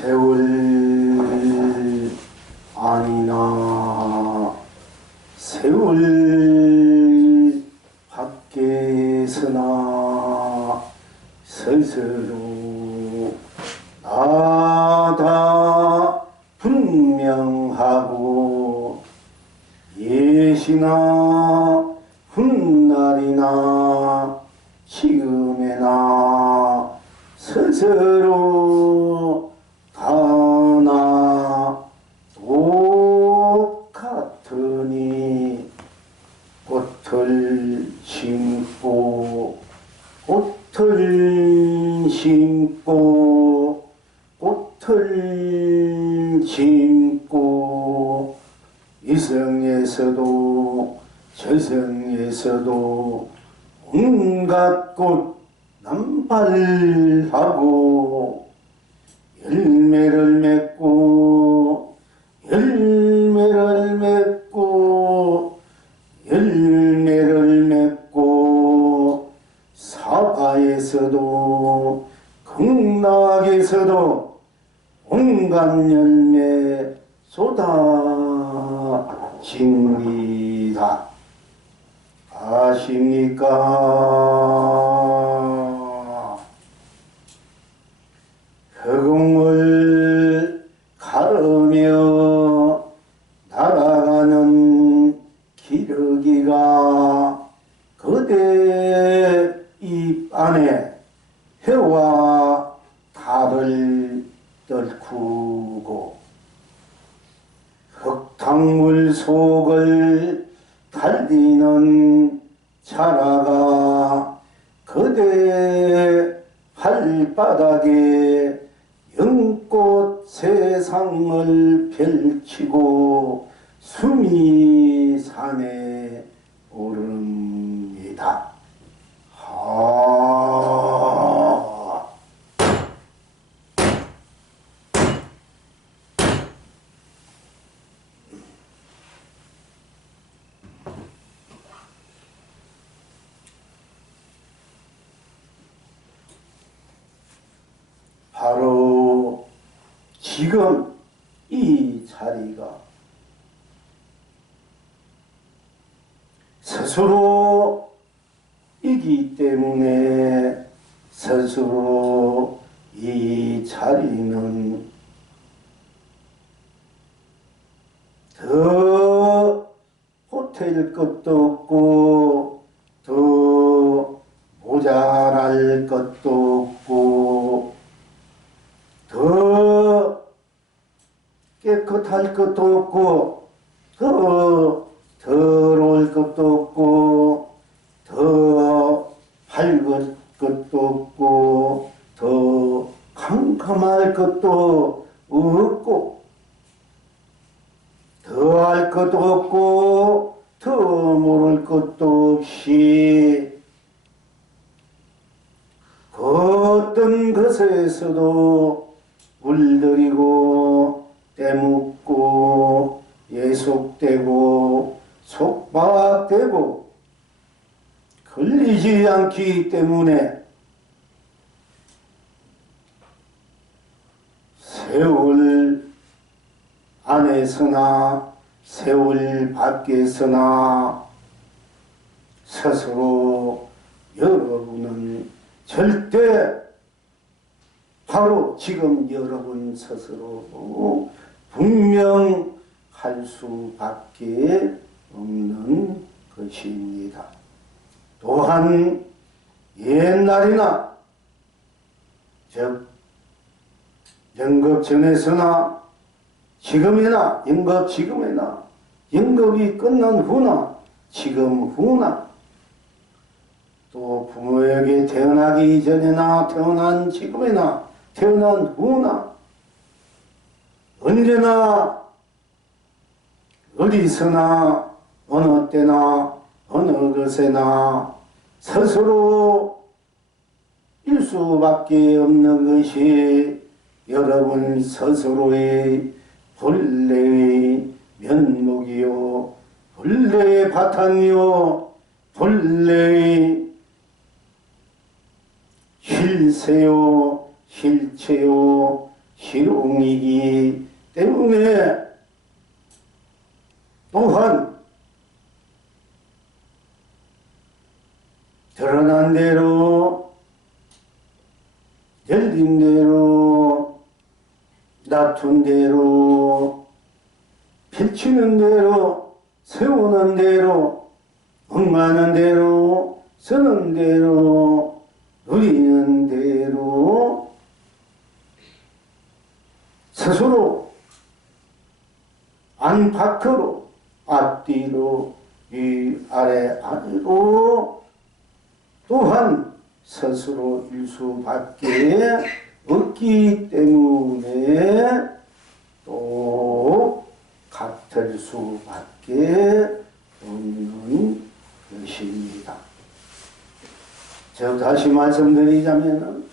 세월 아니나 세월 밖에서나 스스로 나다 분명하고 예시나 훗날이나 지금에나 스스로 다나 똑같으니 꽃을 심고 꽃을 심고 꽃을 심고 이성에서도 저성에서도 온갖 꽃 남발하고 열매를 맺고 열매를 맺고 열매를 맺고 사과에서도 극락에서도 온갖 열매 쏟아집니다. 아십니까? 허공을 가르며 날아가는 기러기가 그대 입 안에 해와 달을 떨구고 흙탕물 속을 달리는 자라가 그대 발바닥에 연꽃 세상을 펼치고 숨이 산에 오릅니다. 바로 지금 이 자리가 스스로이기 때문에 스스로 이 자리는 더 보탤 것도 없고 더 모자랄 것도 없고 더 깨끗할 것도 없고 더 더러울 것도 없고 더 밝을 것도 없고 더 캄캄할 것도 없고 더 할 것도 없고 더 모를 것도 없이 그 어떤 것에서도 물들이고 떼묻고 예속되고 속박되고 걸리지 않기 때문에 세월 안에서나 세월 밖에서나 스스로 여러분은 절대 바로 지금 여러분 스스로 분명할 수밖에 없는 것입니다. 또한 옛날이나 즉 영겁전에서나 지금이나 영겁 지금이나 영겁이 끝난 후나 지금 후나 또 부모에게 태어나기 이전이나 태어난 지금이나 태어난 후나 언제나 어디서나 어느 때나 어느 것에나 스스로 일 수밖에 없는 것이 여러분 스스로의 본래의 면목이요 본래의 바탕이요 본래의 실세요 실체요 실용이기 때문에 또한 드러난 대로 열린 대로 놔둔 대로 펼치는 대로 세우는 대로 응하는 대로 서는 대로 누리는 대로 스스로 안팎으로 앞뒤로 위아래 아래로 또한 스스로 일 수밖에 없기 때문에 또 같을 수밖에 없는 것입니다. 저 다시 말씀드리자면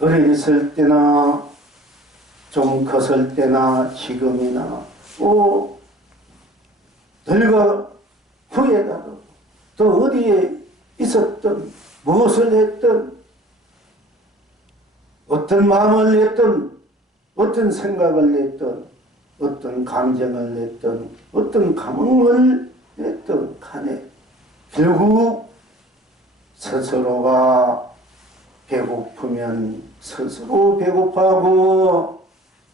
어렸을 때나 좀 컸을 때나 지금이나 또 늙어 후에라도 또 어디에 있었던 무엇을 했던 어떤 마음을 냈던 어떤 생각을 냈던 어떤 감정을 냈던 어떤 감흥을 냈던 간에 결국 스스로가 배고프면 스스로 배고파하고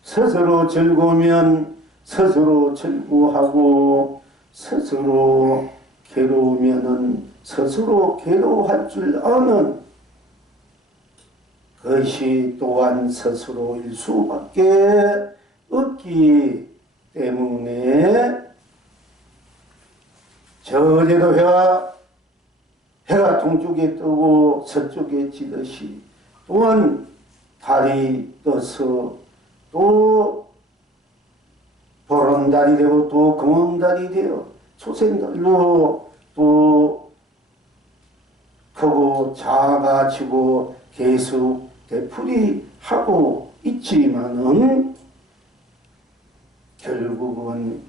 스스로 즐거우면 스스로 즐거워하고 스스로 괴로우면은 스스로 괴로워할 줄 아는 그것이 또한 스스로일 수밖에 없기 때문에 저제도 해가 동쪽에 뜨고 서쪽에 지듯이 또한 달이 떠서 또 보름달이 되고 또 금음달이 되어 초생달로 또 크고 작아지고 계속 되풀이하고 있지만은 결국은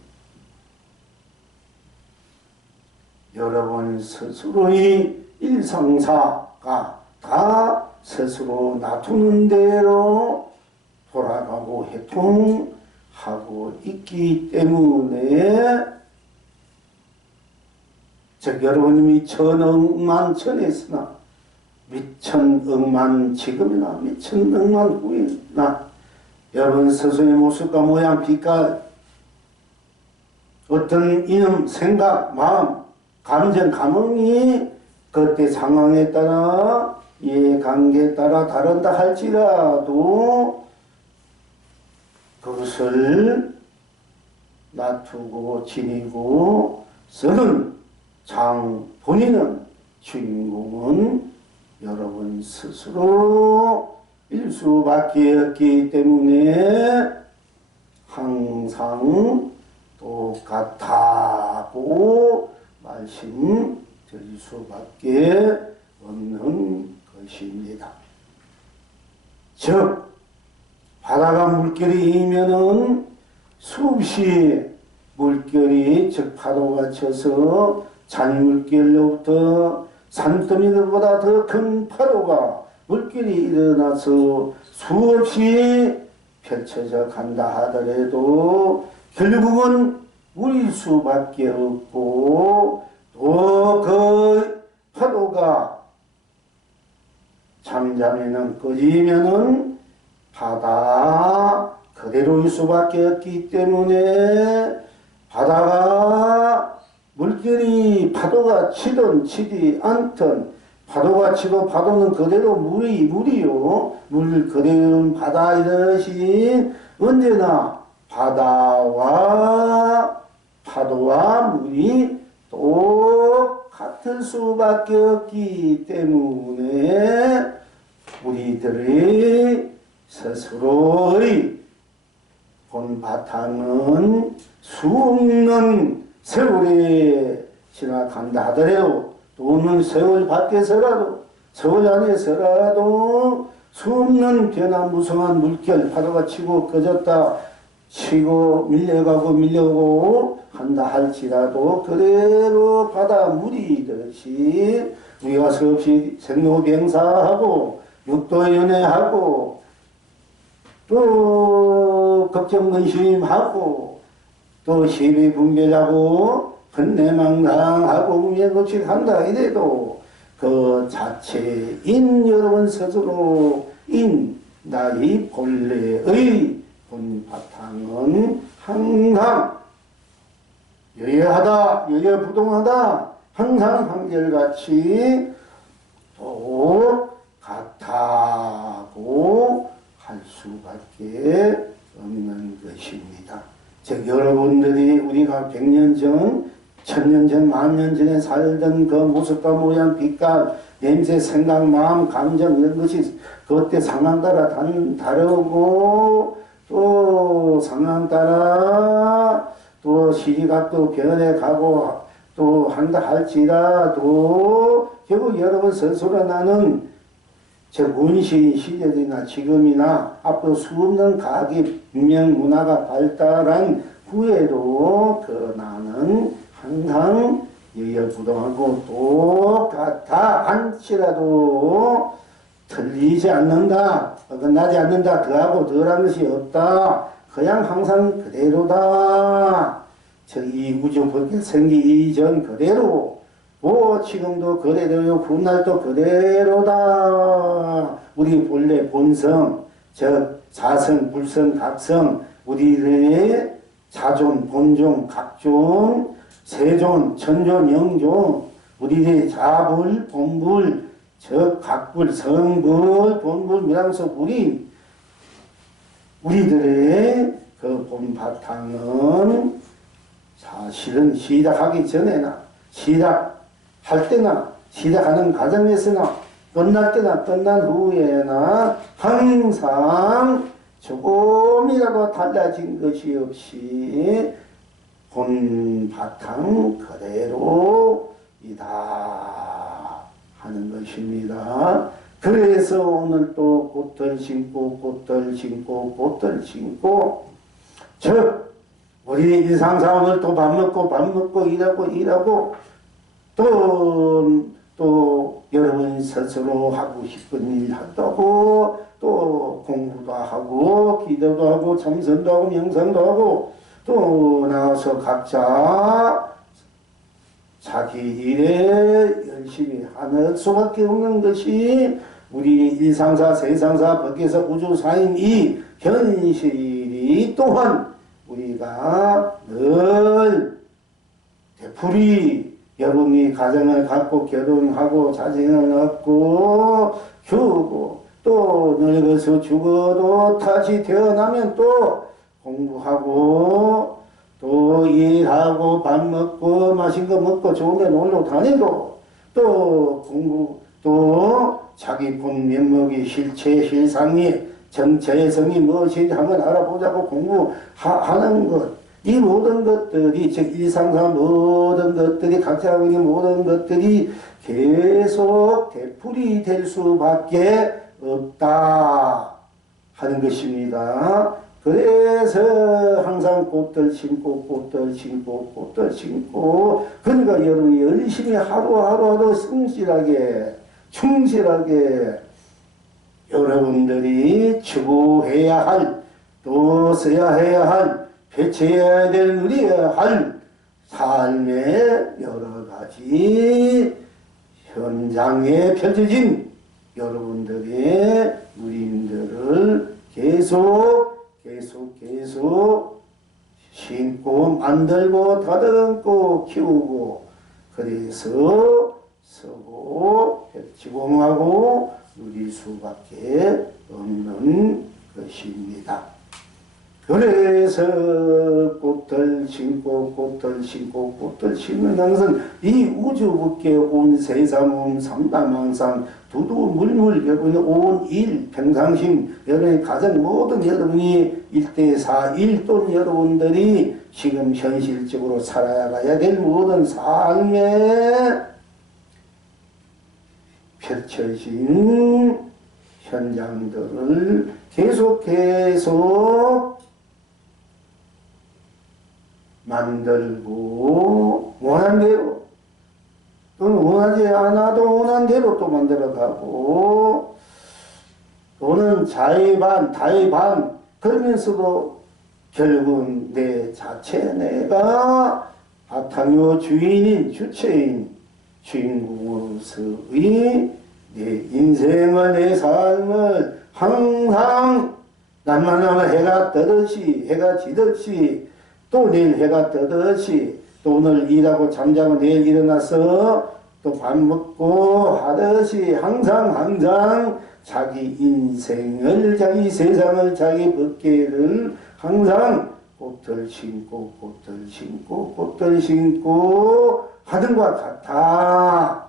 여러분 스스로의 일상사가 다 스스로 놔두는 대로 돌아가고 해통하고 있기 때문에 즉 여러분이 천억만천했으나 미천억만 지금이나 미천억만 후이나 여러분 스스로의 모습과 모양 빛깔 어떤 이념 생각 마음 감정 감흥이 그때 상황에 따라 이해관계에 따라 다른다 할지라도 그것을 놔두고 지니고 쓰는 본인은 주인공은 여러분 스스로일 수밖에 없기 때문에 항상 똑같다고 말씀드릴 수밖에 없는 것입니다. 즉 바다가 물결이면은 수없이 물결이 즉 파도가 쳐서 잔물결로부터 산더미들보다 더 큰 파도가 물결이 일어나서 수없이 펼쳐져 간다 하더라도 결국은 물일 수밖에 없고 또 그 파도가 잠잠에는 꺼지면은 바다 그대로일 수밖에 없기 때문에 바다가 물결이 파도가 치든 치지 않든 파도가 치고 파도는 그대로 물이요. 물 그대로는 바다 이것이 언제나 바다와 파도와 물이 똑같을 수밖에 없기 때문에 우리들이 스스로의 본 바탕은 수없는 세월이 지나간다 하더라도 또는 세월 밖에서라도 세월 안에서라도 수없는 변화무성한 물결 파도가 치고 꺼졌다 치고 밀려가고 한다 할지라도 그대로 바다 물이듯이 우리가 수없이 생로병사하고 육도 연애하고 또 걱정 근심하고 또 시비 분별하고 헌내망당하고 우여곡절한다 이래도 그 자체인 여러분 스스로 인 나의 본래의 본 바탕은 항상 여여하다 여여부동하다 항상 한결같이 또 같다고 할 수밖에 없는 것입니다. 즉 여러분들이 우리가 100년 전, 1000년 전, 10,000년 전에 살던 그 모습과 모양, 빛깔, 냄새, 생각, 마음, 감정 이런 것이 그때 상황 따라 다르고 또 상황 따라 또 시기각도 변해가고 또 한다 할지라도 결국 여러분 스스로 나는 저 문시 시절이나 지금이나 앞으로 수없는 가계 문명 문화가 발달한 후에도 그 나는 항상 여여부동하고 똑같아 한치라도 틀리지 않는다 어긋나지 않는다 더하고 덜한 것이 없다 그냥 항상 그대로다 이 우주 법계 생기 이전 그대로 지금도 그대로요 훗날도 그대로다 우리 본래 본성 즉 자성 불성 각성 우리의 자존 본존 각존 세존 천존 영존 우리의 자불 본불 즉 각불 성불 본불 미랑서 불인 우리들의 그 본바탕은 사실은 시작하기 전에나 시작할 때나 시작하는 과정에서나 끝날 때나 끝난 후에나 항상 조금이라도 달라진 것이 없이 본바탕 그대로이다 하는 것입니다. 그래서 오늘 또 꽃들 심고 꽃들 심고 꽃들 심고 즉 우리 일상사 오늘 또 밥 먹고 일하고 또 여러분 스스로 하고 싶은 일 한다고 또 공부도 하고 기도도 하고 참선도 하고 명상도 하고 또 나와서 각자 자기 일에 열심히 하는 수밖에 없는 것이 우리 일상사 세상사 밖에서 우주사인 이 현실이 또한 우리가 늘 되풀이 여러분이 가정을 갖고 결혼하고 자식을 얻고 키우고 또 늙어서 죽어도 다시 태어나면 또 공부하고 또 일하고 밥 먹고 맛있는 거 먹고 좋은 데 놀러 다니고 또 공부 또 자기 본 면목이 실체 실상이 정체성이 무엇인지 한번 알아보자고 공부하는 것 이 모든 것들이 즉 일상사 모든 것들이 각자 하고 있는 모든 것들이 계속 되풀이 될 수밖에 없다 하는 것입니다. 그래서 항상 꽃들 심고 그러니까 여러분이 열심히 하루하루 충실하게 여러분들이 추구해야 할 또 써야 해야 할 배치해야 될 누려야 할 삶의 여러 가지 현장에 펼쳐진 여러분들의 누림들을 계속 심고 만들고 다듬고 키우고 그래서 쓰고 지공하고 누릴 수밖에 없는 것입니다. 그래서 꽃들 심고 심는 것은 이 우주밖에 온 세상은 삼다망상 두두 물물 여러분의 온 일 평상심 여러분의 가정 모든 여러분이 1대4 1돈 여러분들이 지금 현실적으로 살아가야 될 모든 삶에 펼쳐진 현장들을 계속 만들고 원한 대로 또는 원하지 않아도 원한 대로 또 만들어가고 또는 자의 반, 다의 반, 그러면서도 결국은 내 자체 내가 바탕요 주인인 주체인 주인공으로서의 내 인생을 내 삶을 항상 날마다 해가 뜨듯이 해가 지듯이 또 내일 해가 뜨듯이 또 오늘 일하고 잠자고 내일 일어나서 또 밥 먹고 하듯이 항상 자기 인생을 자기 세상을 자기 법계를 항상 꽃들 심고 하는 것 같아.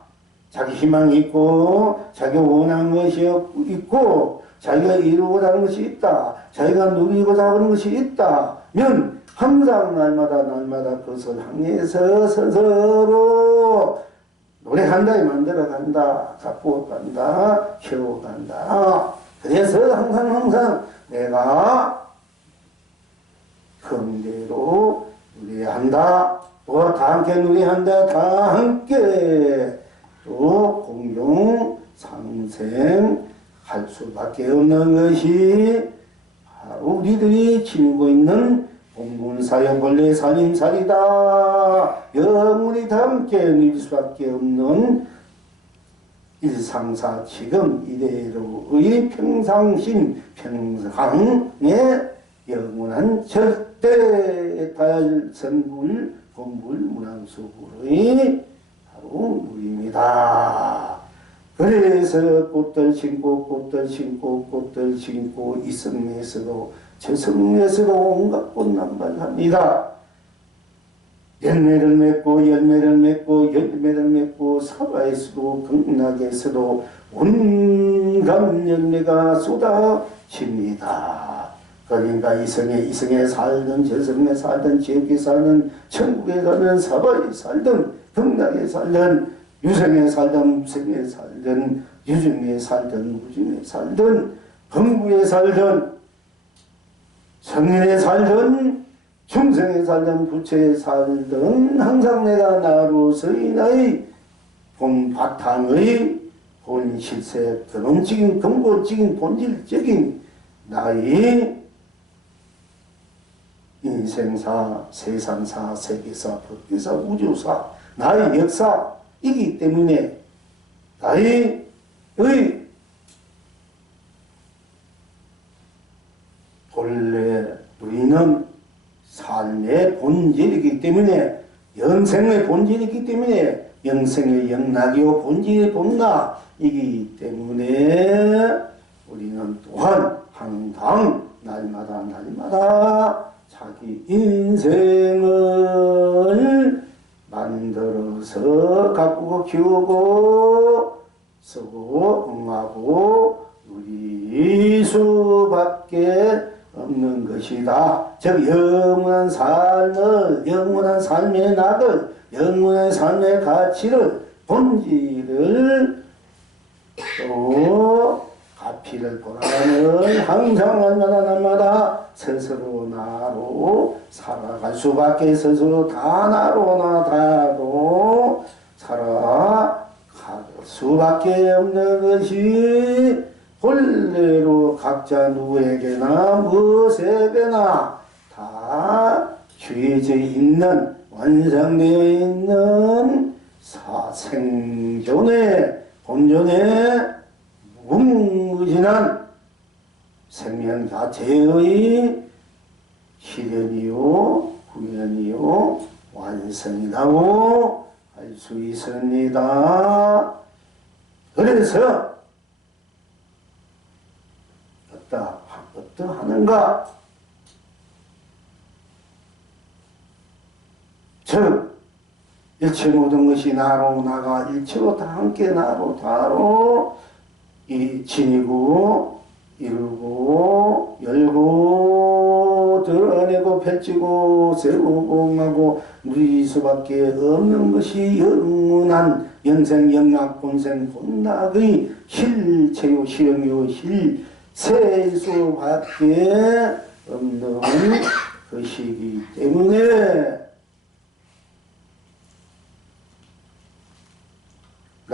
자기 희망이 있고 자기가 원하는 것이 있고 자기가 이루고자 하는 것이 있다. 자기가 누리고자 하는 것이 있다면 항상 날마다 그것을 향해서 스스로 노래한다, 만들어간다, 가꾸어간다, 키워간다. 그래서 항상 내가 흥대로 누려한다. 또 다 함께 누려한다. 다 함께 또 공동 상생할 수밖에 없는 것이 바로 우리들이 지니고 있는 공군사역 원래 살림살이다. 영원히 함께 누릴 수밖에 없는 일상사 지금 이대로의 평상심 평상의 영원한 절대 달성불 건불 문항수불의 바로 물입니다. 그래서 꽃들 심고 이성에서도 저성에서도 온갖 꽃남발합니다. 열매를 맺고 사바에서도 극락에서도 온갖 열매가 쏟아집니다. 그러니까 이성에 살든 저성에 살든 지옥에 살든 천국에 살든 사바에 살든 극락에 살든 유생에 살든 무생에 살든 유중에 살든 무중에 살든 범구에 살든 성인에 살든 중생에 살든 부처에 살든 항상 내가 나로서의 나의 본 바탕의 본 실세 근원적인 근본적인 본질적인 나의 인생사, 세상사, 세계사, 법계사, 우주사 나의 역사이기 때문에 나의 본래 우리는 삶의 본질이기 때문에 영생의 본질이기 때문에 영생의 영락이요 본질의 본락이기 때문에 우리는 또한 항상 날마다 자기 인생을 만들어서 가꾸고 키우고 쓰고 응하고 누릴 수밖에 없는 것이다. 즉 영원한 삶의 낙을 영원한 삶의 가치를 본질을 또 가피를 보라는 항상 날마다 스스로 나로 살아갈 수밖에 스스로 다 나로 살아갈 수밖에 없는 것이 본래로 각자 누구에게나 무엇에게나 다 주어져 있는 완성되어 있는 생존의 본존의 무궁무진한 생명 자체의 실현이요 구현이요 완성이라고 할 수 있습니다. 그래서 어떠하는가? 즉 일체 모든 것이 나로 나가 일체로 다 함께 나로 다로 이 지니고 이루고 열고 드러내고 펼치고 세우고 공하고 누릴 수밖에 없는 것이 영원한 영생 영락 본생 본락의 실체요 실형요 실세일 수밖에 없는 것이기 때문에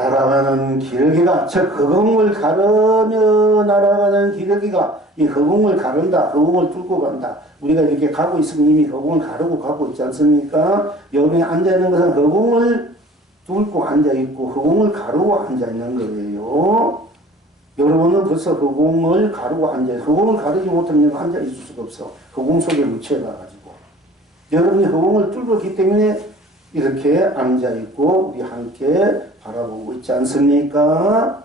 날아가는 기러기가 저 허공을 가르며 날아가는 기러기가 이 허공을 가른다. 허공을 뚫고 간다. 우리가 이렇게 가고 있으면 이미 허공을 가르고 가고 있지 않습니까? 여기 앉아있는 것은 허공을 뚫고 앉아있고 허공을 가르고 앉아있는 거예요. 여러분은 벌써 허공을 가르고 앉아있어요. 허공을 가르지 못하면 앉아있을 수가 없어. 허공 속에 묻혀가가지고. 여러분이 허공을 뚫었기 때문에 이렇게 앉아있고 우리 함께 바라보고 있지 않습니까?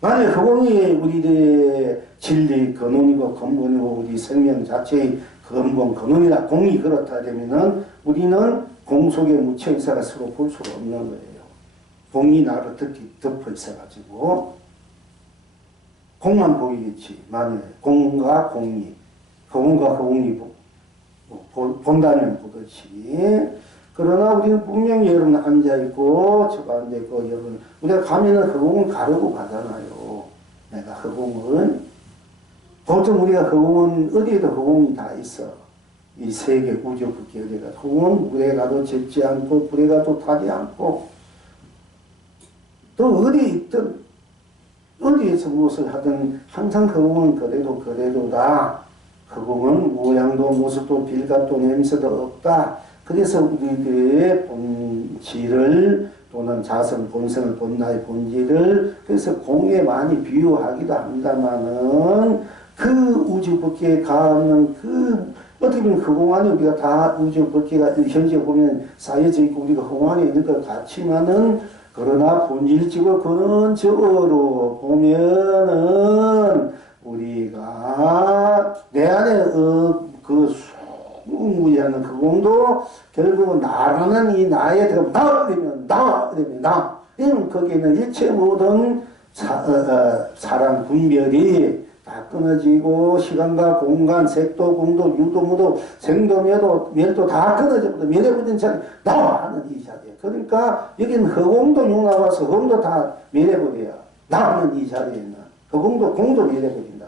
만약 허공이 우리의 진리 근원이고 근본이고 우리 생명 자체의 근본 근원이다. 공이 그렇다 되면은 우리는 공 속에 묻혀 있어가 서로 볼 수가 없는 거예요. 공이 나를 덮어 있어가지고 공만 보이겠지. 만약 공과 공이 허공과 허공이 본다면 보듯이. 그러나 우리는 분명히 여러분 앉아있고 저거 앉아있고 여러분 우리가 가면은 허공을 가르고 가잖아요. 내가 허공은 보통 우리가 허공은 어디에도 허공이 다 있어. 이 세계 우주 극계 어디가 허공은 물에 가도 젖지 않고 불에 가도 타지 않고 또 어디 있든 어디에서 무엇을 하든 항상 허공은 그래도다. 허공은 모양도 모습도 빌각도 냄새도 없다. 그래서 우리들의 본질을 또는 자성 본성을 본 나의 본질을 그래서 공에 많이 비유하기도 합니다만은 그 우주 밖에 가는 그 어떻게 보면 그 공 안에 우리가 다 우주 밖에가 현재 보면 쌓여져 있고 우리가 공 안에 있는 것 같지만은 그러나 본질적으로 근원적으로 보면은 우리가 내 안에 그 무무리하는 그 공도 결국은 나라는 이 나에 들어가면 나 이러면 나 이러면 거기에는 일체 모든 사람 분별이 다 끊어지고 시간과 공간, 색도, 공도, 유도, 무도, 생도, 멸도 다 끊어져버려. 멸해버린 자리 나 하는 이 자리에. 그러니까 여기는 허공도 용나와서 허공도 다 멸해버려야 나 하는 이 자리에는 허공도 공도 멸해버린다.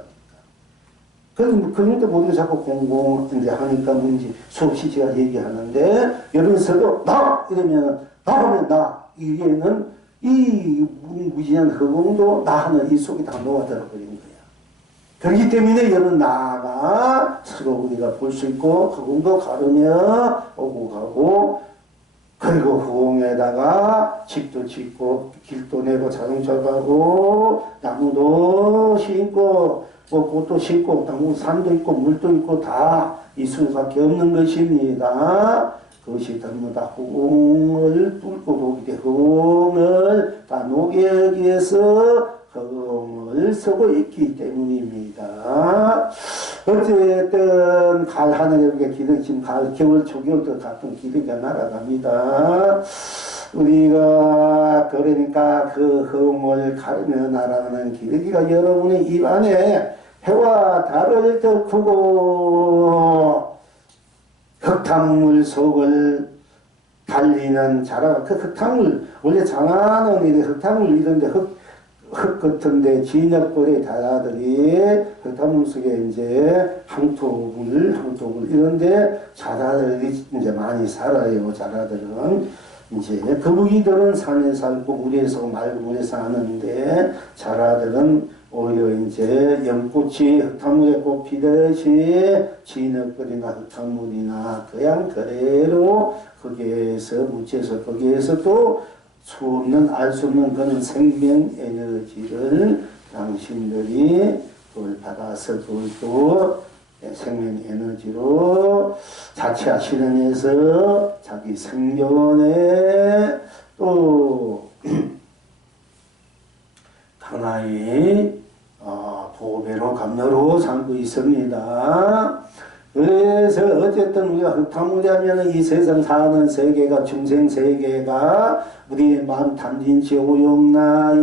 그런데 모두가 자꾸 공공 이제 하니까 뭔지 수없이 제가 얘기하는데 여러분서도 나 이러면 나 하면 나 이게는 이 무지한 허공도 나 하는 이 속에 다 녹아들어 버린 거야. 그렇기 때문에 여러분 나가 서로 우리가 볼 수 있고 허공도 가르며 오고 가고 그리고 허공에다가 집도 짓고 길도 내고 자동차도 가고 나무도 심고 꽃도 심고 나무 산도 있고 물도 있고 다 있을 수밖에 없는 것입니다. 그것이 전부 다 허공을 뚫고 보기 때문에 허공을 다 녹이기 위해서 허공을 쓰고 있기 때문입니다. 어쨌든 가을 하늘에 기러기 지금 가을 겨울 초겨울도 같은 기러기가 날아갑니다. 우리가 그러니까 그 허공을 가르며 날아가는 기러기가 여러분의 입안에 해와 달을 덮고 흙탕물 속을 달리는 자라 그 흙탕물 원래 장안은 이래 흙탕물 이런데 흙 같은데 진흙벌의 자라들이 흙탕물 속에 이제 항토물 이런데 자라들이 이제 많이 살아요. 자라들은 이제 거북이들은 산에 살고 물에서 맑은 물에 사는데 자라들은 오히려 이제 연꽃이 흙탕물에 꽃피듯이 진흙벌이나 흙탕물이나 그냥 그대로 거기에서 묻혀서 거기에서 또 수 없는 알 수 없는 그런 생명 에너지를 당신들이 그걸 받아서 그걸 또 생명 에너지로 자체 실현해서 자기 생존에 또 하나의 보배로 감로로 삼고 있습니다. 그래서 어쨌든 우리가 흙탕물이 하면 이 세상 사는 세계가 중생 세계가 우리의 마음 탐진치 오용나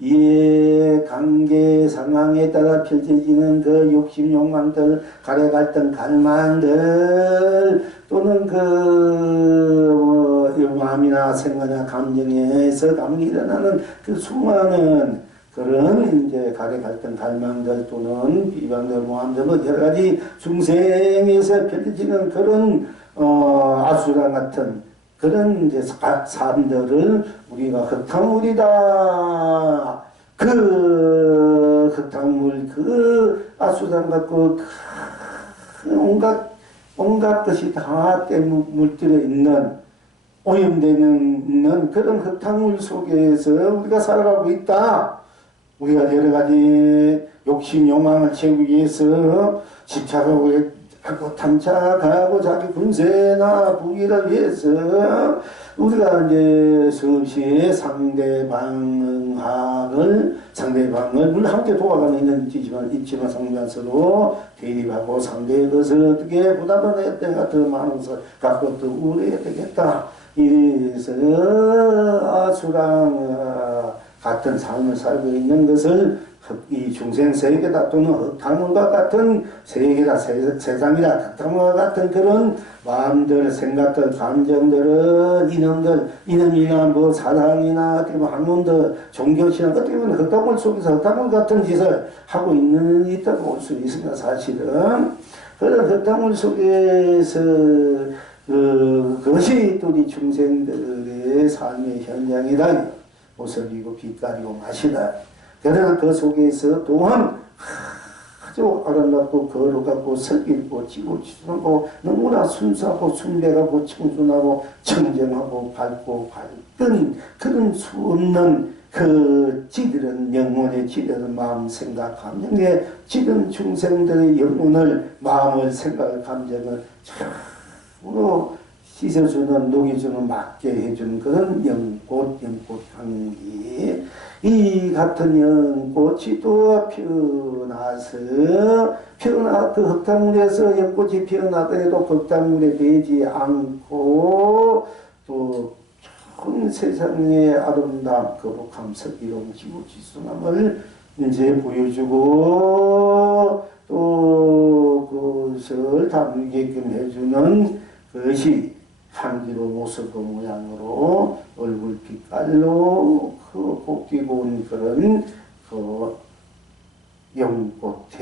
이해 관계 상황에 따라 펼쳐지는 그 욕심 욕망들 가래 갈등 갈망들 또는 마음이나 생각이나 감정에서 감이 일어나는 그 수많은 그런 이제 가래 갈등 갈망들 또는 비방들 모함들 여러 가지 중생에서 펼쳐지는 그런 아수라 같은 그런 이제 삶들을 우리가 흙탕물이다. 그 흙탕물, 그 아수장 갖고 온갖 것이 다 물들어 있는 오염되는 그런 흙탕물 속에서 우리가 살아가고 있다. 우리가 여러 가지 욕심, 욕망을 채우기 위해서 집착하고 탐착하고 자기 군세나 부귀를 위해서 우리가 이제 수없이 상대방을 물론 함께 도와가는 있는 있지만 상대방서로 대립하고 상대의 것을 어떻게 부담을 내가 더 많은 것을 갖고 더 우려해야 되겠다. 이래서 아수랑 같은 삶을 살고 있는 것을 이 중생 세계다 또는 흙탕물과 같은 세계다 세상이다 흙탕물과 같은 그런 마음들 생각들 감정들은 이념이나 뭐 사상이나 어떻게 보면 학문들 종교신앙 어떻게 보면 흙탕물 속에서 흙탕물 같은 짓을 하고 있다고 볼 수 있습니다. 사실은 그런 흙탕물 속에서 그것이 또 우리 중생들의 삶의 현장이다. 옷을 입고 빛 가리고 마시다. 그러나 그 속에서 또한 아주 아름답고 거룩하고 슬기고 지고지순하고 너무나 순수하고 순백하고 청순하고 청정하고 밝고 밝은 그런 수없는 그 지들은 영혼에 지들은 마음 생각 감정에 지든 중생들의 영혼을 마음을 생각을 감정을 참으로 씻어주는 녹여주는 맞게 해주는 그런 연꽃 향기 이 같은 연꽃이 또 피어나서 그 흙탕물에서 연꽃이 피어나더라도 흙탕물에 매지 않고 또 큰 세상의 아름다움 거룩함 슬기로움 지고지순함을 이제 보여주고 또 그것을 담게끔 해주는 것이 향기로 모습과 모양으로 얼굴 빛깔로 그 곱디고 온 그런 그 연꽃에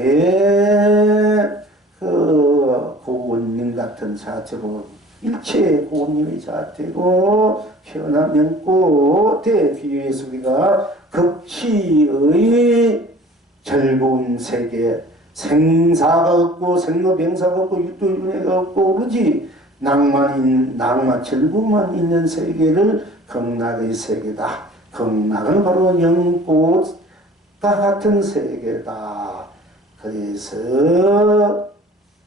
그 고운님 같은 자체로 일체의 고운님의 자체로 피어난 연꽃에 비유해서 우리가 극치의 즐거운 세계 생사가 없고 생로병사가 없고 육도윤회가 없고 오로지 낭만, 즐거움만 있는 세계를 극락의 세계다. 극락은 바로 연꽃과 같은 세계다. 그래서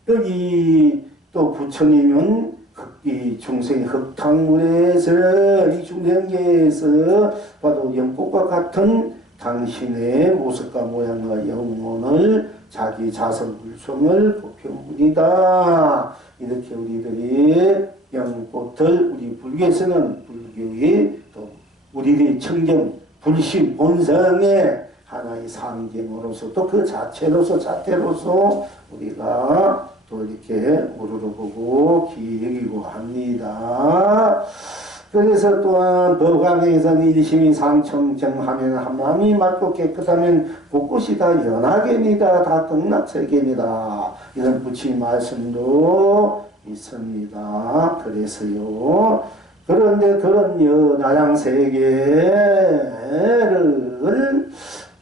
여기 또 부처님은 이 중생의 흙탕물에서 이 중생계에서 바로 연꽃과 같은 당신의 모습과 모양과 영혼을 자기 자선 불성을 보편문이다. 이렇게 우리들이 연꽃을 우리 불교에서는 불교의 또 우리들의 청정 불신 본성의 하나의 상징으로서 또 그 자체로서 우리가 또 이렇게 우러러보고 기여기고 합니다. 그래서 또한 법강에서는 일심이 상청정하면 한마음이 맑고 깨끗하면 곳곳이 다 연하견이다. 다 극락세계입니다. 이런 부처님 말씀도 있습니다. 그래서요. 그런데 그런 연하양세계를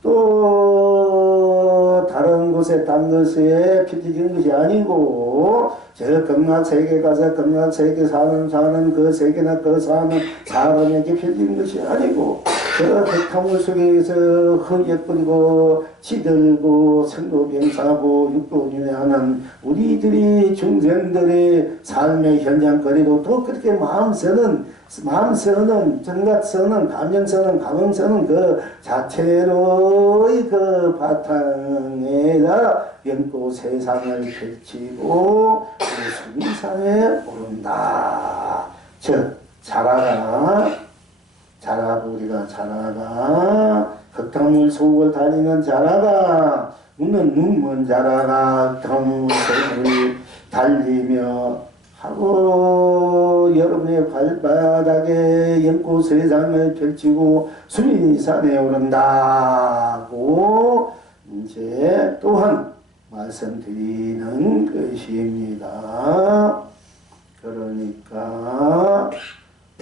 또 다른 곳에 딴 것에 펼쳐지는 것이 아니고 저 극락세계 가서 극락세계 사는 그 세계나 그 사는 사람에게 펼쳐지는 것이 아니고 저 흙탕물 속에서 흙예쁘고 지들고 생로병사하고 육도윤회하는 우리들이 중생들의 삶의 현장거리로 또 그렇게 마음 쓰는 정각 쓰는 감정 쓰는 감흥 쓰는 그 자체로의 그 바탕에다 연꽃 세상을 펼치고 그 수미산에 오른다. 즉 우리가 자라가 흙탕물 속을 다니는 자라가 눈먼 자라가 흙탕물 속을 달리며 하고 여러분의 발바닥에 연꽃 세상을 펼치고 수미산에 오른다고 이제 또한 말씀드리는 것입니다. 그러니까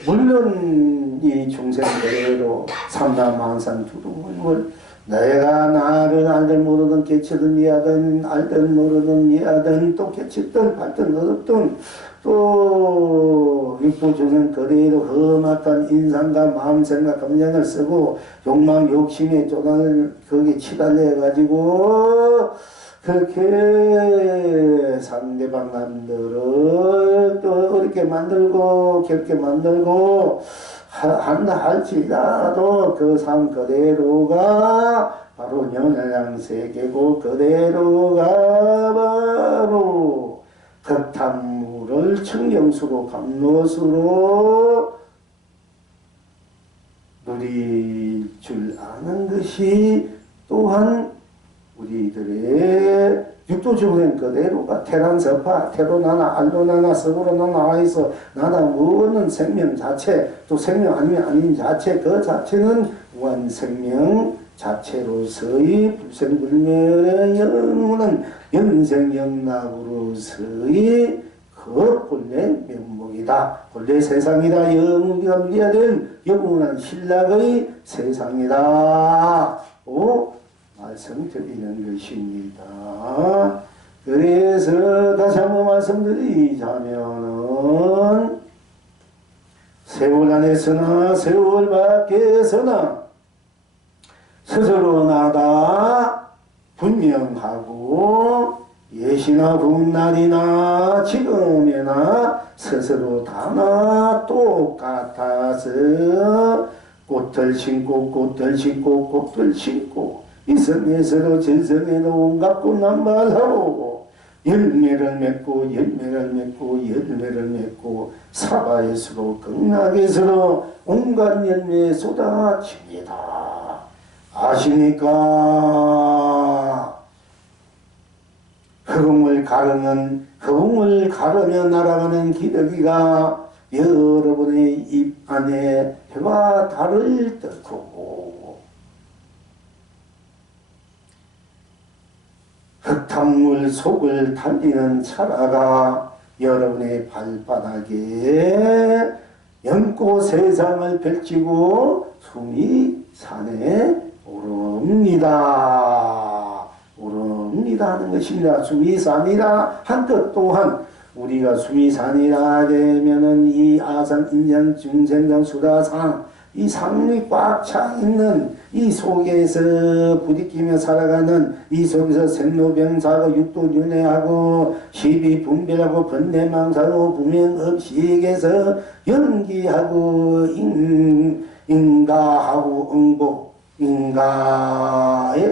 물론 이 중생대로 삼라만상 두루물물 내가 나를 알든 모르든 개치든 미하든 알든 모르든 미하든 또 개치든 밟든 어렵든 또 육부중은 그대로 험악한 인상과 마음 생각 감정을 쓰고 욕망 욕심에 쪼단을 거기에 치달려 가지고 그렇게 상대방 남들을 또 어렵게 만들고 괴롭게 만들고 한다 할지라도 그 삶 그대로가 바로 연양세계고 그대로가 바로 흙탕물을 청경수로 감로수로 누릴 줄 아는 것이 또한 우리들의 육도중생 그대로가 태란서파 태로나나 알로나나 서구로나나 아이서 나나 무엇은 생명 자체 또 생명 아니면 아닌 자체 그 자체는 무한생명 자체로서의 불생불멸의 영원한 영생영락으로서의 그 본래 면목이다. 본래 세상이다. 영웅이가 누려야 될 영원한 신락의 세상이다. 말씀드리는 것입니다. 그래서 다시 한번 말씀드리자면은 세월 안에서나 세월 밖에서나 스스로 나다 분명하고 예시나 훗날이나 지금이나 스스로 다나 똑같아서 꽃을 심고 꽃을 심고 꽃을 심고 이성에서도 저성에도 온갖 꽃난발하고 열매를 맺고 열매를 맺고 열매를 맺고 사바에서도 극락에서도 온갖 열매에 쏟아집니다. 아십니까? 허공을 가르며 날아가는 기러기가 여러분의 입 안에 해와 달을 뚫고 흙탕물 속을 달리는 차라가 여러분의 발바닥에 연꽃 세상을 펼치고 숨이 산에 오릅니다. 오릅니다 하는 것입니다. 숨이 산이라 한 뜻 또한 우리가 숨이 산이라 되면은 이 아상 인장 중생장 수다상 이 상이 꽉 차 있는 이 속에서 부딪히며 살아가는 이 속에서 생로병사하고 육도윤회하고 시비 분별하고 번뇌망사로 부명업식에서 연기하고 인가하고 응복 인가에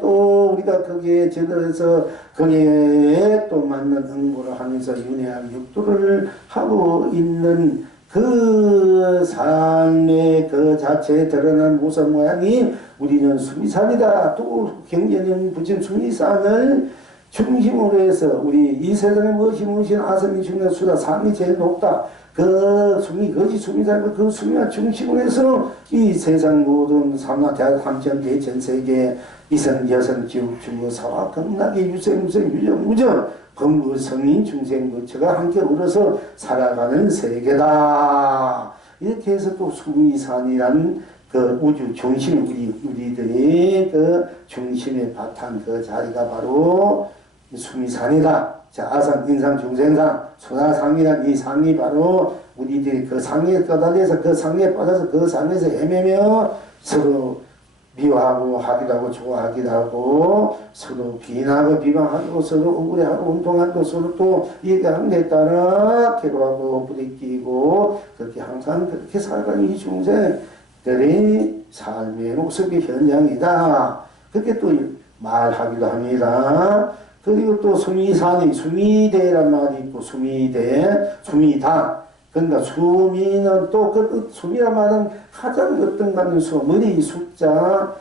또 우리가 거기에 제대로서 거기에 또 맞는 응보를 하면서 윤회하고 육도를 하고 있는 그 삶의 그 자체에 드러난 모습 모양이 우리는 수미산이다. 또 경전은 부처님 수미산을 중심으로 해서 우리 이 세상에 무엇이 아성이 중요한 수다 삶이 제일 높다. 그 수미 거지 수미산 그 수미와 중심으로 해서 이 세상 모든 삼나 대한 삼천 대천 세계 이성 여성 지옥 중고 사와 극락의 유생무생 유정무정 범무성인 중생부처가 함께 울어서 살아가는 세계다. 이렇게 해서 또 수미산이라는 그 우주 중심 우리들의 그 중심의 바탕 그 자리가 바로 수미산이다. 자, 아상, 인상, 중생상, 소나상이란 이 상이 바로 우리들이 그 상에 떠달려서 그 상에 빠져서 그 상에서 헤매며 서로 미워하고 하기도 하고 좋아하기도 하고 서로 비난하고 비방하고 서로 억울해하고 운동하고 서로 또 얘기하는 데 따라 괴로워하고 부딪히고 그렇게 항상 그렇게 살아가는 이 중생들의 삶의 모습의 현장이다. 그렇게 또 말하기도 합니다. 그리고 또 수미산이 수미대란 말이 있고 수미대, 수미당. 그러니까 수미는 또 그 수미란 말은 가장 어떤 가는 수, 머리 숫자,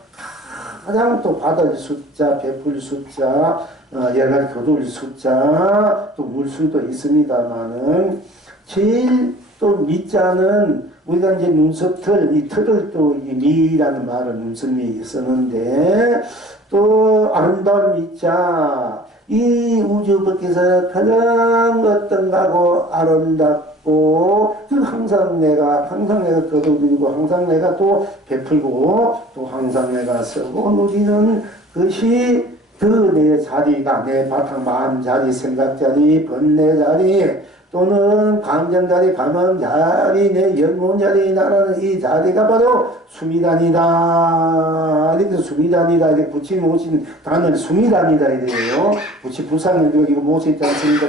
가장 또 받을 숫자, 베풀 숫자, 여러 가지 거둘 숫자, 또 물수도 있습니다만은 제일 또 미자는 우리가 이제 눈썹틀, 이 틀을 또 이 미라는 말을 눈썹미 썼는데 또 아름다운 미자, 이 우주 밖에서 가장 어떤가고 아름답고 받고 그 항상 내가 거둬들이고 항상 내가 또 베풀고 또 항상 내가 쓰고 누리는 것이 그 내 자리가 내 바탕 마음 자리 생각 자리 번뇌 자리 또는 감정 자리 감언 자리 내 영혼 자리 나라는 이 자리가 바로 수미단이다. 이렇게 수미단이다. 이렇게 부처님 오신 단어를 수미단이다 이래요. 부처 불상을 이거 모세 있지 않습니까?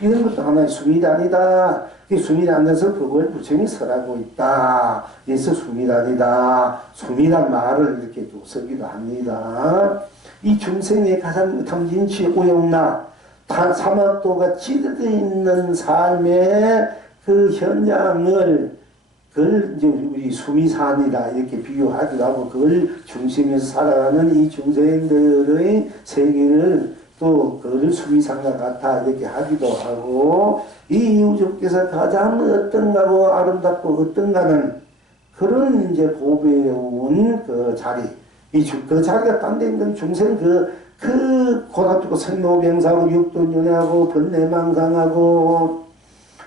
이런 것도 하나의 수미단이다. 수미단에서 그걸 부처님이 설하고 있다. 그래서 수미단이다. 수미단 말을 이렇게 또 쓰기도 합니다. 이 중생의 가장 탐진치 오용나 사막도가 찌들어 있는 삶의 그 현장을 그걸 이제 우리 수미산이다 이렇게 비유하기도 하고 그걸 중심에서 살아가는 이 중생들의 세계를 또 그걸 수미산과 같아 이렇게 하기도 하고 이 우주께서 가장 어떤가고 아름답고 어떤가는 그런 이제 보배로운 그 자리 그 자리가 딴 데 있는 중생 그 고답고 생로병사하고 육도윤회하고 번뇌망상하고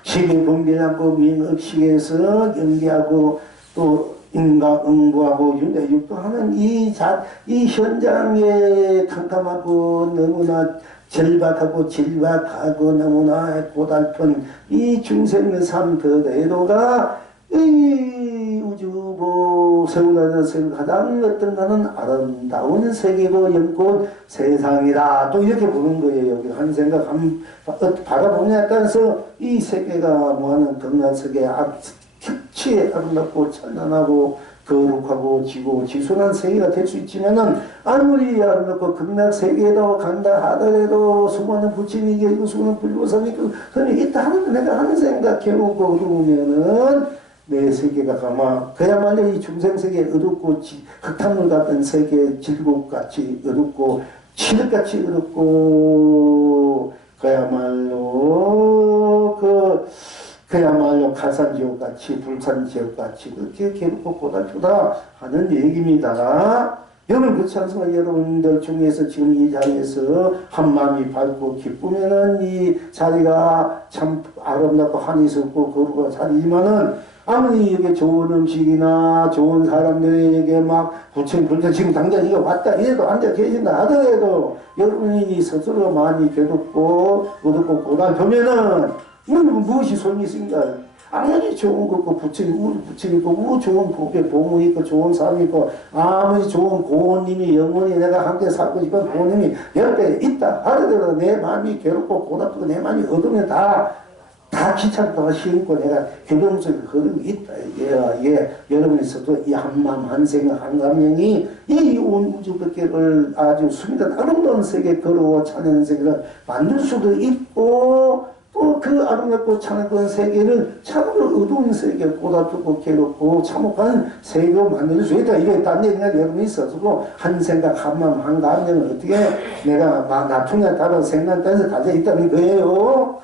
시계분별하고 민업식에서 연기하고 또 인가응보하고 윤회육도 하는 이 현장에 캄캄하고 너무나 절박하고 질박하고 너무나 고달픈 이 중생의 삶 그대로가 이 우주보 세우라서 가장 어떤가는 아름다운 세계고 연꽃 세상이다. 또 이렇게 보는 거예요. 여기 한 생각 바라보냐에 따라서 이 세계가 뭐하는 극락세계極치에 아름답고 찬란하고 거룩하고 지순한 세계가 될 수 있지만은 아무리 아름답고 극락세계로 간다 하더라도 수많은 부처님이 계시고 수많은 불보살이 있다 하는 내가 하는 생각 해보고 어두우면은 내 세계가 아마 그야말로 이 중생세계 어둡고 흙탕물 같은 세계 질곡같이 어둡고 칠흑같이 어둡고 그야말로 칼산지옥같이 불산지옥같이 그렇게 괴롭고 고달프다 하는 얘기입니다. 여러분 그렇지 않습니까? 여러분들 중에서 지금 이 자리에서 한마음이 밝고 기쁘면은 이 자리가 참 아름답고 한이스럽고 거룩한 자리지만은 아무리 이게 좋은 음식이나 좋은 사람들에게 막 부처님 불자 지금 당장 이거 왔다 이래도 앉아 계신다 하더라도 여러분이 스스로 많이 괴롭고 어둡고 고달프면은 무엇이 소용이 있습니까? 아무리 좋은 거 있고 부처님 있고 좋은 복에 보무 있고 좋은 삶이 있고 아무리 좋은 고원님이 영원히 내가 함께 살고 싶은 고원님이 옆에 있다 하더라도 내 마음이 괴롭고 고달프고 내 마음이 어두우면 다 귀찮다가 싫고 내가 괴로움 속에 흐르고 있다. 이게 여러분에서도 이 한마음 한생각 한감명이 이 온 우주밖에를 아주 수미단 아름다운 세계 걸어오 찬양 세계를 만들 수도 있고 또 그 아름답고 찬양한 세계를 참으로 어두운 세계 고달프고 괴롭고 참혹한 세계로 만들 수 있다. 이게 딴 얘기가 여러분이 있어서 한 생각 한마음 한감명을 어떻게 내가 나중에 따라 생각에 따라서 가져 있다는 거예요.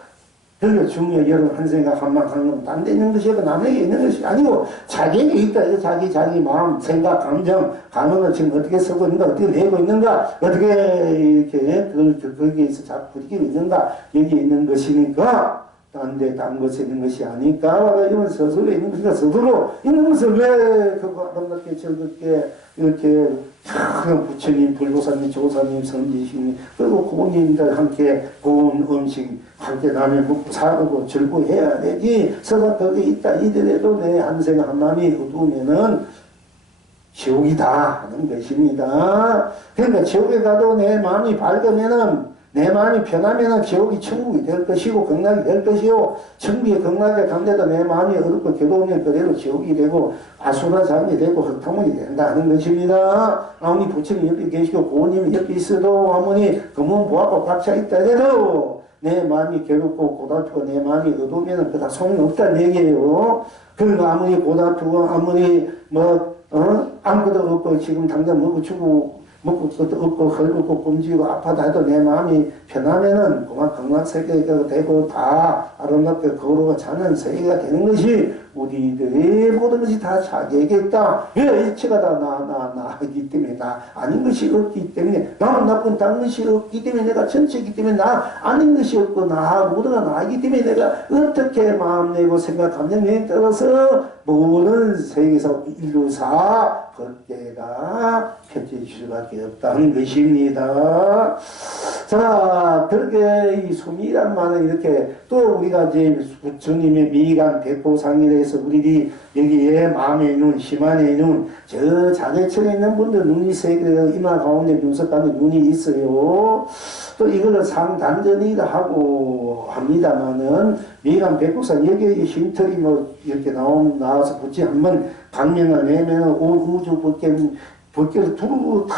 그게 중요해. 여러분 한 생각 한마음 한건 딴 데 있는 것이 아니고 남에게 있는 것이 아니고 자기에게 있다. 자기 마음 생각 감정 감흥을 지금 어떻게 쓰고 있는가 어떻게 내고 있는가 어떻게 이렇게 거기에서 자꾸 부딪히고 있는가 여기 있는 것이니까 딴 것에 있는 것이 아니까 이건 스스로 있는 것이니까 스스로 있는 것을 왜 그거 아름답게 즐겁게 이렇게 참 부처님 불보살님 조사님 선지신님 그리고 고모님들 함께 고운 음식 함께 나눠 먹고 살고 즐거워해야 되지 서서 거기 있다 이더라도 내 한생 한마음이 어두우면은 지옥이다 하는 것입니다. 그러니까 지옥에 가도 내 마음이 밝으면은 내 마음이 편하면은 지옥이 천국이 될 것이고 극락이 될 것이요 천국이 극락에 간데도 내 마음이 어둡고 괴로우면 그대로 지옥이 되고 아수라장이 되고 흙탕물이 된다 하는 것입니다. 아무리 부처님 옆에 계시고 고모님이 옆에 있어도 아무리 금은 보았고 각자 있다 해도 내 마음이 괴롭고 고달프고 내 마음이 어두우면 그다 소용없다는 얘기예요. 그러니까 아무리 고달프고 아무리 아무것도 없고 지금 당장 먹어 주고 먹고 것도 없고 헐벗고 굶주리고 아파도 해도 내 마음이 편하면은 그만 극락세계가 되고 다 아름답게 거룩하고 자는 세계가 되는 것이 우리들의 모든 것이 다 자기에게 있다. 왜 일체가 다 나이기 때문에 나 아닌 것이 없기 때문에 나는 나쁜 다른 것이 없기 때문에 내가 전체이기 때문에 나 아닌 것이 없고 나 모두가 나이기 때문에 내가 어떻게 마음 내고 생각 감정에 따라서 모든 세계에서 인류사 법계가 펼쳐질 수밖에 없다는 것입니다. 자, 그렇게 이 수미란 말은 이렇게 또 우리가 이제 부처님의 미간 백보상에 대해서 우리들이 여기에 마음의 눈, 심안의 눈, 저 자개처에 있는 분들 눈이 세 개, 이마 가운데 눈썹 가운데 눈이 있어요. 또 이걸로 상단전이라 하고 합니다만은 미간 백보상 여기에 쉼터리 뭐 이렇게 나와서 붙이 한번 강명을 내면은 우주 법계를 두루 다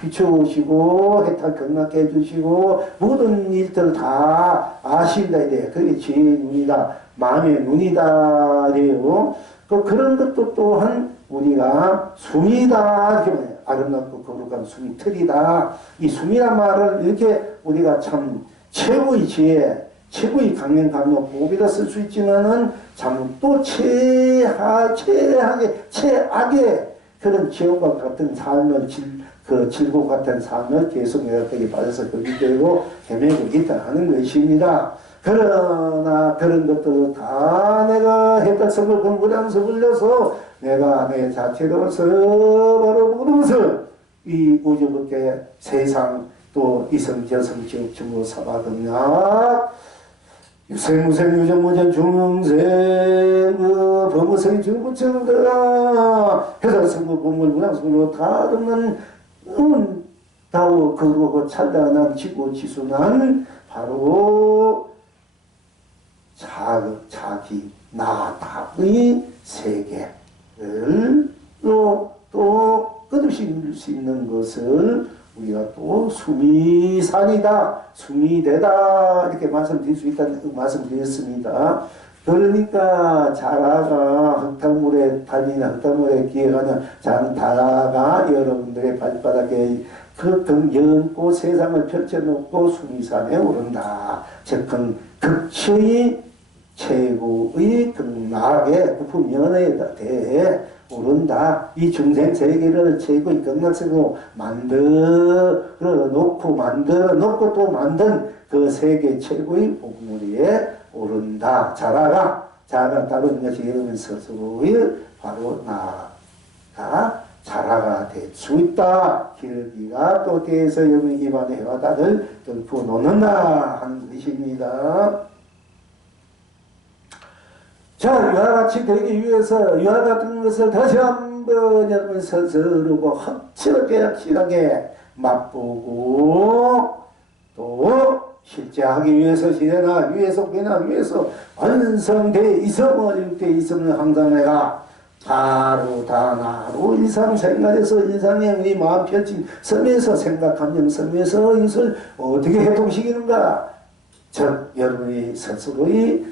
비춰오시고 해탈 경락해 해주시고 모든 일들을 다 아신다 이래. 그게 지혜의 눈이다. 마음의 눈이다 이래요. 그런 것도 또한 우리가 숨이다 이렇게 말해요. 아름답고 거룩한 숨이 틀이다. 이 숨이란 말을 이렇게 우리가 참 최고의 지혜, 최고의 강명감로 보비다 쓸 수 있지만은 참 또 최악의 그런 지옥과 같은 삶을 질곡 같은 삶을 계속 내가 거기 빠져서 거기되고 헤매고 있다 하는 것입니다. 그러나 그런 것들을 다 내가 해탈성을 공부량서 불려서 내가 내 자체로서 바로 모든 것을 이 우주밖에 세상 또 이성저성 지옥중고 사바등락 유생무생 유정무전 중생 범무생 중부청다 해설성부 본물 문학성으로 다 듣는 다오 거룩하고 찬란한 지고지순한 바로 자기 나답의 세계를 또 끝없이 누릴 수 있는 것을 우리가 또 수미산이다, 수미대다 이렇게 말씀드릴 수 있다는 말씀드렸습니다. 그러니까 자라가 흙탕물에 달리는 흙탕물에 기어가는 장다라가 여러분들의 발바닥에 그 연고 세상을 펼쳐놓고 수미산에 오른다. 즉 극치의 최고의 극락의 부품연에 대해 오른다. 이 중생세계를 최고의 극락세계로 만들어 놓고 또 만든 그 세계 최고의 복무리에 오른다. 자라가 다른 것이 여러분 스스로의 바로 나가 자라가 될 수 있다. 기러기가 또 대해서 여러분 기반의 해와다를 뚫고 놓는다 하는 것입니다. 자, 이와 같이 되기 위해서 이와 같은 것을 다시 한번 여러분 스스로고 확실하게 맛보고 또 실제하기 위해서 실현하기 위해서 변하기 위해서 완성돼 있음을 때 있음을 항상 내가 바로 나로 일상생활에서 일상에 우리 마음 펼친 섬에서 생각 감정 섬에서 이것을 어떻게 해통시키는가. 즉 여러분이 스스로의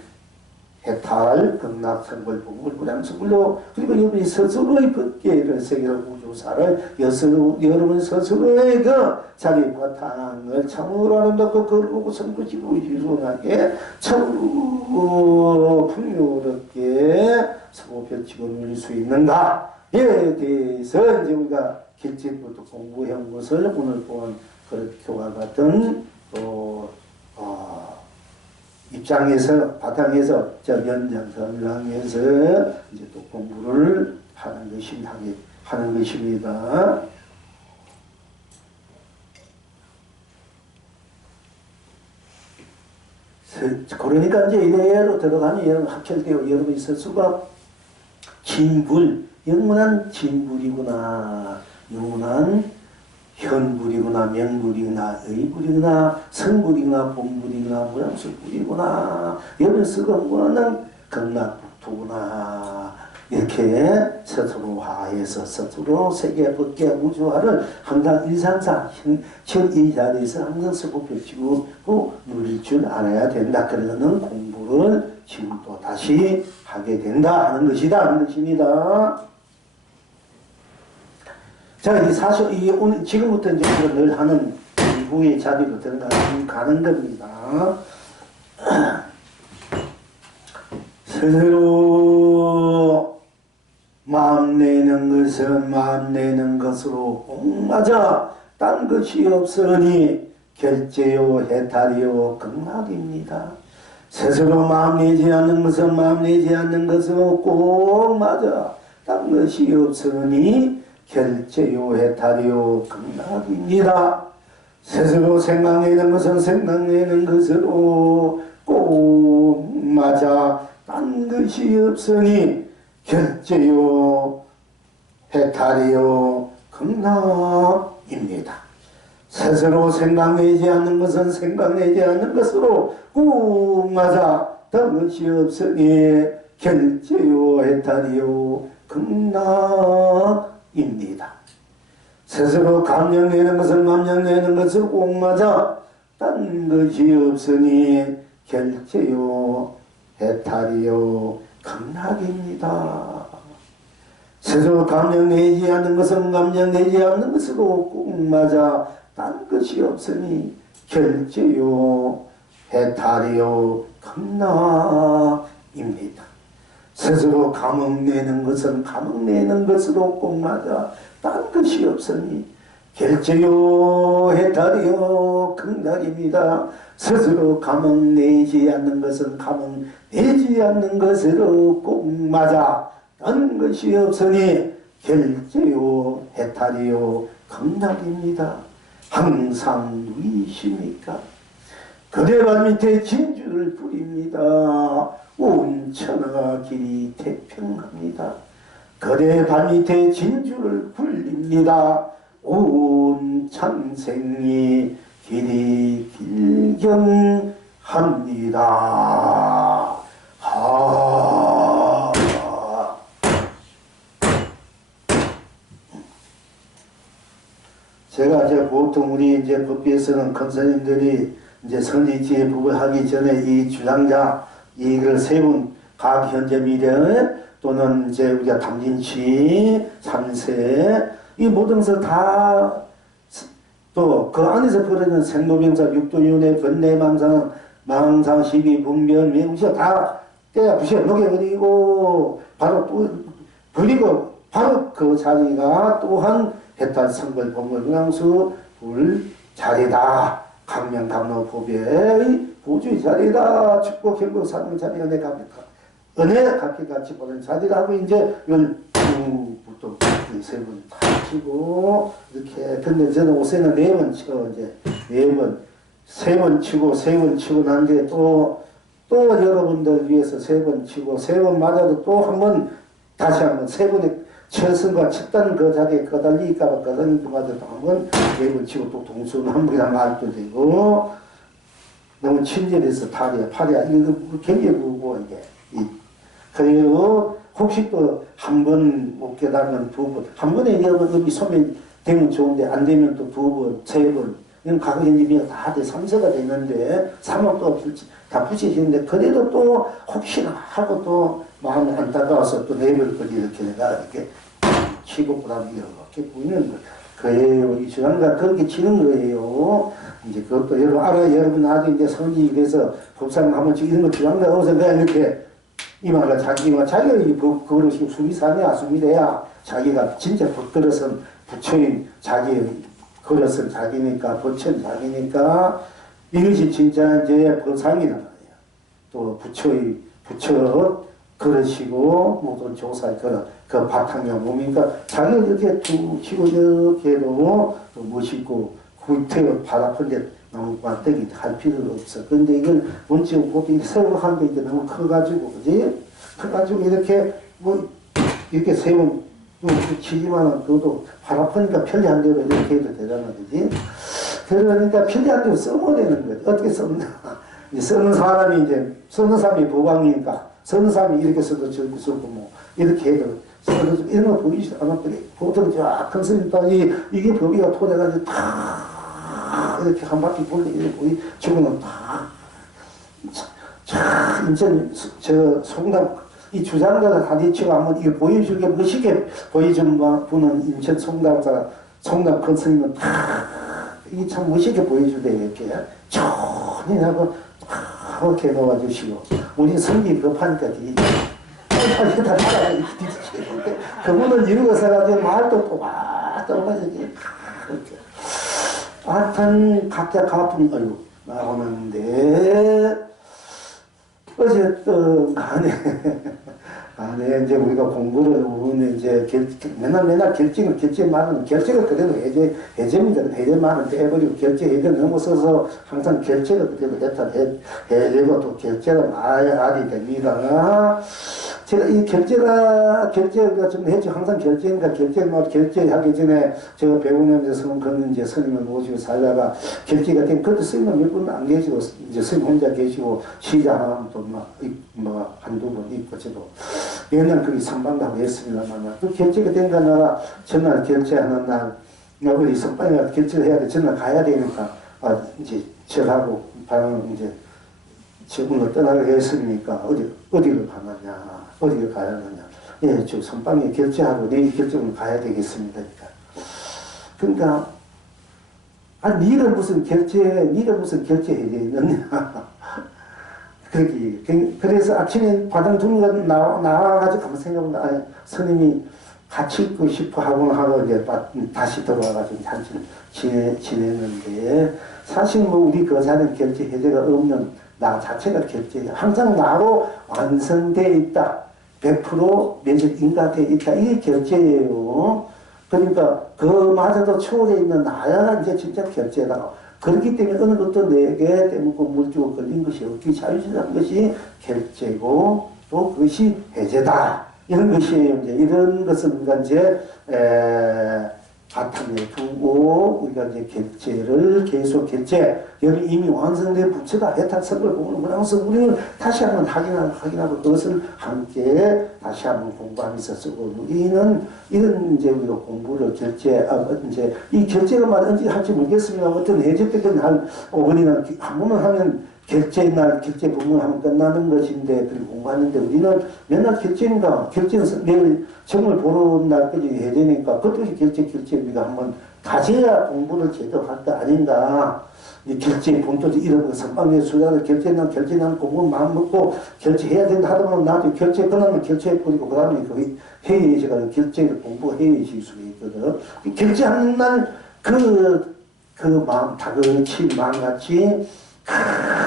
해탈, 극락, 성불, 부불, 불량성불로 그리고 여러분이 스스로의 법계를 세계를 우주사를 여러분 스스로의 그 자기 바탕을 참으로 아름답고 거룩하고 성부지고 유순하게 참으로 풍요롭게 서고 펼치고 누릴 수 있는가에 대해서 이제 우리가 길집부터 공부한 것을 오늘 본 그와 같은 입장에서 바탕에서 저 연장선상에서 이제 또 공부를 하는 것입니다. 그러니까 이제 이래로 들어가면 여러분 합쳐되고 여러분이 스스로가 진불, 영원한 진불이구나, 영원한 현불이구나, 명불이구나, 의불이구나, 성불이구나, 본불이구나, 무량술불이구나, 여러분 스스로는 극락북토구나. 이렇게 스스로 화해서 스스로 세계 법계 우주화를 항상 일상상 현 이 자리에서 항상 쓰고 펼치고 누릴 줄 알아야 된다. 그러는 공부를 지금 또 다시 하게 된다 하는 것이다 하는 것입니다. 자, 이 사실, 오늘, 지금부터 이제 우리가 늘 하는 이후의 자리로 가는 겁니다. 스스로 마음 내는 것은 마음 내는 것으로 꼭 맞아. 딴 것이 없으니 결제요 해탈이요 극락입니다. 스스로 마음 내지 않는 것은 마음 내지 않는 것으로 꼭 맞아. 딴 것이 없으니 결제요 해탈이요 극락입니다. 스스로 생각내는 것은 생각내는 것으로 꼭 맞아. 딴 것이 없으니 결제요 해탈이요 극락입니다. 스스로 생각내지 않는 것은 생각내지 않는 것으로 꼭 맞아. 딴 것이 없으니 결제요 해탈이요 극락입니다. 스스로 감정내는 것을 감정내는 것을 꼭 맞아. 딴 것이 없으니 결제요 해탈이요 극락입니다. 스스로 감정내지 않는 것은 감정내지 않는 것으로 꼭 맞아. 딴 것이 없으니 결제요 해탈이요 극락입니다. 스스로 감흥내는 것은 감흥내는 것으로 꼭 맞아. 딴 것이 없으니 결제요 해탈이요 극락입니다. 스스로 감흥내지 않는 것은 감흥내지 않는 것으로 꼭 맞아. 딴 것이 없으니 결제요 해탈이요 극락입니다. 항상 누이십니까? 그대 발밑에 진주를 뿌립니다. 온 천하가 길이 태평합니다. 그대 발밑에 진주를 굴립니다. 온 창생이 길이 길경합니다. 제가 이제 보통 우리 이제 법비에서는 큰 스님들이 이제 선지지에 법을 하기 전에 이 주장자 이걸 세 분 각 현재 미래 또는 이제 우리가 당진치 3세 이 모든 것을 다 또 그 안에서 벌어지는 생로병사 육도윤회 번뇌망상 망상 시비 분별 명시가 다 떼야 부셔 녹여버리고 바로 또 버리고 바로 그 자리가 또한 해탈 성벌 법물 응앙수 불 자리다. 강명 강로 보배의 보주의 자리다. 축복 행복 사는 자리가 내 갑니까? 은혜 각기 같이 보는 자리라 하고 이제 이걸 또 세 번 다 치고 이렇게 근데 저는 옷에는 4번 치고 이제 4번 3번 치고 3번 치고 난 게 또 여러분들 위해서 3번 치고 3번 맞아도 또 한 번 다시 한번 3번에 철승과 쳤다는 그 자리에 거달리니까 거달리니까 맞아도 한번 4번 치고 또 동수는 한 번이나 말도 되고 너무 친절해서 팔이야 이거 굉장히 무거워 이게 그리고 혹시 또 한 번 못 깨달으면 2번 한 번에 여러분 소멸 되면 좋은데 안 되면 또 2번 3번 이건 과거 현재 미가 다 돼 3세가 되는데 3억 또 다 붙이시는데 그래도 또 혹시나 하고 또 마음이 안타까워서 또 내버려까지 이렇게 내가 이렇게 치고 보다 이렇게 보이는 거예요. 이 주장가 그렇게 치는 거예요. 이제 그것도 여러분 알아요. 여러분 나도 이제 성지 돼서 법상 한번 이런 거 주장가 어서 그냥 이렇게 이마가 자기가 이 그릇이 수미산이야 수미래야 자기가 진짜 법그릇은 부처인 자기 그릇은 자기니까 부처인 자기니까 이것이 진짜 이제 법상이란 말이야. 또 부처 그릇이고 모든 조사의 그 바탕이 뭡니까? 자기를 이렇게 툭 치고 이렇게도 또 멋있고 구태여 발 아픈데 너무 맞대기 할 필요가 없어. 근데 이걸 원칙 보통 세우고 하는 게 이제 너무 커가지고, 그지? 커가지고 이렇게 뭐, 이렇게 세우면 치지만은 그것도 발 아프니까 편리한 대로 이렇게 해도 되잖아, 그지? 그러니까 편리한 대로 쓰면 되는 거지. 어떻게 쓰느냐. 쓰는 사람이 보강이니까, 쓰는 사람이 이렇게 써도 저렇게 쓰고 뭐, 이렇게 해도 써도 이런 거 보이지 않아? 보통 쫙큰 스님들이 이게 법이가 토대가지고 다 이렇게 한 바퀴 돌리 이렇게 지금은 다 인천 저 송담 이 주장자를 하니치가 한번 이게 보여주게 멋있게 보여준 분은 인천 송담사 송담 큰 스님은 이게 참 멋있게 보여주대 이렇게 천히 하고 이렇게 놓아주시고 우리 성기 급하니까 다 따라가야 그분은 이런 거 써가지고 말도 또와또와이렇게 하여튼 각자 가쁜 아유 나오는데 어쨌든 간에 이제 우리가 공부를 우리는 이제 맨날 결정 말은 결정을 그대로 해제입니다. 해제 말은 빼버리고 결정 해제 넘어서서 항상 결정을 그대로 해제고 또 결정을 말아야 됩니다. 제가 이 결정을 좀 했죠. 항상 결정하기 전에 제가 배우면서 그런 스님을 모시고 살다가 결정이 된 그때 스님은 몇 분 안 계시고 이제 스님 혼자 계시고 시장 또 한두 번 있고 저도 옛날 그게 선방도 하고 했습니다만 그 결정이 된 거나 전날 결제하는 날 우리 선방에 가서 결제를 해야 돼. 전날 가야 되니까 이제 저하고 이제 오늘 떠나게 했으니까 어디를 가야 하느냐. 예, 저 선방에 결제하고 내일 결정을 가야 되겠습니다. 그러니까 네가 무슨 결제해야 되느냐. 그래서 아침에 바닥 두는 나와가지고 한번 생각해보면 스님이 같이 있고 싶어 하고 이제 다시 들어와가지고 한참 지냈는데 사실 우리 거사는 결제 해제가 없는 나 자체가 결제 항상 나로 완성되어 있다. 100% 면적 인가되어 있다. 이게 결제예요. 그러니까 그마저도 초월해 있는 나야 이제 진짜 결제다. 그렇기 때문에 어느 것도 내게 때문에 물주고 걸린 것이 없기 자유시한 것이 결제고 또 그것이 해제다. 이런 것이에요. 이제 이런 것을 우리가 이제 바탕에 두고 우리가 이제 결제를 계속 여기 이미 완성된 부처가 해탈선을 보는 거라서 우리는 다시 한번 확인하고 그것을 함께 다시 한번 공부하면서 쓰고 우리는 이런 이제 우리가 공부를 이제 이 결제가 언제 할지 모르겠습니다. 어떤 해제 때는 한 5번이나 한 번만 하면 결제날 결제 부분하면 끝나는 것인데 그리고 공부하는데 우리는 맨날 결제는 내일 정을 보러 날까지 해야 되니까 그것도 결제 우리가 한번 가져야 공부를 제대로 할 때 아닌가. 이 결제 본토도 이런 거 선방에 수다를 결제난 공부 마음 먹고 결제해야 된다 하더만 나중에 결제 끝나면 결제해버리고 그 다음에 그 회의에 시간에 결제를 공부 회의실 수가 있거든. 결제하는 날 그 마음 다그치 마음같이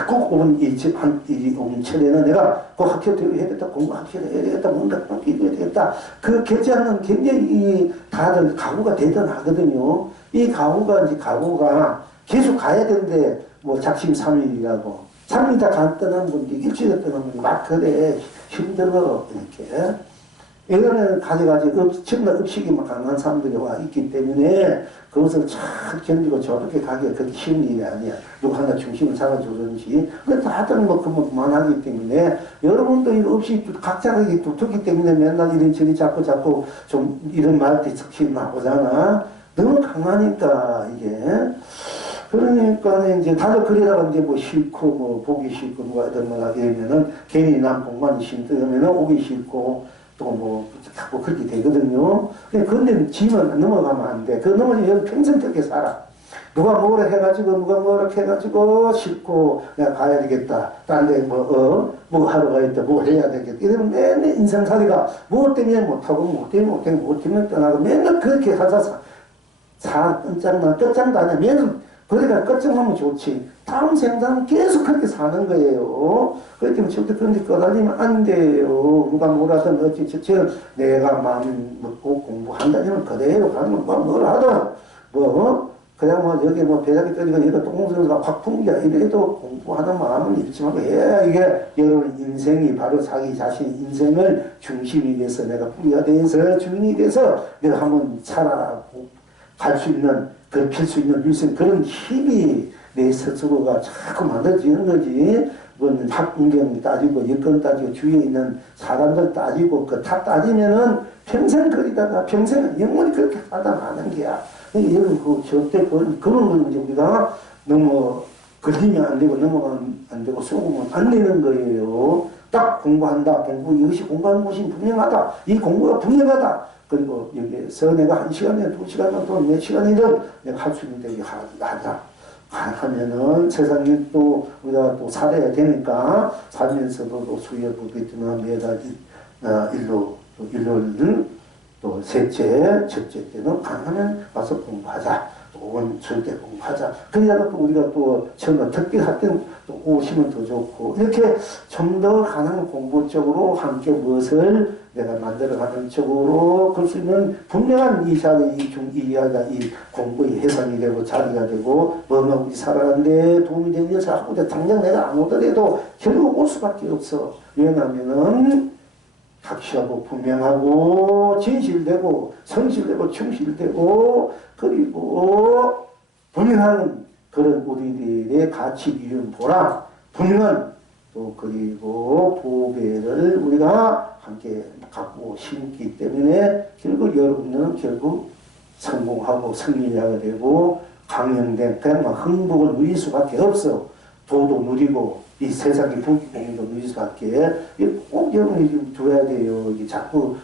꼭 오는 이 철에는 내가 꼭 학교 해야겠다, 공부 학교 해야 되겠다, 뭔가 꼭 이겨야 되겠다. 그 결제하는 굉장히 다들 각오가 대단하거든요. 이 각오가 계속 가야 되는데, 작심삼일이라고. 3일 다 떠난 분이, 일주일에 떠난 분이 막 그래, 힘들어, 이렇게. 이거는 엄청난 의식이 강한 사람들이 와 있기 때문에 그것을 잘 견디고 저렇게 가기가 그렇게 쉬운 일이 아니야. 누구 하나 중심을 잡아주든지. 근데 다들 그만하기 때문에 여러분도 이거 없이 각자가 두텁기 때문에 맨날 이런저런 자꾸 좀 이런 말들이 특히 나오잖아. 너무 강하니까 이게. 그러니까 이제 다들 그러다가 이제 싫고 보기 싫고 누가 이런 말 하게 되면은 괜히 남 공간이 힘들면은 오기 싫고 또 자꾸 그렇게 되거든요. 근데 지면 넘어가면 안 돼. 넘어지면 평생 그렇게 살아. 누가 뭐라 해가지고 싫고 내가 가야 되겠다. 딴 데 뭐 하러 가야겠다. 뭐 해야 되겠다. 이러면 맨날 인생살이가 뭐 때문에 못하고 못하면 떠나고 맨날 그렇게 하자 끝장도 아니야. 맨날 그러니까 끝장하면 좋지. 다음 생사는 계속 그렇게 사는 거예요. 그렇기 때문에 절대 그런 데 꺼달리면 안 돼요. 누가 뭐라든 어찌저찌 내가 마음 먹고 공부한다면 그대로 가면 뭘 하든 그냥 여기 배닥이 떨리고 얘가 똥손가 확 풍겨 이래도 공부하는 마음을 잃지 말고 해야 이게 여러분 인생이 바로 자기 자신 인생을 중심이 돼서 내가 뿌리가 돼서 주인이 돼서 내가 한번 살아가고 갈 수 있는 그필 수 있는 그런 힘이 내 스스로가 자꾸 만들어지는 거지. 학문경 따지고 여건 따지고 주위에 있는 사람들 따지고 다 따지면은 평생 거리다가 평생 영원히 그렇게 살다 가는 게야. 여러분 절대 그런 걸 이제 우리가 너무 걸리면 안 되고 넘어가면 안 되고 속으면 안 되는 거예요. 딱 공부한다. 공부 이것이 공부하는 것이 분명하다. 이 공부가 분명하다. 그리고 여기에서 내가 1시간이나 2시간이나 또 몇 시간이든 내가 할 수 있는데 하자. 하면은 세상에 또 우리가 또 살아야 되니까 살면서도 또 수요법이나 매달 일요일 또 셋째, 첫째 때는 가능하면 와서 공부하자. 또 절대 공부하자. 그러다가 또 우리가 또 처음에 특별할 때는 또 오시면 더 좋고 이렇게 좀 더 가능한 공부 쪽으로 함께 무엇을 내가 만들어가는 쪽으로 그럴 수 있는 분명한 이 자리, 이 공부의 해상이 되고 자리가 되고 뭐가 우리 살아가는데 도움이 되는 것을 하고 당장 내가 안 오더라도 결국 올 수밖에 없어. 왜냐하면은 확실하고 분명하고 진실되고 성실되고 충실되고 그리고 분명한 그런 우리들의 가치 기준 보람 분명한 또 그리고 보배를 우리가 함께 갖고 심기 때문에 결국 여러분들은 결국 성공하고 승리하게 되고 강연된 그냥 흥복을 누릴 수밖에 없어. 도도 누리고 이 세상의 부귀공도 누릴 수밖에 꼭 여러분이 좀 둬야 돼요. 이게 자꾸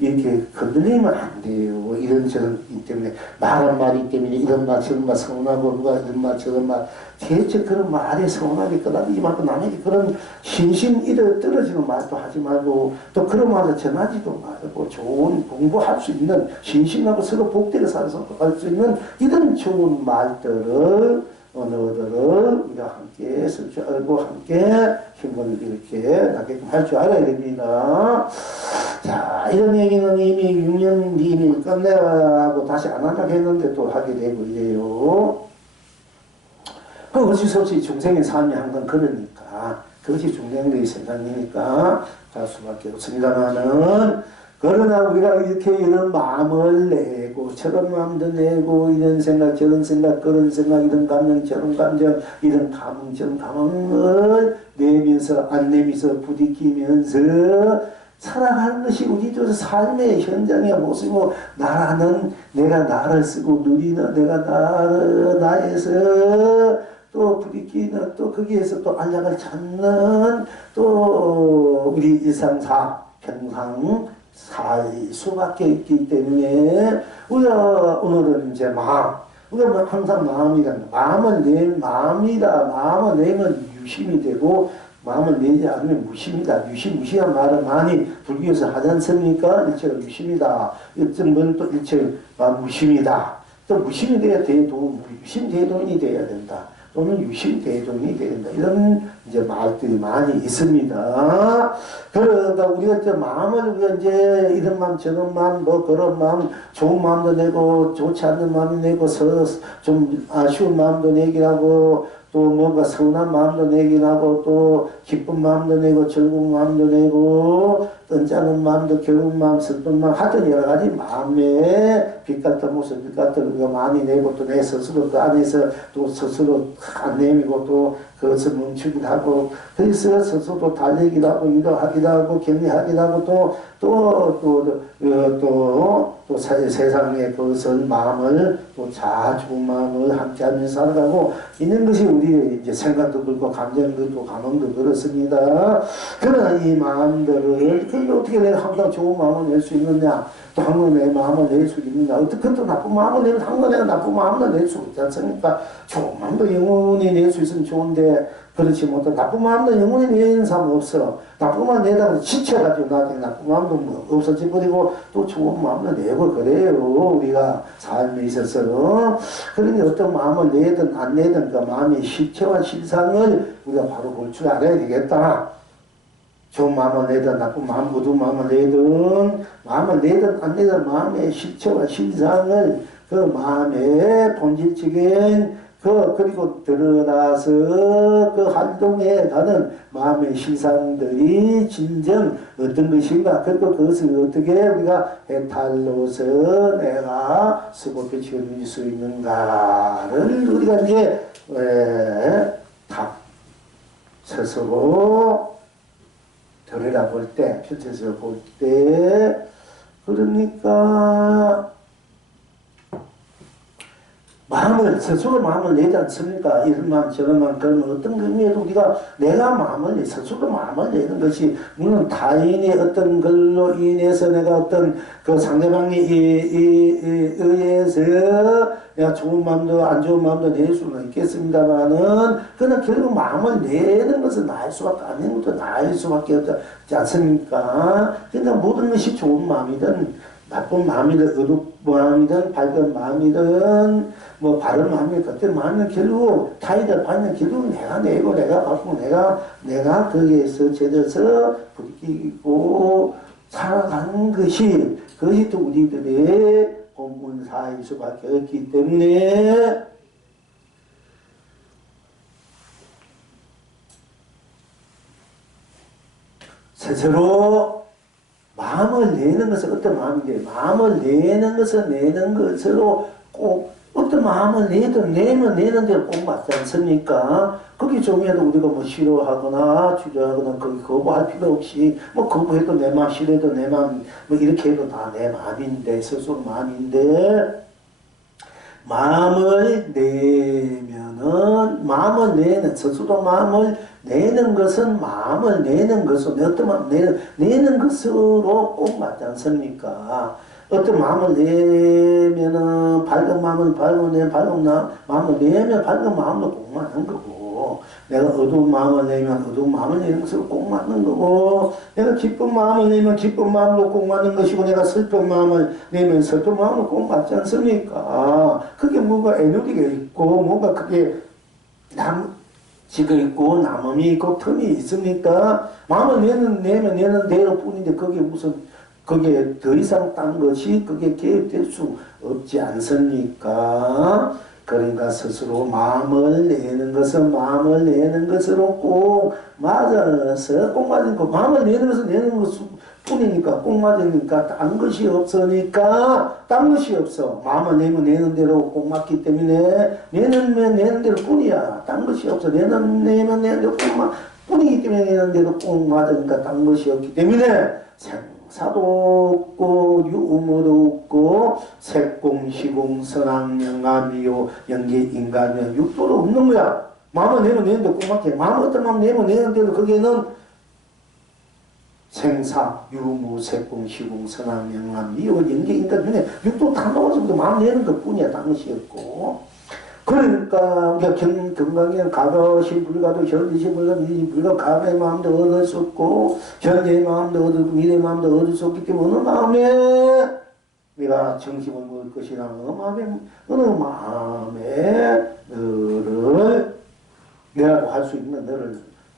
이렇게 건드리면 안 돼요. 이런저런 이 때문에 말 한마디 때문에 이런 말 저런 말 서운하고 누가 이런 말 저런 말 대체 그런 말에 서운하게 떠나지 말고 남에게 그런 신심 잃어 떨어지는 말도 하지 말고 또 그런 말을 전하지도 말고 좋은 공부할 수 있는 신심하고 서로 복되게 살아서 할 수 있는 이런 좋은 말들을 언어들을 우리가 함께 쓸 줄 알고 함께 힘을 이렇게 나게끔 할 줄 알아야 됩니다. 자, 이런 얘기는 이미 6년 이미 끝내고 다시 안 하려고 했는데 또 하게 되고 이래요. 그 어쩔 수 없이 중생의 삶이 한 건 그러니까 그것이 중생의 세상이니까 갈 수밖에 없습니다만은 그러나 우리가 이렇게 이런 마음을 내고 저런 마음도 내고 이런 생각 저런 생각 그런 생각 이런 감정 저런 감정 이런 감흥 저런 감흥을 내면서 안 내면서 부딪히면서 살아가는 것이 우리도 삶의 현장의 모습이고 나라는 내가 나를 쓰고 누리는 내가 나에서 또 부딪히는 또 거기에서 또 안락을 찾는 또 우리 일상사 평상 살 수밖에 있기 때문에 우리가 오늘은 이제 마음 우리가 항상 마음은 내 마음이다. 마음을 내면 유심이 되고 마음을 내지 않으면 무심이다. 무시한 말은 많이 불교에서 하지 않습니까? 일체가 유심이다. 어떤 건 또 일체가 무심이다. 또 무심이 돼야 유심 대도인이 돼야 된다. 또는 유심 대도인이 돼야 된다. 이런 이제 말들이 많이 있습니다. 그러다 우리가 이제 마음을 우리가 이제 이런 마음 저런 마음 뭐 그런 마음 좋은 마음도 내고 좋지 않는 마음도 내고 좀 아쉬운 마음도 내긴 하고 또 뭔가 서운한 마음도 내긴 하고 또 기쁜 마음도 내고 즐거운 마음도 내고 뜬짜는 마음도 괴로운 마음 슬픈 마음 하여튼 여러 가지 마음에 빛 같은 모습 빛 같은 우리가 많이 내고 또 내 스스로 그 안에서 또 스스로 안 내미고 또 그것을 멈추기도 하고 그래서 스스로 달리기도 하고 유도하기도 하고 격리하기도 하고 또 세상의 그것을 마음을 또 좋은 마음을 함께 하면서 살아가고 있는 것이 우리의 이제 생각도 그렇고 감정도 그렇고 감흥도 그렇습니다. 그러나 이 마음들을 그게 어떻게 내가 항상 좋은 마음을 낼 수 있느냐 또 항상 내 마음을 낼 수 있느냐 어떻게 또 나쁜 마음을 내면 항상 내가 나쁜 마음을 낼 수 있지 않습니까? 좋은 마음도 영원히 낼 수 있으면 좋은데 그렇지 못해 나쁜 마음도 영원히 내는 사람 없어. 나쁜 마음 내다가 지쳐가지고 나중에 나쁜 마음도 뭐 없어져 버리고 또 좋은 마음도 내고 그래요. 우리가 삶에 있어서 그러니 어떤 마음을 내든 안 내든 그 마음의 실체와 실상을 우리가 바로 볼 줄 알아야 되겠다. 좋은 마음을 내든 나쁜 마음 어두운 마음을 내든 안 내든 마음의 실체와 실상을 그 마음의 본질적인 그리고 드러나서 그 활동에 가는 마음의 실상들이 진정 어떤 것인가 그리고 그것을 어떻게 우리가 해탈로서 내가 수고표 지어줄 수 있는가를 우리가 이제 다 스스로 들여다볼 때 펼쳐서 볼 때 그러니까 스스로 마음을 내지 않습니까? 이런 마음 저런 마음 그러면 어떤 의미에도 우리가 내가 스스로 마음을 내는 것이 물론 타인의 어떤 걸로 인해서 내가 어떤 그 상대방에 의해서 내가 좋은 마음도 안 좋은 마음도 낼 수는 있겠습니다만은 그러나 결국 마음을 내는 것은 나일 수밖에 안 되는 것도 나일 수밖에 없지 않습니까? 그러니까 모든 것이 좋은 마음이든 나쁜 마음이든 의독 마음이든 밝은 마음이든 뭐 바른 마음이든 어떤 마음이든 결국 타인들 받는 결국 내가 내고 내가 받고 내가 거기에서 젖어서 부딪히고 살아가는 것이 그것이 또 우리들의 본문사일 수밖에 없기 때문에 스스로 마음을 내는 것은 어떤 마음인데 마음을 내는 것은 내는 것으로 꼭 어떤 마음을 내면 내는 대로 꼭 맞지 않습니까? 거기 좀이라도 우리가 뭐 싫어하거나 주저하거나 거기 거부할 필요 없이 뭐 거부해도 내 마음 싫어해도 내 마음 뭐 이렇게 해도 다 내 마음인데 스스로 마음인데 마음을 내면은 마음을 내는 스스로 마음을 내는 것은 마음을 내는 것은 어떤 마음 내는 것으로 꼭 맞지 않습니까? 어떤 마음을 내면은 밝은 마음을 마음을 내면 밝은 마음도 꼭 맞는 거고 내가 어두운 마음을 내면 어두운 마음을 내는 것으로 꼭 맞는 거고 내가 기쁜 마음을 내면 기쁜 마음으로 꼭 맞는 것이고 내가 슬픈 마음을 내면 슬픈 마음으로 꼭 맞지 않습니까? 그게 뭔가 에너지가 있고 뭔가 그게 지가 있고 남음이 있고 틈이 있습니까? 마음을 내면 내는 대로 뿐인데 그게 무슨 그게 더 이상 딴 것이 그게 개입될 수 없지 않습니까? 그러니까 스스로 마음을 내는 것은 마음을 내는 것으로 꼭 맞아서 꼭 맞은 거 마음을 내는 것은 내는 것 뿐이니까 꼭 맞으니까 딴 것이 없으니까 딴 것이 없어. 마음을 내면 내는 대로 꼭 맞기 때문에 내는 대로 뿐이야. 딴 것이 없어. 내면 내는 대로 뿐이기 때문에 내는 대로 꼭 맞으니까 딴 것이 없기 때문에 생사도 없고 유무도 없고 색공 시공 선악명아 미요 연기 인간은 육도도 없는 거야. 마음을 내면 내는 대로 꼭 맞게. 마음 어떤 마음 내면 내는 대로 거기에는 생사, 유무, 색공, 시공, 선악, 명암, 미혹, 연계, 인간 중에 육도 다 넣어서 마음 내는 것 뿐이야. 다른 것이 없고. 그러니까 우리가 건강에 가거시 불가도 현지시 불가 미지 불가 과거의 마음도 얻을 수 없고 현재의 마음도 얻을 수 미래의 마음도 얻을 수 없기 때문에 어느 마음에 우리가 정신을 먹을 것이나 어느 마음에 너를 내라고 할 수 있는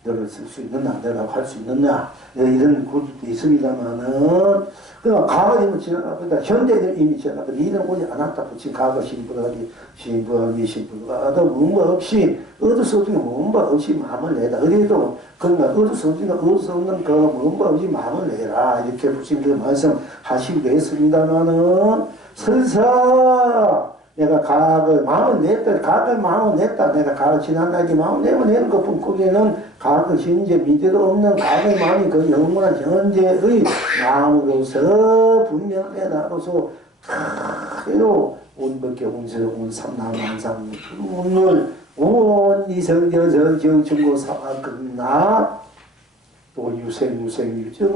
너를 쓸 수 있느냐, 내가 할 수 있느냐, 이런 구조도 있습니다만은, 그러니까 과거는 지나가보다, 현재는 이미 지나가보다, 미래는 오지 않았다. 지금 과거 신부하기, 뭔가 없이, 얻을 수 없는 뭔가 없이 마음을 내라. 어디에도, 그러니까 얻을 수 없는 그 뭔가 없이 마음을 내라. 이렇게 부처님께서 말씀하시기도 했습니다만은, 설사, 내가 과거의 마음을 냈다. 과거의 마음을 냈다. 내가 과거 지난날의 마음을 내는 것뿐 거기에는 과거, 현재, 미래도 없는 과거의 마음이 그 영원한 현재의 마음으로서 분명하게 나로서 그대로 온법계 온세온 삼나만상 오늘 온 이성저성 정충고 사화급나 또 유생유정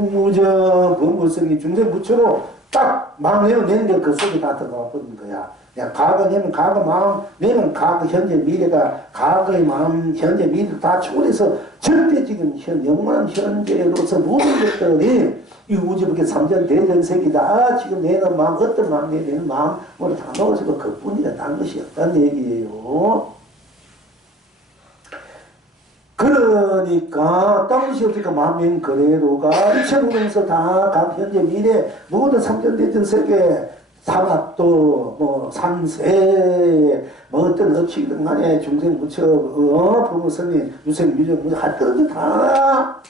범부성이 중생부처로 딱 마음 내는데 그 속에 다 들어가 버린 거야. 야, 과거 내면 과거 마음 내면 과거 현재 미래가 과거의 마음 현재 미래 다 초월해서 절대적인 영원한 현재로서 모든 것들이 이 우주밖에 삼전 대전색이다. 지금 내는 마음 어떤 마음 내는 마음 뭐를 다 넣어서 그뿐이라 다른 것이 없다는 얘기예요. 그러니까 딴 것이 없으니까 마음인 그대로가 일체로면서 다 각 현재 미래 모든 삼전대전 세계 사막도 뭐 삼세 뭐 어떤 업식이든 간에 중생 부처 부모스님 유생 유정 할 것 다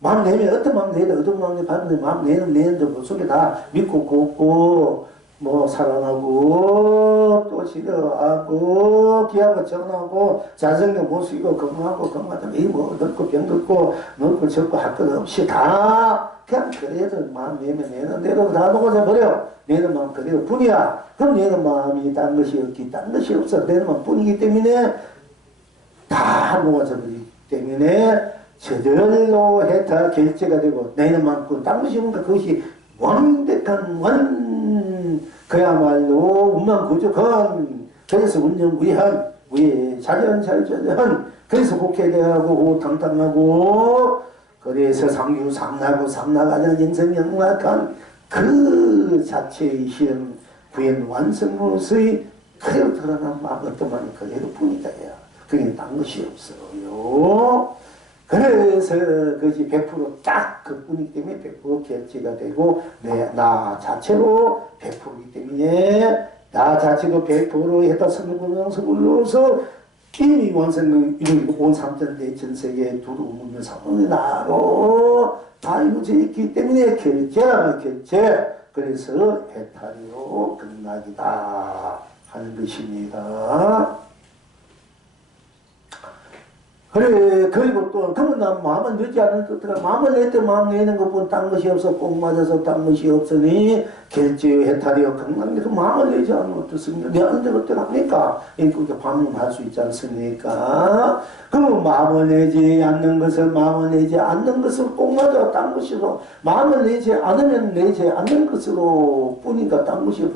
마음 내면 어떤 마음 내든 어떤 마음 내든 마음 내는 저 속에 다 믿고 곱고 뭐 사랑하고 또 싫어하고 기하고 정하고 자성경 모시고 건강하고 건강하다 이뭐 늙고 병들고 늙고 적고 할 것 없이 다 그냥 그래도 마음 내면 내는 대로 다 놓고서 버려. 내는 마음 그대로 뿐이야. 그럼 내는 마음이 딴 것이 없기 딴 것이 없어. 내는 마음 뿐이기 때문에 다 놓아져 버리기 때문에 저절로 해타 결제가 되고 내는 마음 딴 것이 없는가 그것이 완벽한 그야말로 운만구족한 그래서 운영무이한 우리 자전자전 그래서 복해대하고 당당하고 그래서 상유상나고 상나가는 인생영락한 그 자체의 실현 구현 완성으로서의 그대로 드러난 마음 어떤 마음이 그대로 뿐이다. 그게 딴 것이 없어요. 그래서 그것이 100% 딱 그뿐이기 때문에 100% 결제가 되고 나 자체로 100%이기 때문에 나 자체도 100% 했다 성불로서 이미 완성을 이루고 온 삼천대 전세계 두루뭉며 사문의 나로 다 이루어져 있기 때문에 결제라면 결제 그래서 해탈이요 극락이다 하는 것입니다. 그래, 그리고 또, 그러면 난 마음을 내지 않을 것더라. 마음을 낼 때 마음 내는 것뿐 딴 것이 없어. 꼭 맞아서 딴 것이 없으니, 결제요, 해탈이요, 건강해. 그 마음을 내지 않으면 어떻습니까? 내 안될 어떻게 합니까? 그렇게 반문할 수 있지 않습니까? 그러면 마음을 내지 않는 것을, 마음을 내지 않는 것을 꼭 맞아. 딴 것이로. 마음을 내지 않으면 내지 않는 것으로 뿐이니까 딴 것이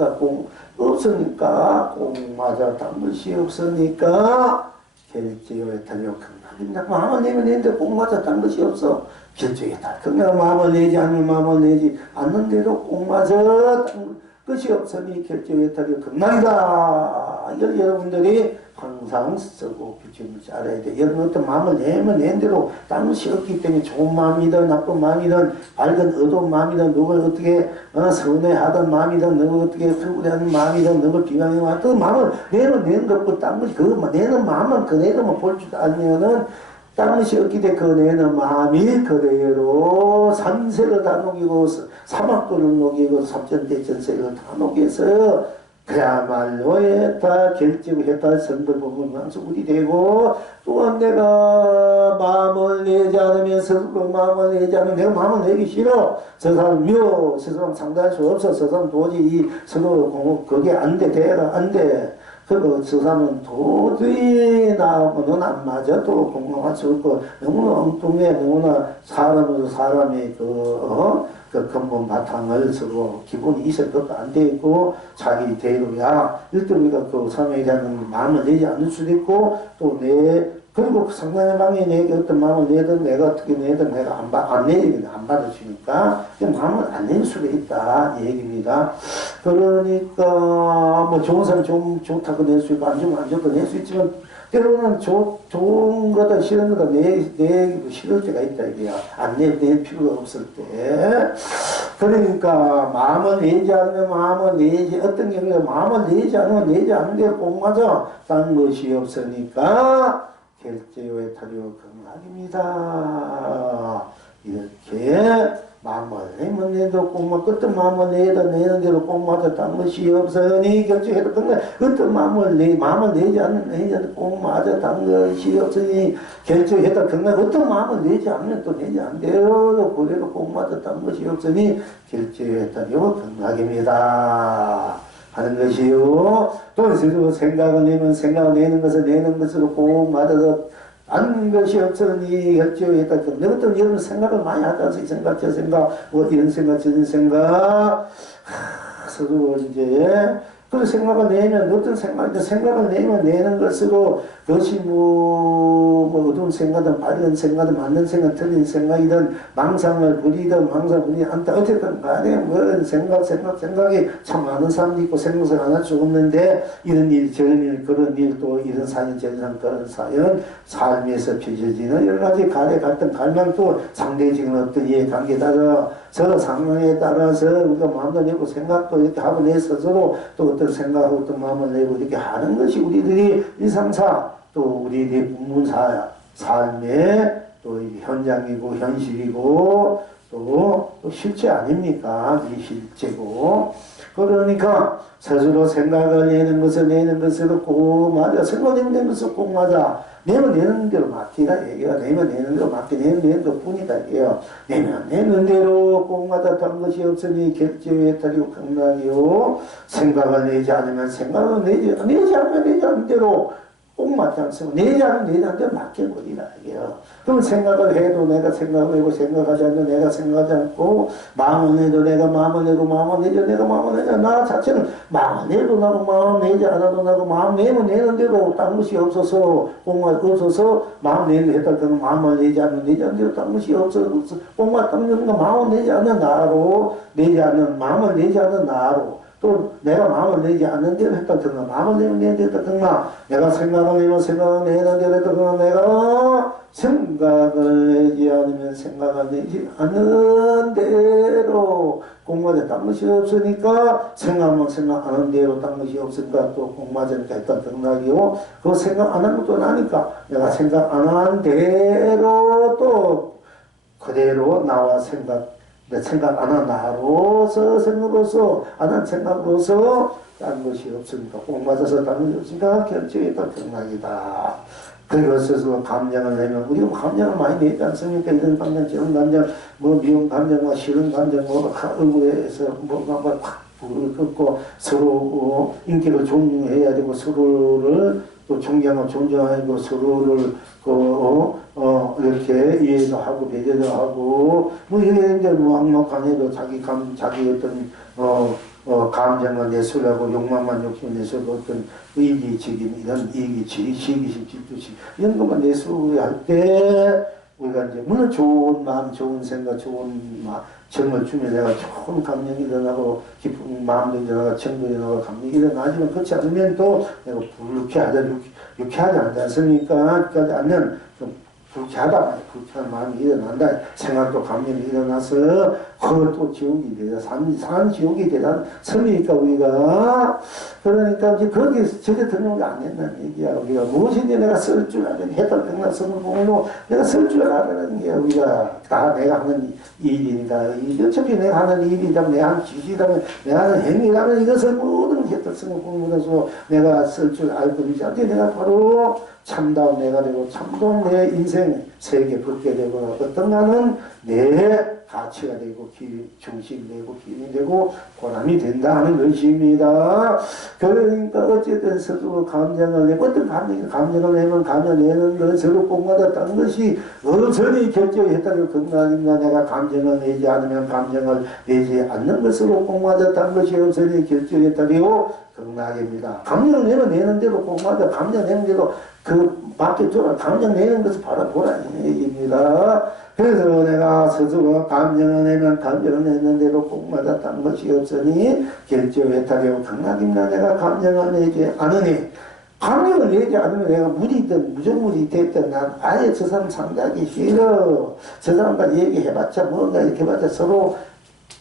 없으니까, 꼭 맞아. 딴 것이 없으니까, 결제요, 해탈이요, 건강입니다. 마음을 내면 내는데 꼭 맞아. 딴 것이 없어. 결제요, 해탈. 건강 마음을 내지 않으면 마음을 내지 않는데도 꼭 맞아. 딴 것이 없으니 결제요, 해탈이요, 건강이다. 이걸 여러분들이 항상 쓰고 비추면 알아야 돼. 여러분 어떤 마음을 내면 낸 대로 딴 것이 없기 때문에 좋은 마음이든 나쁜 마음이든 밝은 어두운 마음이든 누굴 어떻게 선회하던 마음이든 누굴 어떻게 불구하는 마음이든 누굴 비방해왔던 그 마음을 내면 내는 것보다 딴 것이 그 내는 마음은 그대로만 볼 줄 알면은 딴 것이 없기 때문에 그 내는 마음이 그대로 산세를 다 녹이고 사막도를 녹이고 삼천대천세를 다 녹여서 그야말로 했다 결제고 했다 선들 보면 양수구리 되고 또한 내가 마음을 내지 않으면 스스로 마음을 내지 않으면 내가 마음을 내기 싫어 저 사람 미워 저 사람 상대할 수 없어 저 사람 도저히 서로 공업 그게 안돼 대가 안돼 그리고 저 사람은 도저히 나하고는 안 맞아 또 공감할 수 없고 너무나 엉뚱해 너무나 사람으로 사람의 그 근본 바탕을 서로 기본이 있을 것도 안 돼 있고 자기 대로야 일단 우리가 그 사람에 대한 마음을 내지 않을 수도 있고 또 그리고 상대방이 내게 어떤 마음을 내든 내가 어떻게 내든 내가 안 내리면 안 받아주니까 마음을 안 낼 수도 있다 이 얘기입니다. 그러니까 뭐 좋은 사람 좋다고 낼 수 있고 안 좋으면 안 좋다고 낼 수 있지만 때로는 좋은 거다 싫은 거다 내기도 싫을 때가 있다 이게야. 안 낼 필요가 없을 때. 그러니까 마음을 내지 않으면 마음을 내지 어떤 경우에 마음을 내지 않으면 내지 않는 대로 꼭 맞아. 딴 것이 없으니까 결제요 해탈요 극락입니다. 이렇게 마음을 내면 내도 꼭 맞고 어떤 마음을 내는 대로 꼭 맞아. 딴 것이 없으니 결제해도 극락. 어떤 마음을 내지 않는 꼭 맞아. 딴 것이 없으니 결제해도 극락. 어떤 마음을 내지 않으면 또 내지 않는 대로 그대로 꼭 맞아. 딴 것이 없으니 결제해도 극락입니다. 하는 것이요. 또 생각을 내면 생각을 내는 것을 내는 것으로 꼭 맞아서 안 것이 없으니 결제했다. 내가 또 여러분 생각을 많이 하다 이 생각 저 생각 뭐 이런 생각 저런 생각 서로 이제 그 생각을 내면 어떤 생각을 내면 내는 것으로 그것이 뭐 어두운 생각이든 밝은 생각이든 맞는 생각 틀린 생각이든 망상을 부리든 망상 부리지 않다 어쨌든 간에 뭐 생각이 참 많은 사람도 있고 생각을 안 할 수 없는데 이런 일 저런 일 그런 일 또 이런 사연 저런 사연 그런 사연 삶에서 펼쳐지는 여러 가지 가대 갈등 갈망도 상대적인 어떤 이해관계에 따라 저 상황에 따라서 우리가 마음도 내고 생각도 이렇게 하고 내 스스로 또 어떤 생각하고 어떤 마음을 내고 이렇게 하는 것이 우리들이 일상사 또 우리들의 문사 삶의 또 현장이고 현실이고 또 실제 아닙니까? 이 실제고. 그러니까 스스로 생각을 내는 것을 꼭 맞아. 생각내는 것을 꼭 맞아. 내면 내는 대로 맡기라 얘기야. 내면 내는 대로 내면 내는 것 뿐이다 얘기야. 내면 내는 대로 꼭 맞았다는 것이 없으니 결제에 따르고 강락이요. 생각을 내지 않으면 생각을 내지 않으면 내지 않는 대로 꼭 맞지 않습니다. 내지 않으면 대로 맡겨버리라 이게요. 그럼 생각을 해도 내가 생각을 하고 생각하지 않는 내가 생각하지 않고 마음을 내도 내가 마음을 내고 마음을 내죠 내가 마음을 내죠 나 자체는 마음을 내도 나고 마음 내지 않아도 나고 마음 내면 내는 대로 딴 것이 없어서 공만 없어서 마음 내는 했다 그러면 마음을 내지 않는 대로 딴 것이 없어서 공만 닦는 거 마음을 내지 않는 나로 내지 않는 마음을 내지 않는 나로 또 내가 마음을 내지 않는 대로 했다 그러나 마음을 내면 내는 대로 했다 그러나 내가 생각을 내면 생각을 내는 대로 했다 그러나 내가 생각을 내지 않으면 생각을 내지 않는 대로 공부하자 딴 것이 없으니까 생각만 생각하는 대로 딴 것이 없으니까 또 공부하자니까 했다 등락이요. 그 생각 안 하는 것도 나니까 내가 생각 안 하는 대로 또 그대로 나와 생각 안 한 나로서 생각으로서 안 한 생각으로서 딴 것이 없으니까 꼭 맞아서 딴 것이 없으니까 결정했다 등락이다. 그리고 스스로 감정을 내면 우리가 감정을 많이 내지 않습니까? 이런 감정 저런 감정 뭐 미운 감정 뭐 싫은 감정 뭐 의구에서 뭐가 확 불을 끄고 서로 인기를 존중해야 되고 서로를 또 존경하고 존중하고 서로를 이렇게 이해도 하고 배려도 하고 뭐 이런데 막막하네도 자기 어떤 감정을 내수라고 욕망만 욕심을 내수고 어떤 의기직임 이런 이기직 시기식 질투식 이런 것만 내수할 때 우리가 이제 물론 좋은 마음 좋은 생각 좋은 정을 주면 내가 좋은 감정이 일어나고 기쁜 마음도 일어나고 정도 일어나고 감정이 일어나지만 그렇지 않으면 또 내가 유쾌하지 않지 않습니까? 그렇지 않으면 좀 불쾌하다 불쾌한 마음이 일어난다 생각도 감정이 일어나서 그것도 지옥이 되다 산 지옥이 되다 섬이니까 우리가 그러니까 이제 거기에 절대 등록이 안 된다는 얘기야. 우리가 무엇인지 내가 쓸 줄 아는 해탈 백날 쓰는 공로 내가 쓸 줄 알아라는 게 우리가 다 내가 하는 일이다. 어차피 내가 하는 일이라면 내가 하는 지시라면 내가 하는 행위라면 이것을 모든 해탈 쓰는 공로에서 내가 쓸 줄 알고 이제 내가 바로 참다운 내가 되고 참다운 내 인생 세계 붙게 되고 어떤 나는 내 가치가 되고 중심이 되고 힘이 되고 보람이 된다 하는 것입니다. 그러니까 어쨌든 스스로 감정을 내고 어떤 감정을 내면 감정 내는 건 서로 공부하다는 것이 어선히 결정했다는 건강입니다. 내가 감정을 내지 않으면 감정을 내지 않는 것으로 공부하다는 것이 어선히 결정했다리요 극락입니다. 감정을 내면 내는 대로 공부하다 감정 내는 대로 그 밖에 돌아 감정 내는 것을 바라보라는 얘기입니다. 그래서 내가 스스로 감정을 내면 감정을 내는 대로 꼭 맞았다는 것이 없으니 결정했다고 강락입니다. 내가 감정을 내지 않으니 감정을 내지 않으면 내가 무리든 무정무리 됐든 난 아예 저 사람 상대하기 싫어. 저 사람과 얘기해봤자 뭔가 이렇게 해봤자 서로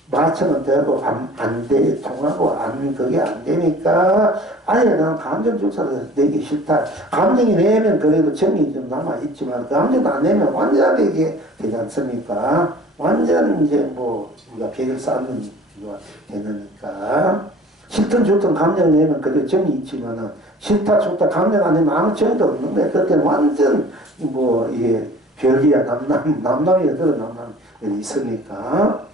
맞춰는 되고 안 돼, 통하고 그게 안 되니까 아예 난 감정 조사를 내기 싫다. 감정이 내면 그래도 정이 좀 남아있지만 감정도 안 내면 완전하게 이게 되지 않습니까? 완전 이제 뭐 우리가 벽을 쌓는 기가 되니까 싫든 좋든 감정 내면 그래도 정이 있지만은 싫다 좋다 감정 안 내면 아무 정도 없는데 그때는 완전 뭐 이게 벽이야 남남이야 그런 남남이 있으니까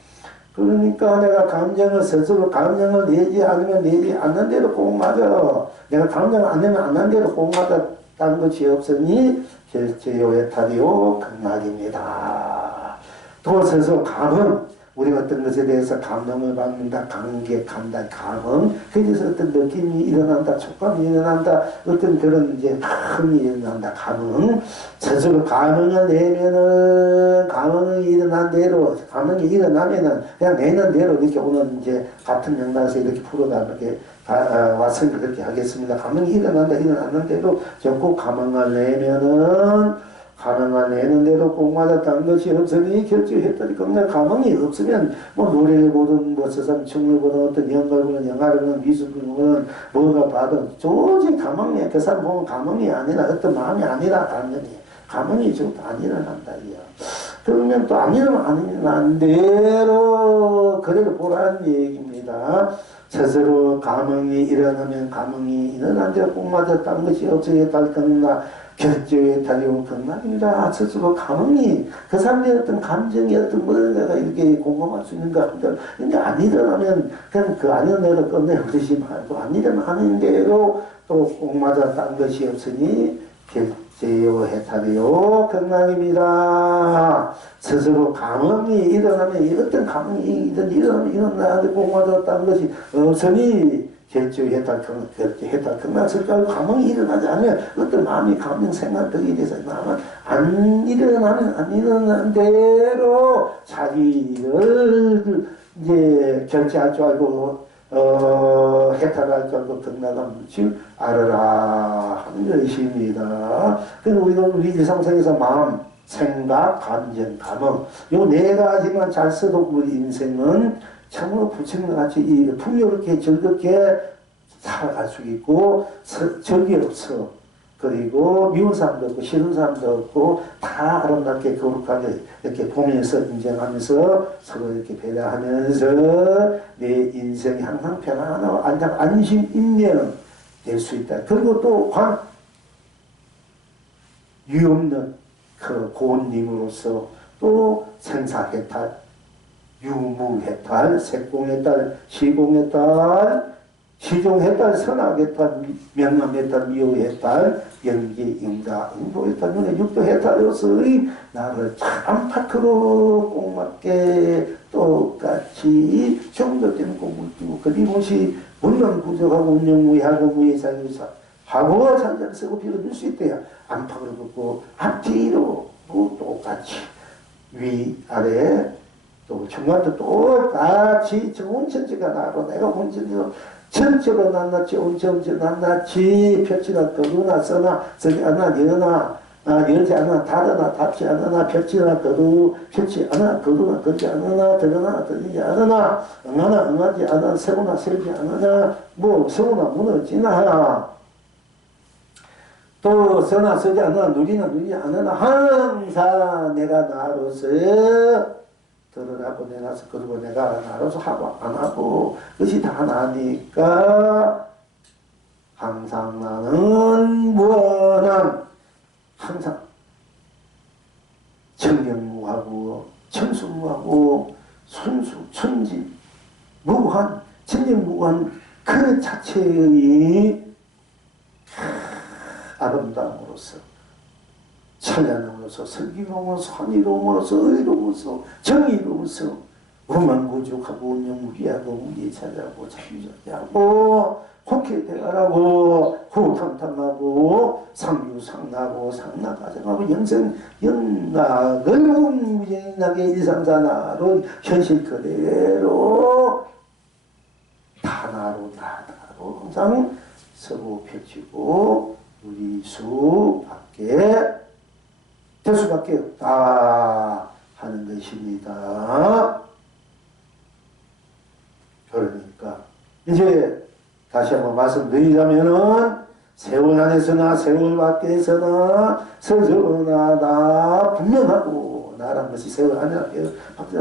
그러니까 내가 감정을 스스로 감정을 내지 않으면 내지 않는 대로 꼭 맞아. 내가 감정을 안 내면 안 하는 대로 꼭 맞았다는 것이 없으니 결제요의 탈이요 극락입니다. 또 스스로 감흥 우리가 어떤 것에 대해서 감동을 받는다, 감격한다, 감흥, 거기서 어떤 느낌이 일어난다, 촉감이 일어난다, 어떤 그런 이제 감이 일어난다, 감흥. 스스로 감흥을 내면은, 감흥이 일어난 대로, 감흥이 일어나면은, 그냥 내는 대로 이렇게 오늘 이제 같은 명단에서 이렇게 풀어가 이렇게 왔으니 그렇게 하겠습니다. 감흥이 일어나는 대로 적고 감흥을 내면은, 감흥을 내는 대로 꼭 맞았다는 것이 없으니 결정했더니 그냥 감흥이 없으면 뭐 노래를 보든 뭐 세상 춤을 보든 어떤 연가를 보든 영화를 보든 미술을 보든 뭐가 봐도 도저히 감흥이 그 사람 보면 감흥이 아니라 어떤 마음이 아니라 감흥이 좀 안 일어난다 이야. 그러면 또 아니면 아니면 안 대로 그래도 보라는 얘기입니다. 스스로 감흥이 일어나면 감흥이 일어난 대로 꼭 맞았다는 것이 어찌에 달거나 결제에 달려온 극락입니다. 스스로 감흥이 그 사람의 어떤 감정이 어떤 뭔가가 이렇게 공감할 수 있는가 한데 근데 안 일어나면 그냥 그 아니는 대로 끝내버리지 말고 안 일어나면 아닌 대로 또 꼭 맞았다는 것이 없으니 결제요 해탈이요 극락입니다. 스스로 감흥이 일어나면 어떤 감흥이든 일어나면 일어나는데 꼭 맞았다는 것이 없으니 결제 해탈 극락설까지 감흥이 일어나지 않으면 어떤 마음이 감정 생각들이 돼서 나만 안 일어나면 안 일어나는 대로 자기를 이제 결제할 줄 알고 해탈할 줄 알고 극락한 줄 알아라 하는 것입니다. 그리고 우리 일상생에서 마음, 생각, 감정, 감흥 요 네 가지만 잘 써도 우리 인생은 참으로 부처님과 같이 이 풍요롭게 즐겁게 살아갈 수 있고 적이 없어. 그리고 미운 사람도 없고 싫은 사람도 없고 다 아름답게 거룩하게 이렇게 보면서 인정하면서 서로 이렇게 배려하면서 내 인생이 항상 편안하고 안심 인명 될 수 있다. 그리고 또 유없는 그 고운님으로서 또 생사해탈, 유무해탈, 색공해탈, 시공해탈, 시종해탈, 선악해탈, 명암해탈, 미호해탈, 연기인가, 인도해탈, 눈의 육도해탈로서의 나를 참 파크로 꼭 맞게 똑같이 정도된 공을 두고 그리고시 물론 부족하고 운영무의하고 무예사유사 하고 잔잔 쓰고 빌어줄 수 있대요. 안팎으로 긋고 앞뒤로 똑같이 위아래 또 중간도 똑같이 좋은 천지가 나로 내가 온천지로 전적으로 낱낱이 온천지 낱낱이 펼치나 거두나 써나 쓰지 않아 여나 열지 않아 닫으나 닫지 않으나 펼치나 거두 펼치 않아 거두나 거두지 않으나 들으나 들리지 않으나 응하나 응하지 않아 세우나 세우지 않으나 뭐 세우나 무너지나 또 서나 서지 않으나 누리나 누리지 않으나 항상 내가 나로서 들으라고 내놔서 그리고 내가 나로서 하고 안 하고 그것이 다 나니까 항상 나는 무한한 항상 청경무하고 청수무하고 순수 천지 무한 천진무한 그 자체의 아름다움으로서 찬란함으로서 설기로움으로서 환희로움으로서 의로움으로서 정의로움으로서 무만고족하고 운영무기하고 무예차하고 자유자하고 호쾌대가라고 후탐탐하고 상유상나고 상나가정하고 영생영락을 무무정하게 일상사나로 현실 그대로 다나로 나다로 항상 서로 펼치고 우리 수밖에 될 수밖에 없다 하는 것입니다. 그러니까 이제 다시 한번 말씀드리자면은 세월 안에서나 세월 밖에서나 스스로나 나 분명하고 나라는 것이 세월 안에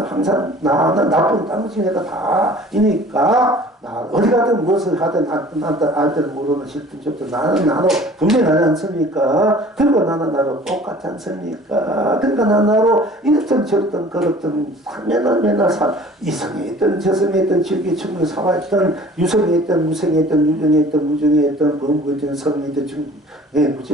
항상 나는 나쁜 당신이 내가 다이니까 나 어디 가든 무엇을 하든 알든 모르는 싫든 좋든 나는 나로 분명하지 않습니까? 그리고 나는 나로 똑같지 않습니까? 그러니까 나는 나로 이렇든 저렇든 그렇든 맨날 이성에 있든 저성에 있든 질기 충격 사화에 있든 유성에 있든 무성에 있든 유정에 있든 무정에 있든 범부에 있든 성에 있든 충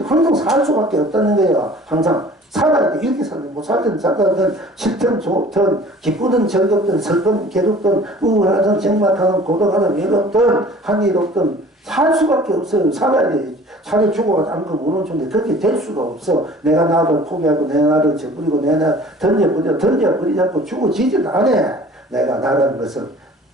항상 살 수밖에 없다는 거예요. 항상 살아야 돼. 이렇게 살면 못 살든 살든 싫든 좋든 기쁘든 즐겁든 슬픈 괴롭든 우울하든 정막하든 고독하든 외롭든 한일없든 살 수밖에 없어요. 살아야 돼. 차라리 죽어가지고 아무도 모르는 중인데 그렇게 될 수가 없어. 내가 나를 포기하고 내 나를 저버리고 내 나 던져버리지 않고 죽어지지도 않아. 내가 나라는 것은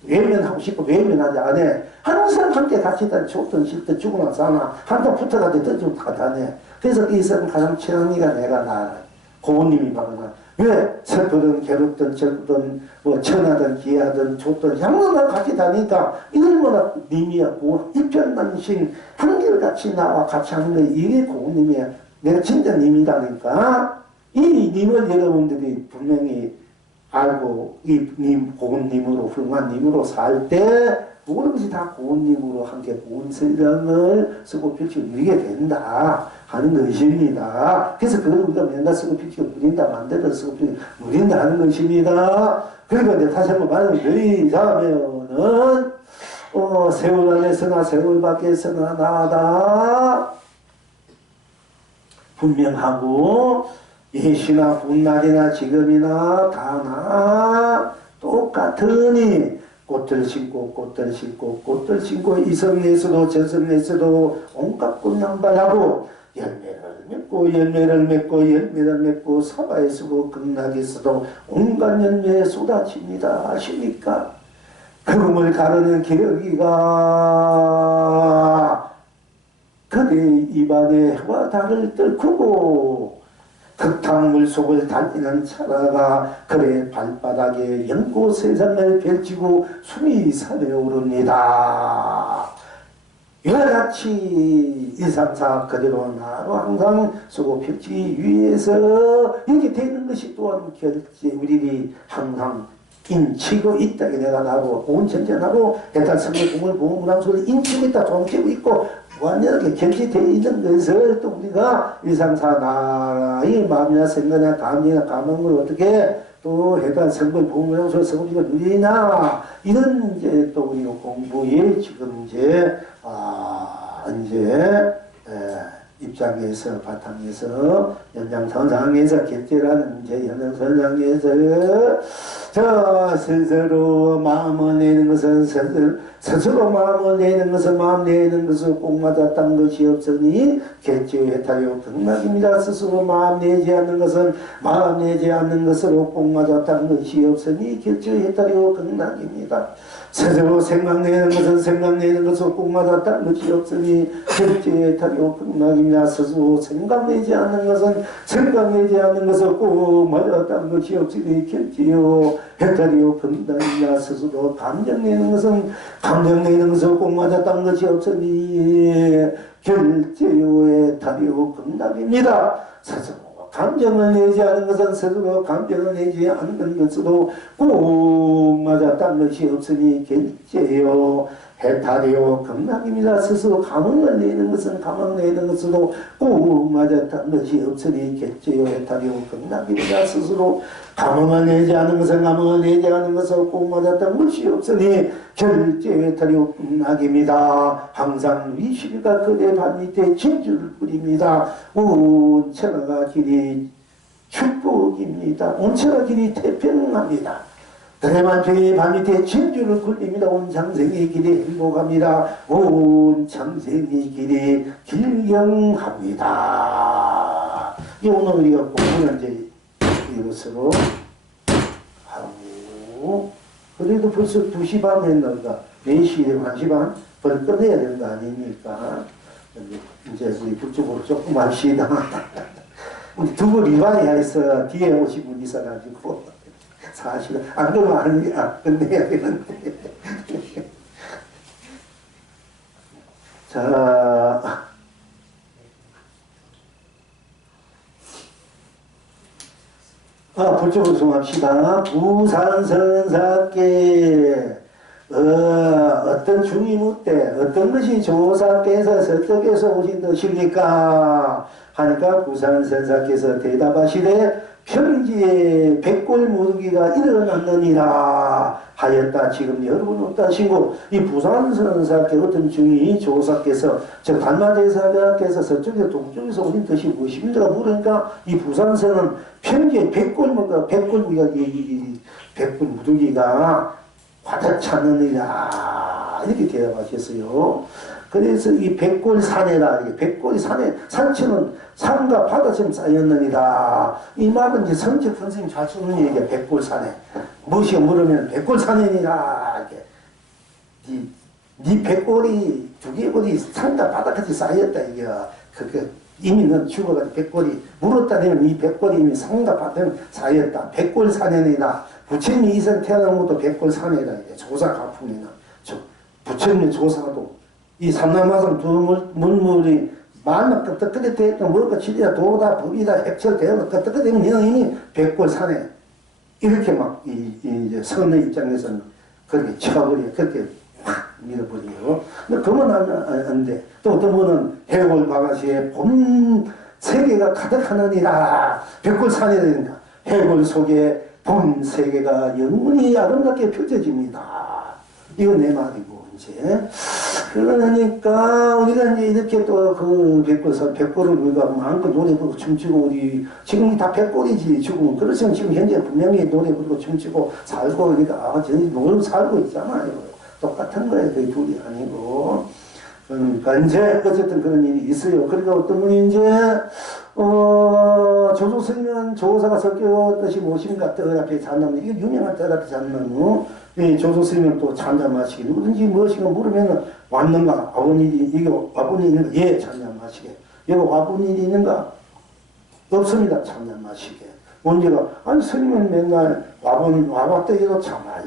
외면하고 싶고 외면하지 않아. 항상 함께 같이 있다. 좋든 싫든 죽으나 사나 한번 붙어가지고 던지고 다다네. 그래서 이 세상 가장 최강이가 내가 나. 고운님이 바로 나. 왜? 슬프든 괴롭든 즐거든 뭐 천하든 기하든 좋든 항상 같이 다니니까 얼마나 님이었고 일편단심 한결같이 나와 같이 하는 게 이게 고운님이야. 내가 진짜 님이다니까 이 님을 여러분들이 분명히 알고 이 님, 고운님으로 훌륭한 님으로 살 때 모든 것이 다 고운님으로 함께 고운 세상을 쓰고 펼치고 누리게 된다 하는 것입니다. 그래서 그걸 우리가 맨날 쓰고 펼치고 누린다, 만들어 쓰고 펼치고 누린다 하는 것입니다. 그리고 이제 다시 한번 말씀드리자면은 세월 안에서나 세월 밖에서나 나다 분명하고 예시나 훗날이나 지금이나 다나 똑같으니 꽃을 심고 꽃을 심고 꽃을 심고 이성에서도 저성에서도 온갖 꽃양발하고 열매를 맺고 열매를 맺고 열매를 맺고 사바에 쓰고 극락에서도 온갖 열매에 쏟아집니다. 아십니까? 그rum을 가르는 기러기가 그대 입안에 해와 달을 뚫고 극탕물 속을 달리는 차라가 그의 발바닥에 연고 세상을 펼치고 숨이 산에 오릅니다. 이와 같이 134 그대로 나로 항상 쓰고 펼치기 위해서 이렇게 되는 것이 또한 결제 우리들이 항상 인치고 있다게 내가 나고 온 전전하고 일단 성경공을 보문함소를 인치고 있다 종치고 있고 완전하게 결제되어 있는 것을 또 우리가 134 나의 마음이나 생각이나 감이나 감흥을 어떻게 또 해당 성경 보문함소를 성경을 누리나 이런 이제 또 우리 공부에 지금 이제 입장에서 바탕에서 연장선상에서 결제라는 이제 연장선상에서 저 스스로 마음을 내는 것은 스스로 마음을 내는 것은 마음 내는 것은 꼭 맞았던 것이 없으니 결제해탈요 극락입니다. 스스로 마음 내지 않는 것은 마음 내지 않는 것으로 꼭 맞았던 것이 없으니 결제해탈요 극락입니다. 스스로 생각내는 것은 생각내는 것으로 꼭 맞았다는 것이 없으니 결제해탈요 극락입니다. 스스로 생각내지 않는 것은 생각내지 않는 것으로 꼭 맞았다는 것이 없으니 결제요 해탈요 극락입니다. 스스로 감정내는 것은 감정내는 것으로 꼭 맞았다는 것이 없으니 결제요 해탈요 극락입니다. 스스로 감정을 내지 않은 것은 스스로 감정을 내지 않는 것으로 꼭 맞았다는 것이 없으니 결제요 해탈요 극락입니다. 스스로 감흥을 내는 것은 감흥 내는 것으로 꼭 맞았다는 것이 없으니 결제요 해탈요 극락입니다. 스스로 감흥을 내지 않은 것은 감흥을 내지 않은 것으로 꼭 맞았다는 것이 없으니 결제요 해탈요 극락입니다. 항상 위실과 그대 발 밑에 진주를 뿌립니다. 온천하가 길이 축복입니다. 온천하 길이 태평합니다. 그래만 저희 발 밑에 진주를 굴립니다. 온 장생의 길이 행복합니다. 온 장생의 길이 길경합니다. 이 오늘 우리가 공부는 이제 이것으로 하고 그래도 벌써 2시 반 했는가 4시 1시 반 벌써 끝내야 되는 거 아닙니까? 이제 우리 북쪽으로 조금 합시다. 우리 두부 리바이 해서 뒤에 오신 분 있어가지고 사실은 안 그러면 안 끝내야 되는데. 자, 북쪽으로 좀 합시다. 부산선사께 어떤 중이무 때 어떤 것이 조사께서 서쪽에서 오신 것입니까? 하니까 부산선사께서 대답하시되 평지에 백골 무르기가 일어났느니라 하였다. 지금 여러분 없다시고 이 부산선사께 어떤 중이 조사께서 즉 달마대사께서 서쪽에서 동쪽에서 오신 뜻이 무엇입니까? 물으니까 이 부산선은 평지에 백골 무르기가 백골 무르기가 화덕 찾느니라 이렇게 대답하셨어요. 그래서 이 백골산에다 백골이 산치는 산과 바다처럼 쌓였느니라. 이 말은 이제 성적 선생님 잘 쓰는 얘기야. 백골산에 무엇이 물으면 백골산이니라. 네 백골이 두개골이 산과 바다같이 쌓였다 이게. 이미 넌 죽어가지고 백골이 물었다면 이 백골이 이미 산과 바다에 쌓였다. 백골산에니라. 부처님이 이생 태어난 것도 백골산에다. 조사 가풍이나 부처님 조사도 이 삼남하산 두 물물이 말만 끄떡끄떡 되니까 뭐가 진리다 도다 법이다 핵철되어 끄떡끄떡 되면 이미 백골산에 이렇게 막 이제 선의 입장에서는 그렇게 쳐버려 그렇게 확 밀어버려요. 근데 그만 하면 안 돼. 또 어떤 분은 해골 바가지에 봄 세계가 가득하느니라. 백골산이 되니까 해골 속에 봄 세계가 영원히 아름답게 펼쳐집니다. 이건 내 말이고 이제 그러니까 우리가 이제 이렇게 또 그 백골산 백골을 우리가 마음껏 노래 부르고 춤추고 우리 지금 다 백골이지 지금 그렇지만 지금 현재 분명히 노래 부르고 춤추고 살고 우리가 저희 노래 살고 있잖아요. 똑같은 거예요. 그 둘이 아니고. 그러니까 이제 어쨌든 그런 일이 있어요. 그러니까 어떤 분이 이제 조조스님은 조사가 섞여 뜻이 무엇인가 뜻 앞에 잔나무 이게 유명한 뜻 앞에 잔나무 이 조조스님은 또 잔잔 마시게 누구든지 무엇인가 물으면 왔는가 와본일이 이게 와본일이 있는가 예 잔잔 마시게 여기 와본일이 있는가 없습니다 잔잔 마시게 문제가 아니 스님은 맨날 와봤더니도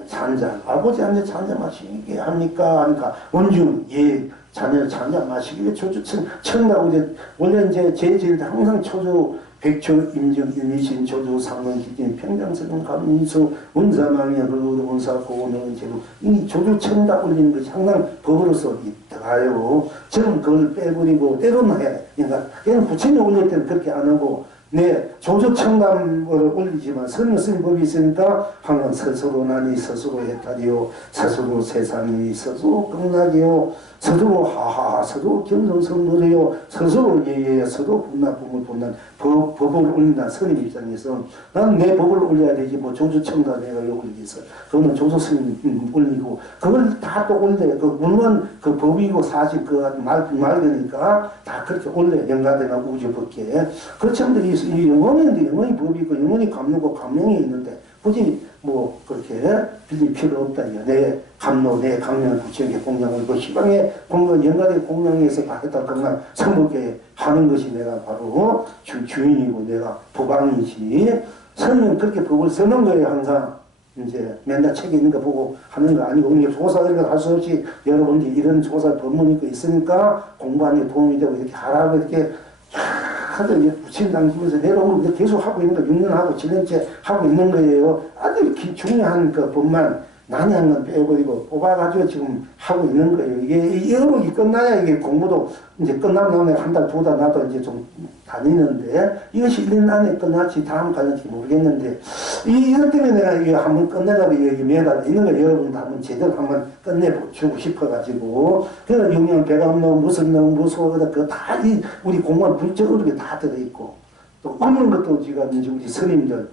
잔잔 와보지 않는데 잔잔 마시게 합니까 하니까 원중 예 잔잔 마시기 조주 청나고 이제 원래 이제 제일 항상 초조 백초 임정 일미신 조조 상원 기진 평장스님 감민수 원사망이 원사 고원은 제로 이 조조 청다 올리는 것이 항상 법으로서 들어가요. 저는 그걸 빼버리고 때로는 해. 그러니까 걔는 부처님 올릴 때는 그렇게 안 하고 네, 조조청담을 올리지만 스님 법이 있으니까 항상 스스로 나니 스스로 해탈이요 스스로 세상이 스스로 극락이요 스스로 하하 스스로 경성성물이요 스스로 예예 스스로 분납품을 분난 법을 올린다는 스님 입장에서 나는 내 법을 올려야 되지 뭐 조조청담 내가 올리기 위해서 그거는 조조스님 올리고 그걸 다 또 올려 그 물론 그 법이고 사실 그 말이니까 다 그렇게 올려 영가대나 우주법계 그렇지만 이 영혼인데 영혼이 법이고 영혼이 감로고 감명이 있는데 굳이 뭐 그렇게 빌릴 필요 없다. 내 감로 내 강령 부처에게 공양을 그 희망의 공양 영가대 공양에서 받았다 그러면 성목에 하는 것이 내가 바로 주인이고 내가 법왕이지 선은 그렇게 법을 쓰는 거예요 항상. 이제 맨날 책에 있는 거 보고 하는 거 아니고 우리 조사를 할 수 없이 여러분들이 이런 조사 법문이 있으니까 공부하는 데 도움이 되고 이렇게 하라고 이렇게 하도 이제 부친 당기면서 내려오면 계속 하고 있는 거 6년 하고 7년째 하고 있는 거예요. 아주 중요한 그 법만 난해한 건 빼버리고 뽑아가지고 지금 하고 있는 거예요. 이게 여름이 끝나야 이게 공부도 이제 끝나면 한 달, 두 달 나도 이제 좀 다니는데 이것이 1년 안에 끝날지 다음 갈지 모르겠는데 이것 때문에 내가 이거 한번 끝내라고 여기 매달 있는 거 여러분도 한번 제대로 한번 끝내주고 싶어가지고 그래서 영양 배감농 무슨 농 무소거다 그거 다 우리 공무원 불적으로 다 들어있고 또 없는 것도 지금 이제 우리 스님들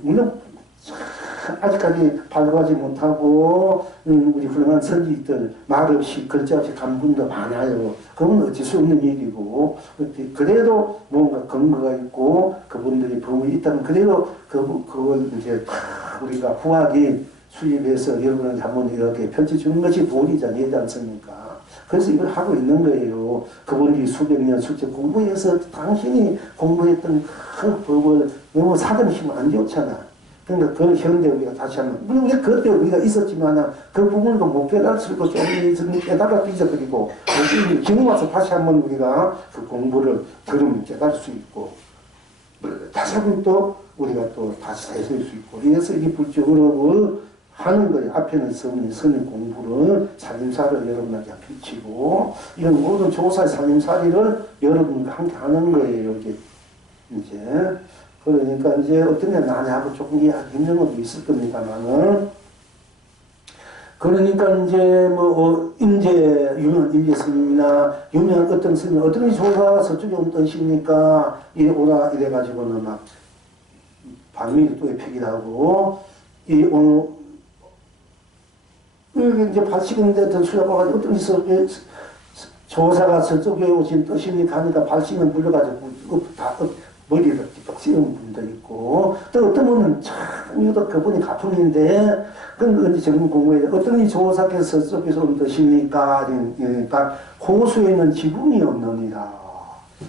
물론 아직까지 발굴하지 못하고 우리 훌륭한 선지들 말 없이 글자 없이 간 분도 많아요. 그건 어쩔 수 없는 일이고 그래도 뭔가 근거가 있고 그분들이 법이 있다면 그래도 그걸 이제 우리가 후하게 수입해서 여러분한테 한번 이렇게 펼쳐주는 것이 도리지 않습니까? 그래서 이걸 하고 있는 거예요. 그분들이 수백 년 숙제 공부해서 당신이 공부했던 그 법을 너무 사등시면 안 좋잖아. 그러니까 그 현대 우리가 다시 한번 물론 우리가 그때 우리가 있었지만 그 부분도 못 깨달았을 거 좀 깨달아 잊어버리고 지금 와서 다시 한번 우리가 그 공부를 들으면 깨달을 수 있고 다시 한번 또 우리가 또 다시 되실 수 있고 이래서 이 불적으로 하는 거예요. 앞에는 선의 공부를 살림살이를 여러분에게 비치고 이런 모든 조사의 살림살이를 여러분과 함께 하는 거예요. 이제 그러니까 이제 어떤 게 나냐고 조금 이해하기 힘든 것도 있을 겁니다만은 그러니까 이제 뭐 유명한 임재 스님이나 유명한 어떤 스님 어떤 조사가 서쪽에 어떤 십니까 이래 오라 이래 가지고는 막 반미를 또 폐기하고 이 오늘 이제 발식인데 어떤 수야가 가지고 어떤 조사가 서쪽에 오신 뜻입니까 하니까 발식은 불려가지고 다 머리를 띠박 씌운 분도 있고, 또 어떤 분은 참, 이것도 그분이 가품인데, 그건 언제 전문 공부에, 어떤 이 조사께서 서쪽에서 온 뜻입니까? 그러니까, 호수에 있는 지붕이 없느니라.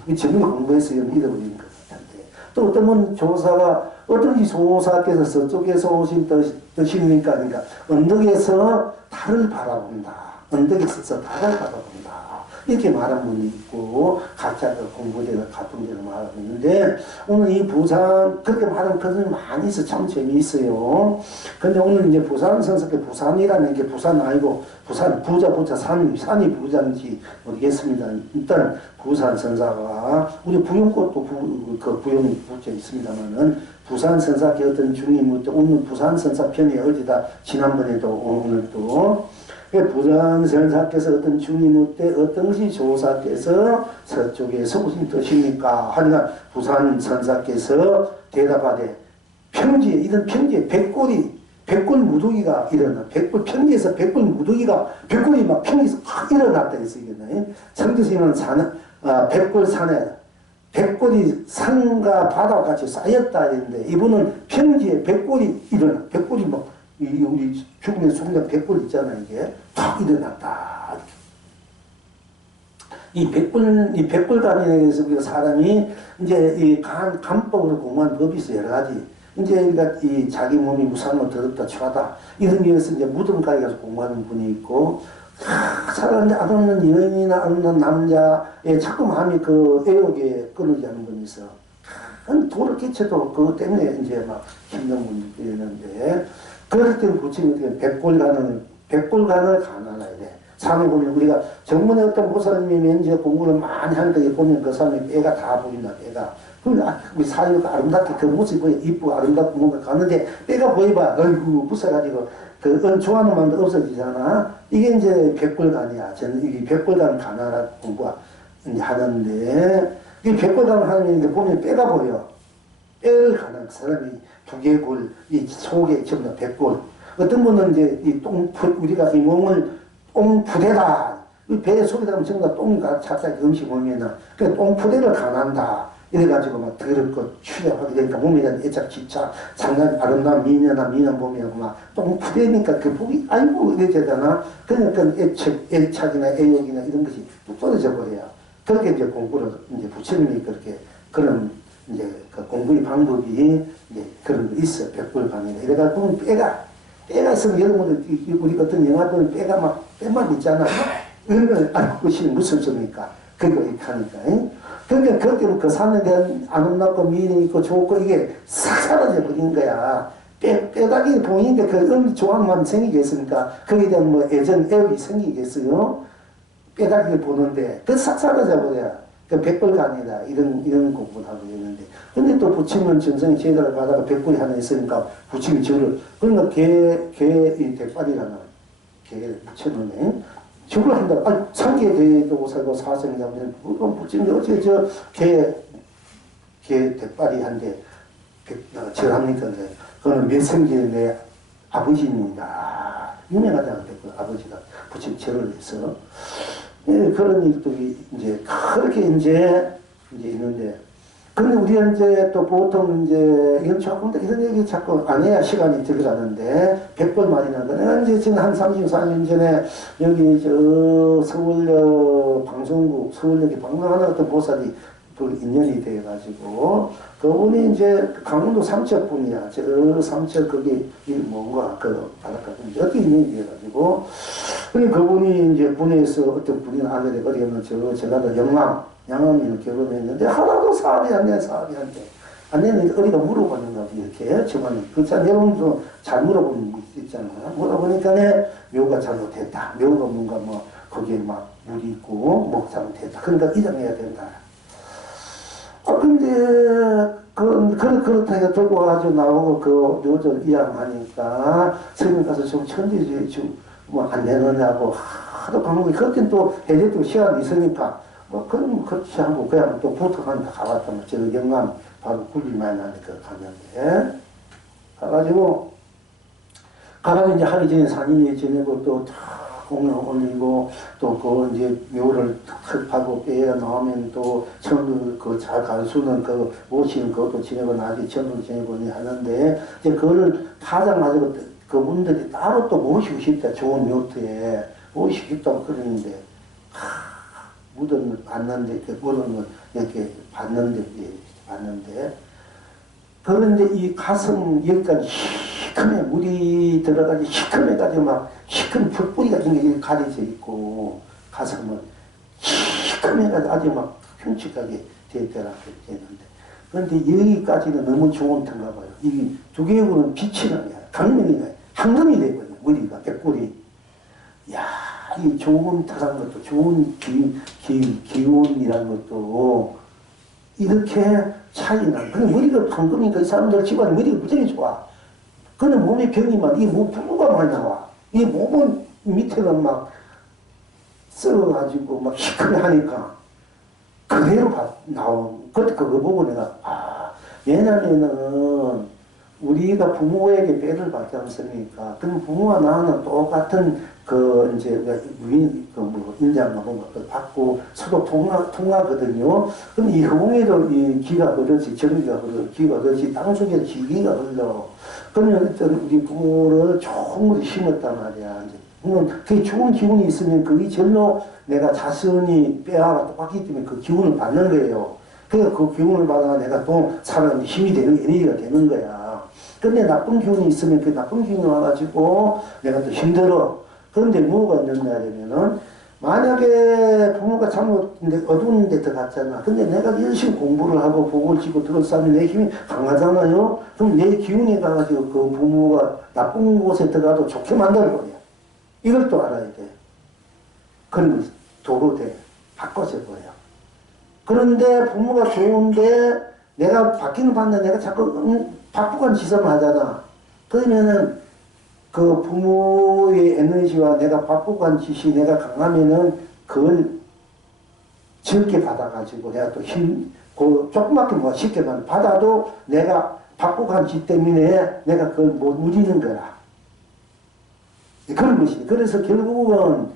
이 전문 공부에서 믿어버리는 것 같은데. 또 어떤 분 조사가, 어떤 이 조사께서 서쪽에서 오신 뜻입니까? 그러니까, 언덕에서 달을 바라본다. 언덕에 서서 달을 바라본다. 이렇게 말한 분이 있고 각자 그 공부대가 같은 대로 말하고 있는데 오늘 이 부산 그렇게 말하는 것들이 많이 있어 참 재미있어요. 근데 오늘 이제 부산 선사께 부산이라는 게 부산 아니고 부산 부자 산이 부자인지 모르겠습니다. 일단 부산 선사가 우리 부영꽃도 그 부영 붙여 있습니다만은 부산 선사께 어떤 중임 오늘 부산 선사 편이 어디다 지난번에도 오늘도 부산 선사께서 어떤 중임 때 어떤 것이 조사께서 서쪽에서 오신 뜻입니까? 하니까 부산 선사께서 대답하되 평지에 이런 평지에 백골 무더기가 일어나 평지에서 백골 무더기가 백골이 막 평지에서 확 일어났다 했어 이게 성교스님은 백골산에 백골이 산과 바다와 같이 쌓였다 했는데 이분은 평지에 백골이 일어나 백골이 막 우리 죽음의 순간 백골 있잖아 이게 탁 일어났다. 이 백골간에 대해서 우리가 사람이 이제 이 간법으로 공부한 법이 있어 여러 가지. 이제 그러니까 이 자기 몸이 무상으로 더럽다 추하다 이런 의미에서 이제 무덤가에 가서 공부하는 분이 있고 사람한테 안 없는 여인이나 안 없는 남자에 자꾸 마음이 그 애욕에 끊어지 않는 분이 있어. 돌을 끼쳐도 그것 때문에 이제 막 힘든 분들이 있는데 그럴 때는 부처님이 어떻게 백골간을 가난해야 돼. 삶에 보면 우리가 정문에 어떤 보살님이 면제 공부를 많이 하는데 보면 그 사람이 뼈가 다 보인다 뼈가. 그럼 우리 사유가 아름답게 그 모습이 보여 이쁘고 아름답고 뭔가 가는데 뼈가 보여봐. 어이구 부숴가지고 그 좋아하는 마음도 없어지잖아. 이게 이제 백골간이야. 저는 이게 백골간 가난한 공부가 이제 하는데 이 백골간을 하면 이제 보면 뼈가 보여. 뼈를 가는 사람이 두개골, 이 속에 전부 다 백골. 어떤 분은 이제 이 우리가 이 몸을 똥푸대다. 이 배에 속에 들어가면 전부 다 똥이 찹쌀 음식 몸에는. 그 똥푸대를 가난다. 이래가지고 막 더럽고 추잡하게 되니까 몸에 대한 애착, 집착, 상당히 아름다운 미녀나 보면 막 똥푸대니까 그 복이 아이고 이래되잖아. 그러니까 애착이나 애욕이나 이런 것이 뚝 떨어져 버려요. 그렇게 이제 공부를 이제 부처님이 그렇게 그런 이제 그 공부의 방법이 이제 그런 거 있어. 백골간이나 이래가 보면 뼈가 있으면 여러분들 우리 어떤 영화 보면 뼈만 있잖아. 이런 걸 알고 계시는 무슨 소리입니까? 그거 이렇게 하니까. 그러니까 그렇게 그 산에 대한 아름답고 미인이 있고 좋고 이게 싹 사라져 버린 거야. 뼈다귀 보이는데 그 좋아하는 생기겠습니까? 거기에 대한 뭐 애정, 애욕이 생기겠어요? 뼈다귀를 보는데 그 싹 사라져 버려. 그 백골간이다. 이런 공부를 하고 있는데. 근데 또 부처님은 정성이 제자를 받아가 백골이 하나 있으니까 부처님이 저를, 그러니까 이 대빨이라는 개 부처님이 저걸 한다. 아니, 상계에 대해도 살고 사생자면, 그럼 부처님이 어째 개 대빨이 한데, 절합니까? 그거는 몇생기의 내 아버지입니다. 유명하잖아, 아버지가. 부처님 절을 해서. 예, 그런 일들이 이제 그렇게 이제 있는데, 근데 우리가 이제 또 보통 이제 이건 조금 더 이런 얘기 자꾸 안 해야 시간이 들어가는데, 백번 말이나 내가 이제 지금 한 34년 전에 여기 저 서울역 방송국 서울역에 방송하는 어떤 보살이 그 인연이 돼가지고 그분이 이제 강원도 삼척 분이야. 저 삼척 거기 뭔가 그 바닷가 어디 인연이 돼가지고 근데 그분이 이제 군에서 어떤 분이 아들이 어디 가면 저 전라도 양암이랑 결혼했는데 하나도 사업이 안 돼. 안 되는데 어디가 물어보는 거지 이렇게 정말 그참 여러분도 잘 물어보는 게 있잖아. 물어보니까 묘가 잘못됐다. 묘가 뭔가 뭐 거기에 막 물이 있고 뭐 잘못됐다. 그러니까 이장해야 된다. 근데 그렇다 해서 들고 와가지고 나오고 그 묘절 이양하니까 스님 가서 좀 천지지 좀 뭐 안 되느냐고 하도 방법이 그렇게 또 해제도 시간이 있으니까 뭐 그럼 그렇지 하고 그냥 또 부탁하니까 가봤다. 저 영남 바로 굴리만 하니까 갔는데 가가지고 이제 하기 전에 산인이 지내고 또 공연 올리고 또 그 이제 묘를 탁 하고 빼어 나오면 또 천도 그 잘 간수는 그 모시는 그것도 지내고 나중에 천도 지내고 하는데 이제 그거를 파장가지고 그분들이 따로 또 모시고 싶다. 좋은 묘트에 모시고 싶다고 그러는데 무덤을 봤는데 그 무덤을 이렇게 봤는데 그런데 이 가슴 여기까지 시커매 물이 들어가지 시커매가지고 막 시큰 풀뿌리 같은 게 가려져 있고 가슴은 시커매가 아주 막 흉측하게 되더라고 했는데, 그런데 여기까지는 너무 좋은 텐가 봐요. 이 두 개국은 빛이 나냐, 강명이 나냐, 황금이 돼버려, 머리가, 백골이. 야, 이 좋은 탓한 것도, 좋은 기운이라는 것도, 이렇게 차이 나. 근데 머리가 황금이니까 이 사람들 집안에 머리가 무지하게 좋아. 근데 몸에 병이만, 이 몸 부부가 많이 나와. 이 몸은 밑에는 막 썩어가지고 막 시큰하니까 그대로 나온. 그때 그거 보고 내가, 왜냐면은 우리가 부모에게 배를 받지 않습니까? 그럼 부모와 나는 똑같은 인자가 뭔가 받고 서로 통하거든요. 그럼 이 허공에도 이 기가 흐르지, 전기가 흐르, 기가 흐르지, 땅속에 기기가 흘러. 그러면 우리 부모를 좋은 심었단 말이야. 그러면 그게 좋은 기운이 있으면 그게 절로 내가 자손이 뼈가 똑같기 때문에 그 기운을 받는 거예요. 그러니까 그 기운을 받아 내가 또 사람이 힘이 되는, 에너지가 되는 거야. 근데 나쁜 기운이 있으면 그 나쁜 기운이 와가지고 내가 또 힘들어. 그런데 뭐가 있느냐면은, 만약에 부모가 잘못 어두운 데 들어갔잖아. 근데 내가 열심히 공부를 하고 복을 지고 들어싸면 내 힘이 강하잖아요. 그럼 내 기운이 가가지고 그 부모가 나쁜 곳에 들어가도 좋게 만들어버려. 이걸 또 알아야 돼. 그런 도로 돼. 바꿔져 버려. 그런데 부모가 좋은데 내가 바뀌는 반대 내가 자꾸 바꾸간 짓을 하잖아. 그러면은 그 부모의 에너지와 내가 바꾸간 짓이 내가 강하면은 그걸 적게 받아가지고 내가 또 조그맣게 뭐 쉽게만 받아도 내가 바꾸간 짓 때문에 내가 그걸 못 누리는 거라. 그런 것이지. 그래서 결국은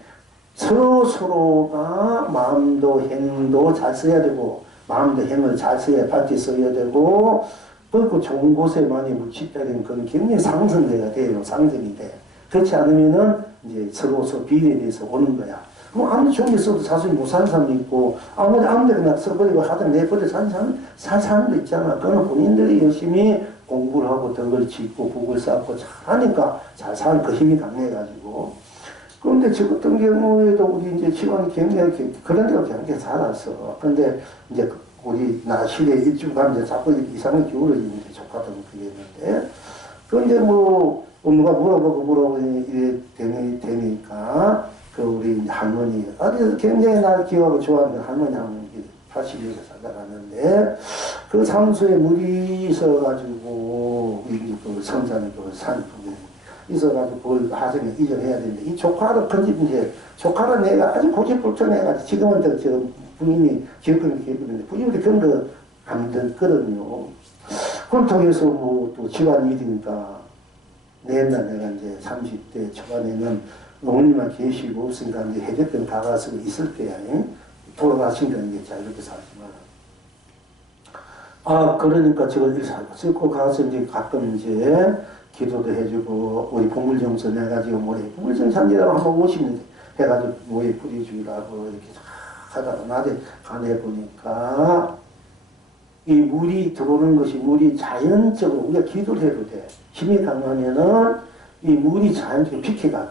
서로가 마음도 행도 잘 써야 되고, 마음도 행을 잘 써야 밝게 써야 되고, 그리고 좋은 곳에 많이 묻히다는 건 굉장히 상승대가 돼요. 상승이 돼. 그렇지 않으면은 이제 서로서 비례돼서 오는 거야. 그럼 아무리 좋은 게 써도 사실 못 사는 사람도 있고, 아무 데나 써버리고 하다 내버려 사는 사람도 있잖아. 그건 본인들이 열심히 공부를 하고 덕을 짓고 북을 쌓고 하니까 잘 사는 그 힘이 강해가지고. 그런데 저 같은 경우에도 우리 이제 집안이 굉장히 그런 데가 굉장히 살았어. 근데 이제 우리 나시에 일주 가면 이제 자꾸 이상한 기울어지는데 조카들은 그게 있는데. 그런데 뭐, 누가 물어보고 이래 되니까, 그 우리 할머니, 아주 굉장히 날 기억하고 좋아하는 할머니 한 분, 80년에 살아가는데, 그 상수에 물이 있어가지고, 우리 그 성산에 그 산 쪽에 있어가지고, 그걸 하정에 이전해야 되는데, 이 조카를 건집인데, 조카를 내가 아주 고집불통해가지고, 지금은 저 부인이 기억하는데, 부인이 그런 거 안 듣거든요. 그걸 통해서 뭐 또 집안 일이니까, 옛날 내가 이제 30대 초반에는 어머니만 계시고 없으니까 이제 해적병 다 가서 있을 때야. 돌아가신다는 게 자유롭게 살지만. 그러니까 저걸 쓸고 가서 이제 가끔 이제 기도도 해주고, 우리 보물정서 내가지고 모래, 보물정산지라고 한번 오시면 해가지고 모에 뿌려주라고 이렇게 하다가 낮에 가내 보니까 이 물이 들어오는 것이 물이 자연적으로 우리가 기도를 해도 돼. 힘이 강하면은 이 물이 자연적으로 비켜가.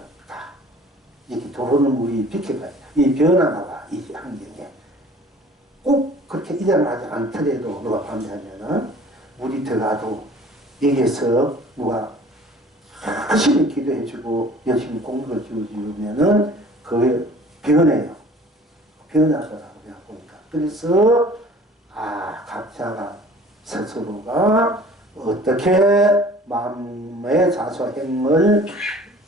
이렇게 들어오는 물이 비켜가. 이 변화가 와, 이 환경에. 꼭 그렇게 일어나지 않더라도 누가 반대하면은 물이 들어가도 여기에서 누가 열심히 기도해주고 열심히 공부를 지어주면은 그게 변해요. 변하더라고, 내가 보니까. 그래서 각자가 스스로가 어떻게 마음의 자소행을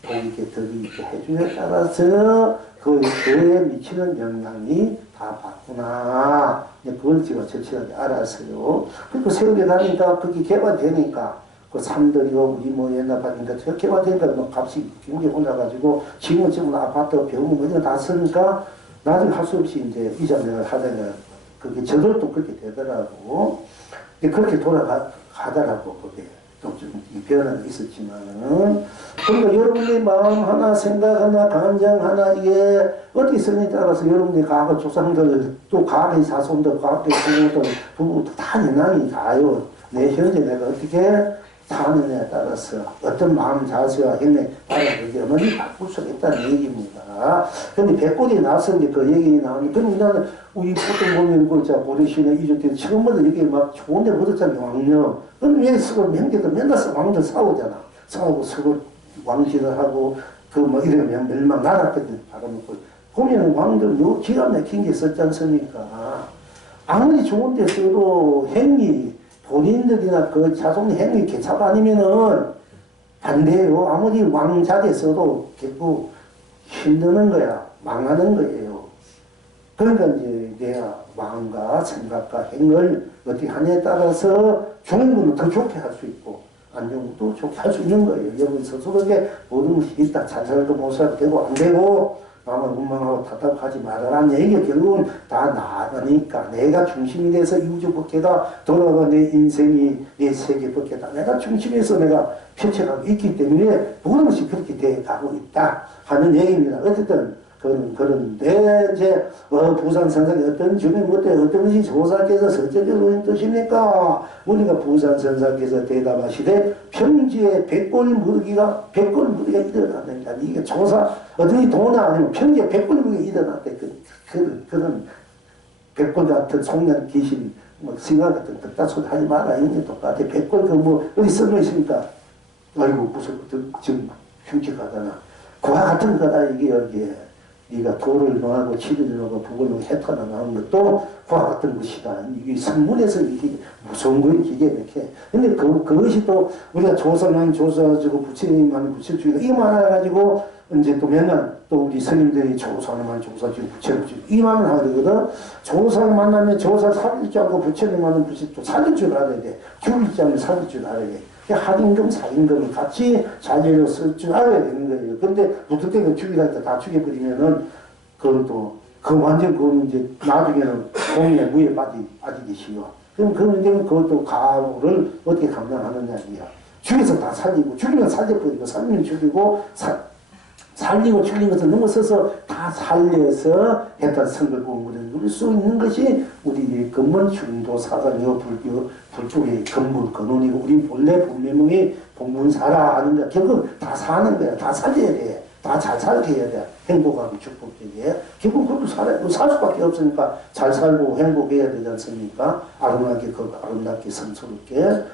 보이게 들이게 해주에 따라서 그에 미치는 영향이 다 받구나. 그걸 제가 절실하게 알았어요. 그리고 세월이 가니까 그게 개발되니까 그 산들이고 우리 뭐 옛날 봤는데 저 개발되니까 뭐 값이 굉장히 올라가지고 지금은 아파트 병원 뭐 이런 다 쓰니까 나중에 할 수 없이 이제 이자를 하다가 그게 저절도 그렇게 되더라고. 그렇게 돌아가더라고, 그게. 좀 변화가 있었지만은. 그러니까 여러분의 마음 하나, 생각 하나, 감정 하나, 이게 어떻게 쓰느냐에 따라서 여러분의 과거 조상들, 또 과거의 자손들, 과거의 부모들, 부부도 다 영향이 가요. 내 현재 내가 어떻게 사느냐에 따라서 어떤 마음 자세와 행동에 따라 그게 어머니 바꿀 수가 있다는 얘기입니다. 근데 백골이 나서 이제 그 얘기 나오니, 그럼 나는 우리 보통 보면 그 고려시나 이주 때 처음부터 이게 막 좋은데 묻었잖아요, 왕녀. 그럼 왜 서로 형제들 맨날 왕들 싸우잖아. 싸우고 서로 왕질을 하고 그 뭐 이러면 멸망 나라거든 바라먹고. 보면 왕들 요 기가 막힌 게 있었지 않습니까? 아무리 좋은데 서로 행위, 본인들이나 그 자손 행위 개착 아니면은 안 돼요. 아무리 왕자대 써도 결국 힘드는 거야. 망하는 거예요. 그러니까 이제 내가 마음과 생각과 행을 어떻게 하냐에 따라서 좋은 거는 더 좋게 할 수 있고 안 좋은 것도 좋게 할 수 있는 거예요. 여러분 스스로에게 모든 것이 있다. 잘 살도 못 살도 되고 안 되고 마음을 원망하고 답답하지 말아라는 얘기가 결국은 다 나가니까 내가 중심이 돼서 우주법계가 돌아가 내 인생이 내 세계법계다. 내가 중심에서 내가 펼쳐가고 있기 때문에 모든 것이 그렇게 돼가고 있다 하는 얘기입니다. 어쨌든 그런데 이제 부산 선상에 어떤 주민 못해 어떤 것이 조사께서 서쪽에서 오신 뜻입니까? 우리가 부산 선상께서 대답하시되 평지에 백골 무르기가 일어난다. 이게 조사 어떤 도나 아니면 평지에 백골 무르기가 일어났대. 그런 백골 같은 속년 귀신 뭐 생각 같은 덕다 소리 하지 마라. 이런 게 똑같아. 백골 그 뭐 어디 써져 있습니까? 아이고 무슨 지금 흉측하잖아. 그와 같은 거다 이게 여기에. 네가 돌을 넣하고 치리를 넣고 북을 넣고 해터나 나오는 것도 그와 같은 것이다. 이게 성문에서 이게 무서운 거예요. 이게 이렇게. 근데 그것이 또 우리가 조사만 조사주고 부처님만 부처주기가 이만 해가지고 이제 또 맨날 또 우리 스님들이 조사만 조사주고 부처주고 이만 하거든. 조사를 만나면 조사 살릴 줄 알고 부처님만은 부처 살릴 줄 알아야 돼. 죽일 줄 알면 살릴 줄 알아야 돼. 할임금, 살임금을 같이 자제로 쓸 줄 알아야 되는 거예요. 근데 붙을 때가 죽이다 다 죽여버리면은, 그것도, 완전 그건 이제 나중에는 공에 무에 빠지기 쉬워. 그럼 그 문제는 그것도 가호를 어떻게 감당하느냐, 이야. 죽여서 다 살리고, 죽이면 살려버리고, 살리면 죽이고, 살리고 죽인 것을 넘어서서 다 살려서 했던 선거 공부를 누릴 수 있는 것이 우리 근본 중도 사상이고 불교의 근본 근원이고 우리 본래 본명이 본문사라 하는 거 결국 다 사는 거야. 다 살려야 돼. 다 잘 살게 해야 돼. 행복하고 축복되게. 결국 그것도 살아야 살 수밖에 없으니까 잘 살고 행복해야 되지 않습니까? 아름답게 성스럽게.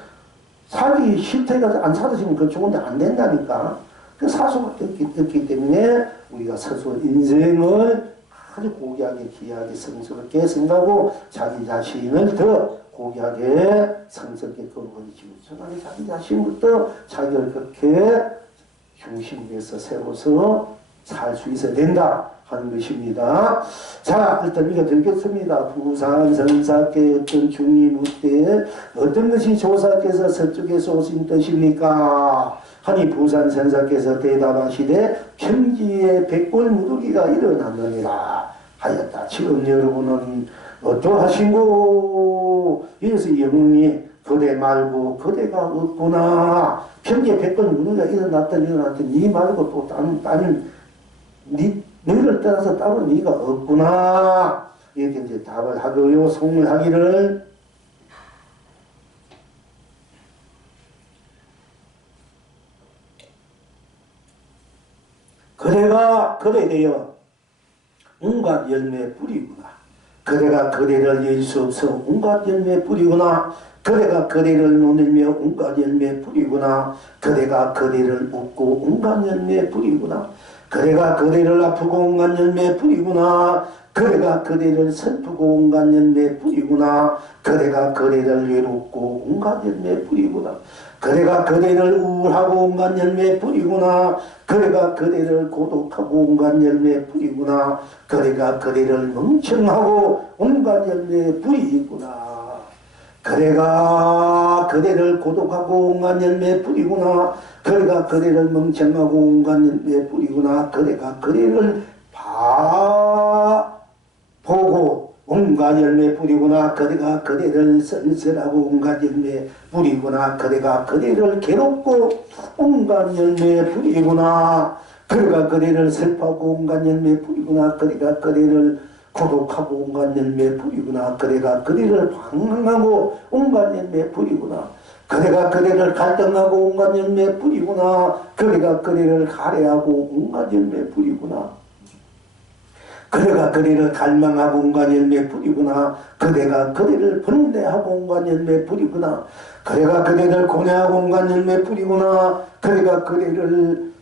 살기 싫다가 안 살으시면 그 좋은데 안 된다니까. 그 사소가 없기 때문에 우리가 스스로 인생을 아주 고귀하게 귀하게 성스럽게 생각하고 자기 자신을 더 고귀하게 성스럽게 거룩하게 지우쳐가는 자기 자신부터 자기를 그렇게 중심에서 세워서 살 수 있어야 된다 하는 것입니다. 자, 일단 이거 드리겠습니다. 부산 선사께 어떤 중이 묻되 어떤 것이 조사께서 서쪽에서 오신 뜻입니까? 하니 부산 선사께서 대답하시되 평지에 백골 무더기가 일어났느니라 하였다. 지금 여러분은 어떠하신고? 이래서 영웅이 그대 말고 그대가 없구나. 평지에 백골 무더기가 일어났더니 니 말고 또 다른 너희를 떠나서 따로 니가 없구나. 이렇게 이제 답을 하고요. 송문하기를 그대가 그대되어 온갖 열매 뿌리구나. 그대가 그대를 열 수 없어 온갖 열매 뿌리구나. 그대가 그대를 논들며 온갖 열매 뿌리구나. 그대가 그대를 웃고 온갖 열매 뿌리구나. 그대가 그대를 아프고 온갖 열매 뿌리구나. 그대가 그대를 슬프고 온갖 열매 뿌리구나. 그대가 그대를 외롭고 온갖 열매 뿌리구나. 그대가 그대를 우울하고 온갖 열매 뿌리구나. 그대가 그대를 고독하고 온갖 열매 뿌리구나. 그대가 그대를 멍청하고 온갖 열매 뿌리구나. 그대가 그대를 고독하고 온갖 열매 뿌리구나. 그대가 그대를 멍청하고 온갖 열매 뿌리구나. 그대가 그대를 보고 온갖 열매 뿌리구나. 그대가 그대를 쓸쓸하고 온갖 열매 뿌리구나. 그대가 그대를 괴롭고 온갖 열매 뿌리구나. 그대가 그대를 슬퍼하고 온갖 열매 뿌리구나. 그대가 그대를 고독하고 온갖 열매 뿌리구나. 그대가 그대를 방황하고 온갖 열매 뿌리구나. 그대가 그대를 갈등하고 온갖 열매 뿌리구나. 그대가 그대를 가래하고 온갖 열매 뿌리구나. 그대가 그대를 갈망하고 온갖 열매 뿌리구나. 그대가 그대를 번뇌하고 온갖 열매 뿌리구나. 그대가 그대를 고뇌하고 온갖 열매 뿌리구나. 그대가 그대를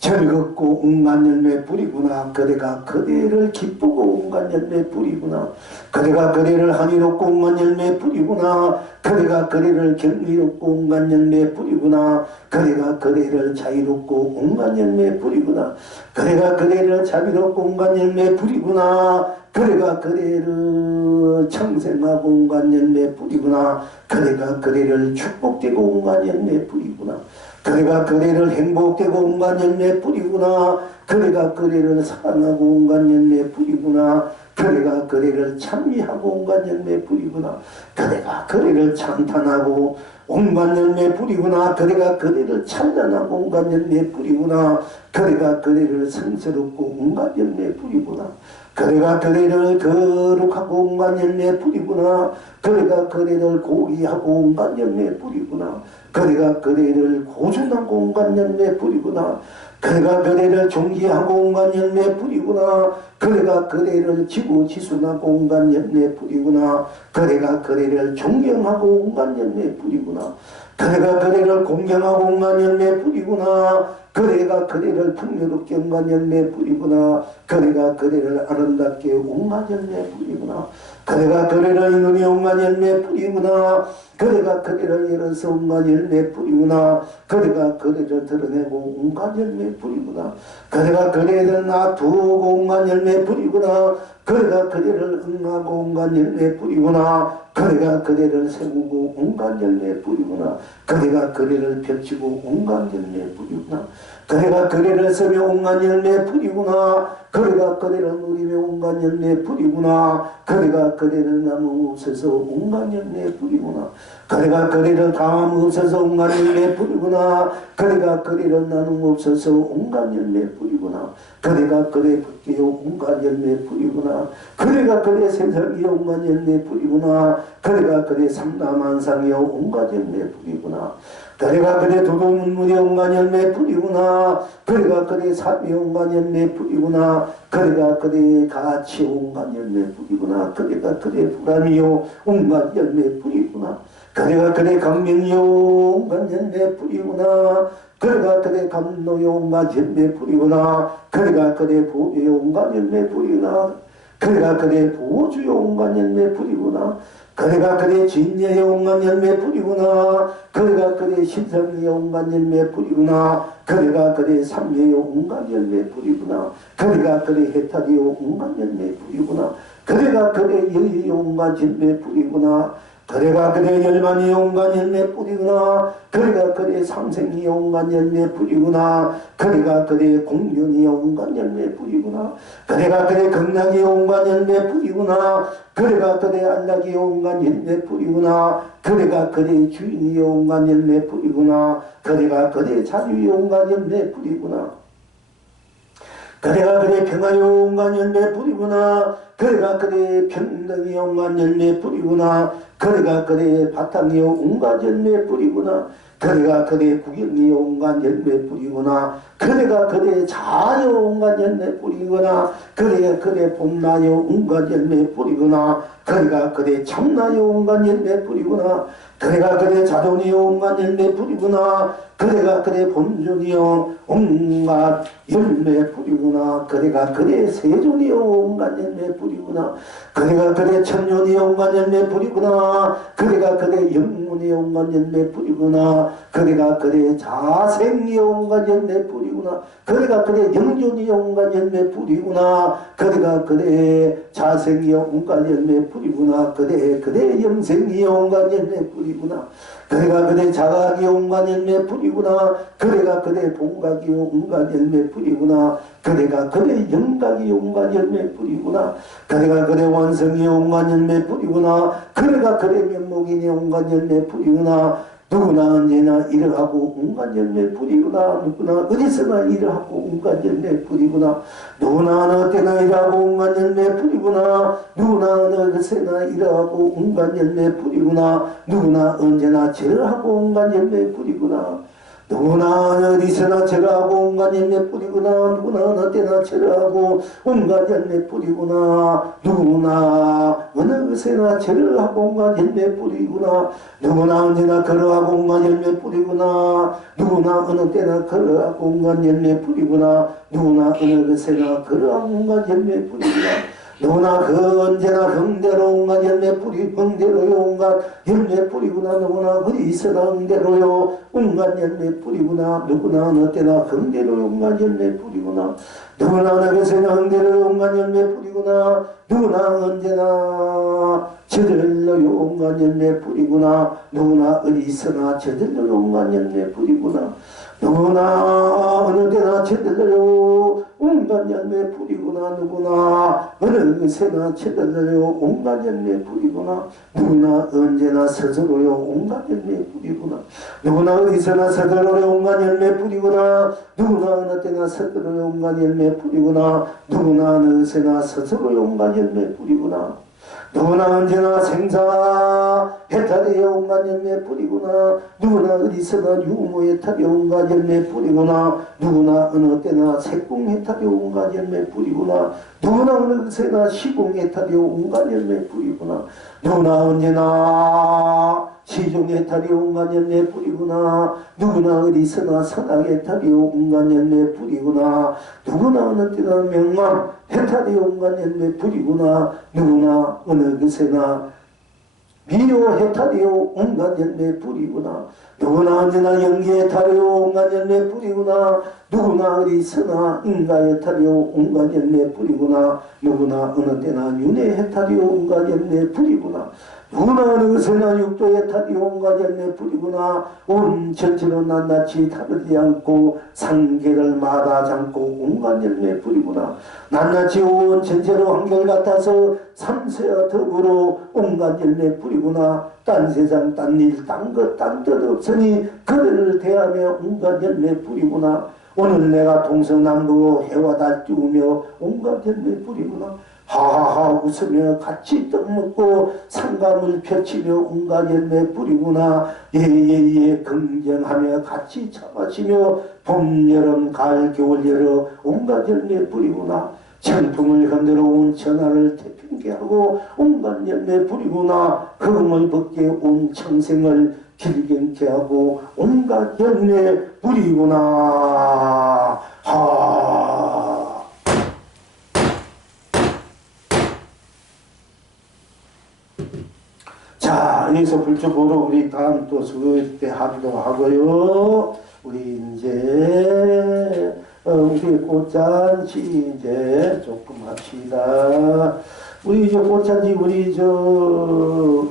즐겁고 온갖 열매 뿌리구나. 그대가 그대를 기쁘고 온갖 열매 뿌리구나. 그대가 그대를 한이롭고 온갖 열매 뿌리구나. 그대가 그대를 경이롭고 온갖 열매 뿌리구나. 그대가 그대를 자유롭고 온갖 열매 뿌리구나. 그대가 그대를 자비롭고 온갖 열매 뿌리구나. 그대가 그대를 청생하고 온갖 열매 뿌리구나. 그대가 그대를 축복되고 온갖 열매 뿌리구나. 그대가 그대를 행복되고 온갖 열매 뿌리구나. 그대가 그대를 사랑하고 온갖 열매 뿌리구나. 그대가 그대를 찬미하고 온갖 열매 뿌리구나. 그대가 그대를 찬탄하고 온갖 열매 뿌리구나. 그대가 그대를 찬란하고 온갖 열매 뿌리구나. 그대가 그대를 성스럽고 온갖 열매 뿌리구나. 그대가 그대를 거룩하고 온갖 열매 뿌리구나. 그대가 그대를 고귀하고 온갖 열매 뿌리구나. 그대가 그대를 고준하고 온갖 열매 뿌리구나. 그대가 그대를 존귀하고 온갖 열매 뿌리구나. 그대가 그대를 지고지순하고 온갖 열매 뿌리구나. 그대가 그대를 존경하고 온갖 열매 뿌리구나. 그대가 그대를 공경하고 온갖 열매 뿌리구나. 그대가 그대를 풍요롭게 온갖 열매 뿌리구나. 그대가 그대를 아름답게 온갖 열매 뿌리구나. 그대가 그대를 이눈이 온갖 열매 뿌리구나. 그대가 그대를 열어서 온갖 열매 뿌리구나. 그대가 그대를 드러내고 온갖 열매 뿌리구나. 그대가 그대를 놔두고 온갖 열매 뿌리구나. 그대가 그대를 응하고 온갖 열매 뿌리구나. 그대가 그대를 세우고 온갖 열매 뿌리구나. 그대가 그대를 펼치고 온갖 열매 뿌리구나. 그대가 그대를 서며 온갖 열매 뿌리구나. 그대가 그대를 누리며 온갖 열매 뿌리구나. 그대가 그대를 나무 없어서 온갖 열매 뿌리구나. 그대가 그대를 담 없어서 온갖 열매 뿌리구나. 그대가 그대를 나눔 없어서 온갖 열매 뿌리구나. 그대가 그대 벗기요 온갖 열매 뿌리구나. 그대가 그대 세상이요 온갖 열매 뿌리구나. 그대가 그대 삼라만상이요 온갖 열매 뿌리구나. 그대가 그대 도둑문문이 온갖 열매 뿌리구나. 그대가 그대 사비 온갖 열매 뿌리구나. 그대가 그대 가치 온갖 열매 뿌리구나. 그대가 그대 불안이요 온갖 열매 뿌리구나. 그대가 그대 강명이요 온갖 열매 뿌리구나. 그대가 그대 감노요 온갖 열매 뿌리구나. 그대가 그대 보배요 온갖 열매 뿌리구나. 그대가 그대 보주요 온갖 열매 뿌리구나. 그대가 그대 진리의 온갖 열매 뿌리구나. 그대가 그대 신성의 온갖 열매 뿌리구나. 그대가 그대 삼위의 온갖 열매 뿌리구나. 그대가 그대 해탈의 온갖 열매 뿌리구나. 그대가 그대 여의 온갖 열매 뿌리구나. 그대가 그대 열반이 온갖 열매 뿌리구나. 그대가 그대 상생이 온갖 열매 뿌리구나. 그대가 그대 공연이 온갖 열매 뿌리구나. 그대가 그대 극락이 온갖 열매 뿌리구나. 그대가 그대 안락이 온갖 열매 뿌리구나. 그대가 그대 주인이 온갖 열매 뿌리구나. 그대가 그대 자유이 온갖 열매 뿌리구나. 그대가 그대 평화의 온갖 열매 뿌리구나. 그대가 그대 평등의 온갖 열매 뿌리구나. 그대가 그대 바탕의 온갖 열매 뿌리구나. 그대가 그대 구경의 온갖 열매 뿌리구나. 그대가 그대 자의 온갖 열매 뿌리구나. 그대가 그대 봄나의 온갖 열매 뿌리구나. 그대가 그대 참나의 온갖 열매 뿌리구나. 그대가 그대 자존의 온갖 열매 뿌리구나. 그대가 그대 본존이요 온갖 열매 뿌리구나. 그대가 그대 세존이요 온갖 열매 뿌리구나. 그대가 그대 천년이요 온갖 열매 뿌리구나. 그대가 그대 영문이요 온갖 열매 뿌리구나. 그대가 그대 자생이요 온갖 열매 뿌리구나. 그대가 그대 영존이요 온갖 열매 뿌리구나. 그대가 그대 자생이요 온갖 열매 뿌리구나. 그대 영생이요 온갖 열매 뿌리구나. 그대가 그대 자각이 온갖 열매 뿌리구나. 그대가 그대 봉각이 온갖 열매 뿌리구나. 그대가 그대 영각이 온갖 열매 뿌리구나. 그대가 그대 완성이 온갖 열매 뿌리구나. 그대가 그대 면목이니 온갖 열매 뿌리구나. 누구나 언제나 이러하고 온갖 열매 뿌리구나. 누구나 어디서나 이러하고 온갖 열매 뿌리구나. 누구나 어느 때나 이러하고 온갖 열매 뿌리구나. 누구나 어느 것에나 이러하고 온갖 열매 뿌리구나. 누구나 언제나 저러하고 온갖 열매 뿌리구나. 누구나 어디서나 저러하고 온갖 열매 뿌리구나. 누구나 어느 때나 저러하고 온갖 열매 뿌리구나. 누구나 어느 것에나 저러하고 온갖 열매 뿌리구나. 누구나 언제나 걸어하고 온갖 열매 뿌리구나. 누구나 어느 때나 걸어하고 온갖 열매 뿌리구나. 누구나 어느 것에나 걸어하고 온갖 열매 뿌리구나. 누구나 그 언제나 흥대로 온갖 열매 뿌리 흥대로요 온갖 열매 뿌리구나. 누구나 어디서나 흥대로요 온갖 열매 뿌리구나. 누구나 어느 때나 흥대로 온갖 열매 뿌리구나. 누구나 어느 것에나 흥대로 온갖 열매 뿌리구나. 누구나 언제나 저들로요 온갖 열매 뿌리구나. 누구나 어디서나 저들로요 온갖 열매 뿌리구나. 누구나 어느 때나 저들로요 온갖 열매 뿌리구나. 누구나 어느 것에나 저들로요 온갖 열매 뿌리구나. 누구나 언제나 스스로요 온갖 열매 뿌리구나. 누구나 어디서나 스스로요 온갖 열매 뿌리구나. 누구나 어느 때나 스스로요 온갖 열매 뿌리구나. 누구나 어느 것에나 스스로요 온갖 열매 뿌리구나. 누구나 언제나 생사 해탈의 온갖 열매 뿌리구나. 누구나 어디서나 유무 해탈의 온갖 열매 뿌리구나. 누구나 어느 때나 색궁 해탈의 온갖 열매 뿌리구나. 누구나 어느 것에나 시궁 해탈의 온갖 열매 뿌리구나. 누구나 언제나 시종 해탈의 온갖 열매 뿌리구나. 누구나 어디서나 선악 해탈의 온갖 열매 뿌리구나. 누구나 어느 때나 명망 해탈의 온갖 열매 뿌리구나. 누구나 어느 것에나 미요 해탈이요 온갖 열매 뿌리구나. 누구나 언제나 연기 해탈이요 온갖 열매 뿌리구나. 누구나 어디서나 인가 해탈이요 온갖 열매 뿌리구나. 누구나 어느 때나 윤회 해탈이요 온갖 열매 뿌리구나. 누구나 어느 것에나 육도에 탈이 온갖 열매 뿌리구나. 온 전체로 낱낱이 다르지 않고 상계를 마다하지 않고 온갖 열매 뿌리구나. 낱낱이 온 전체로 한결같아서 삼세와 덕으로 온갖 열매 뿌리구나. 딴 세상 딴 일 딴 것 딴 뜻 없으니 그들을 대하며 온갖 열매 뿌리구나. 오늘 내가 동서남북으로 해와 달 띄우며 온갖 열매 뿌리구나. 하하하 웃으며 같이 떡 먹고 상감을 펼치며 온갖 열매 뿌리구나. 예예예 긍정하며 같이 차 마시며 봄 여름 가을 겨울 여름 온갖 열매 뿌리구나. 천풍을 흔들어 온 천하를 태평케 하고 온갖 열매 뿌리구나. 흠을 벗게 온 청생을 길게 하고 온갖 열매 뿌리구나. 자, 여기서 불주보로 우리 다음 또 수요일 때 하기도 하고요. 우리 이제 우리 꽃잔치 이제 조금 합시다. 우리 이제 꽃잔치 우리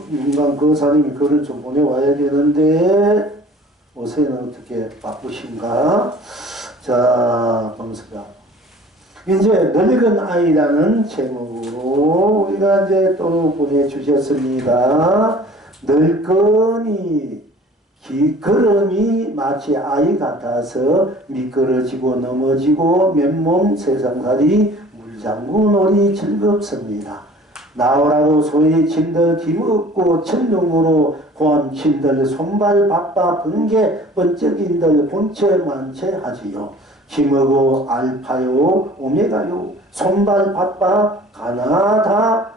인간 거사님이 글을 좀 보내와야 되는데 요새는 어떻게 바쁘신가? 자, 검수가 이제 늙은 아이라는 제목으로 우리가 이제 또 보내주셨습니다. 늙은이 걸음이 마치 아이 같아서 미끄러지고 넘어지고 맨몸 세상살이 물장구 놀이 즐겁습니다. 나오라고 소리 친들 기먹고 천룡으로 고함 친들 손발 바빠 번개 번쩍인들 본체 만체 하지요. 기먹어 알파요 오메가요 손발 바빠 가나다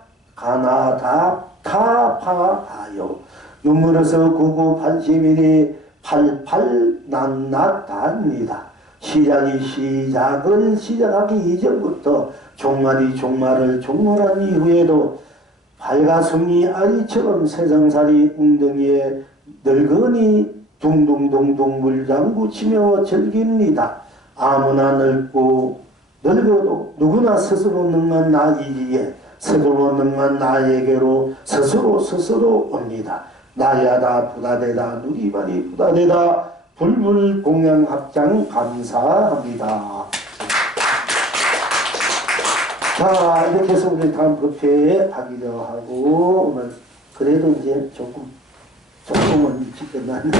타파아요. 유물어서 9981이 88 낱낱합니다. 시작을 시작하기 이전부터 종말을 종말한 이후에도 발가숭이 아이처럼 세상살이 웅덩이에 늙은이 둥둥둥둥 물장구 치며 즐깁니다. 아무나 늙고 늙어도 누구나 스스로 능한 나이기에 스스로 능한 나에게로 스스로 옵니다. 나야다 부다되다 누리발이 부다되다 불불 공양 합장 감사합니다. 자, 이렇게 해서 우리 다음 법회에 하기로 하고 오늘 그래도 이제 조금 조금은 지켜놨네.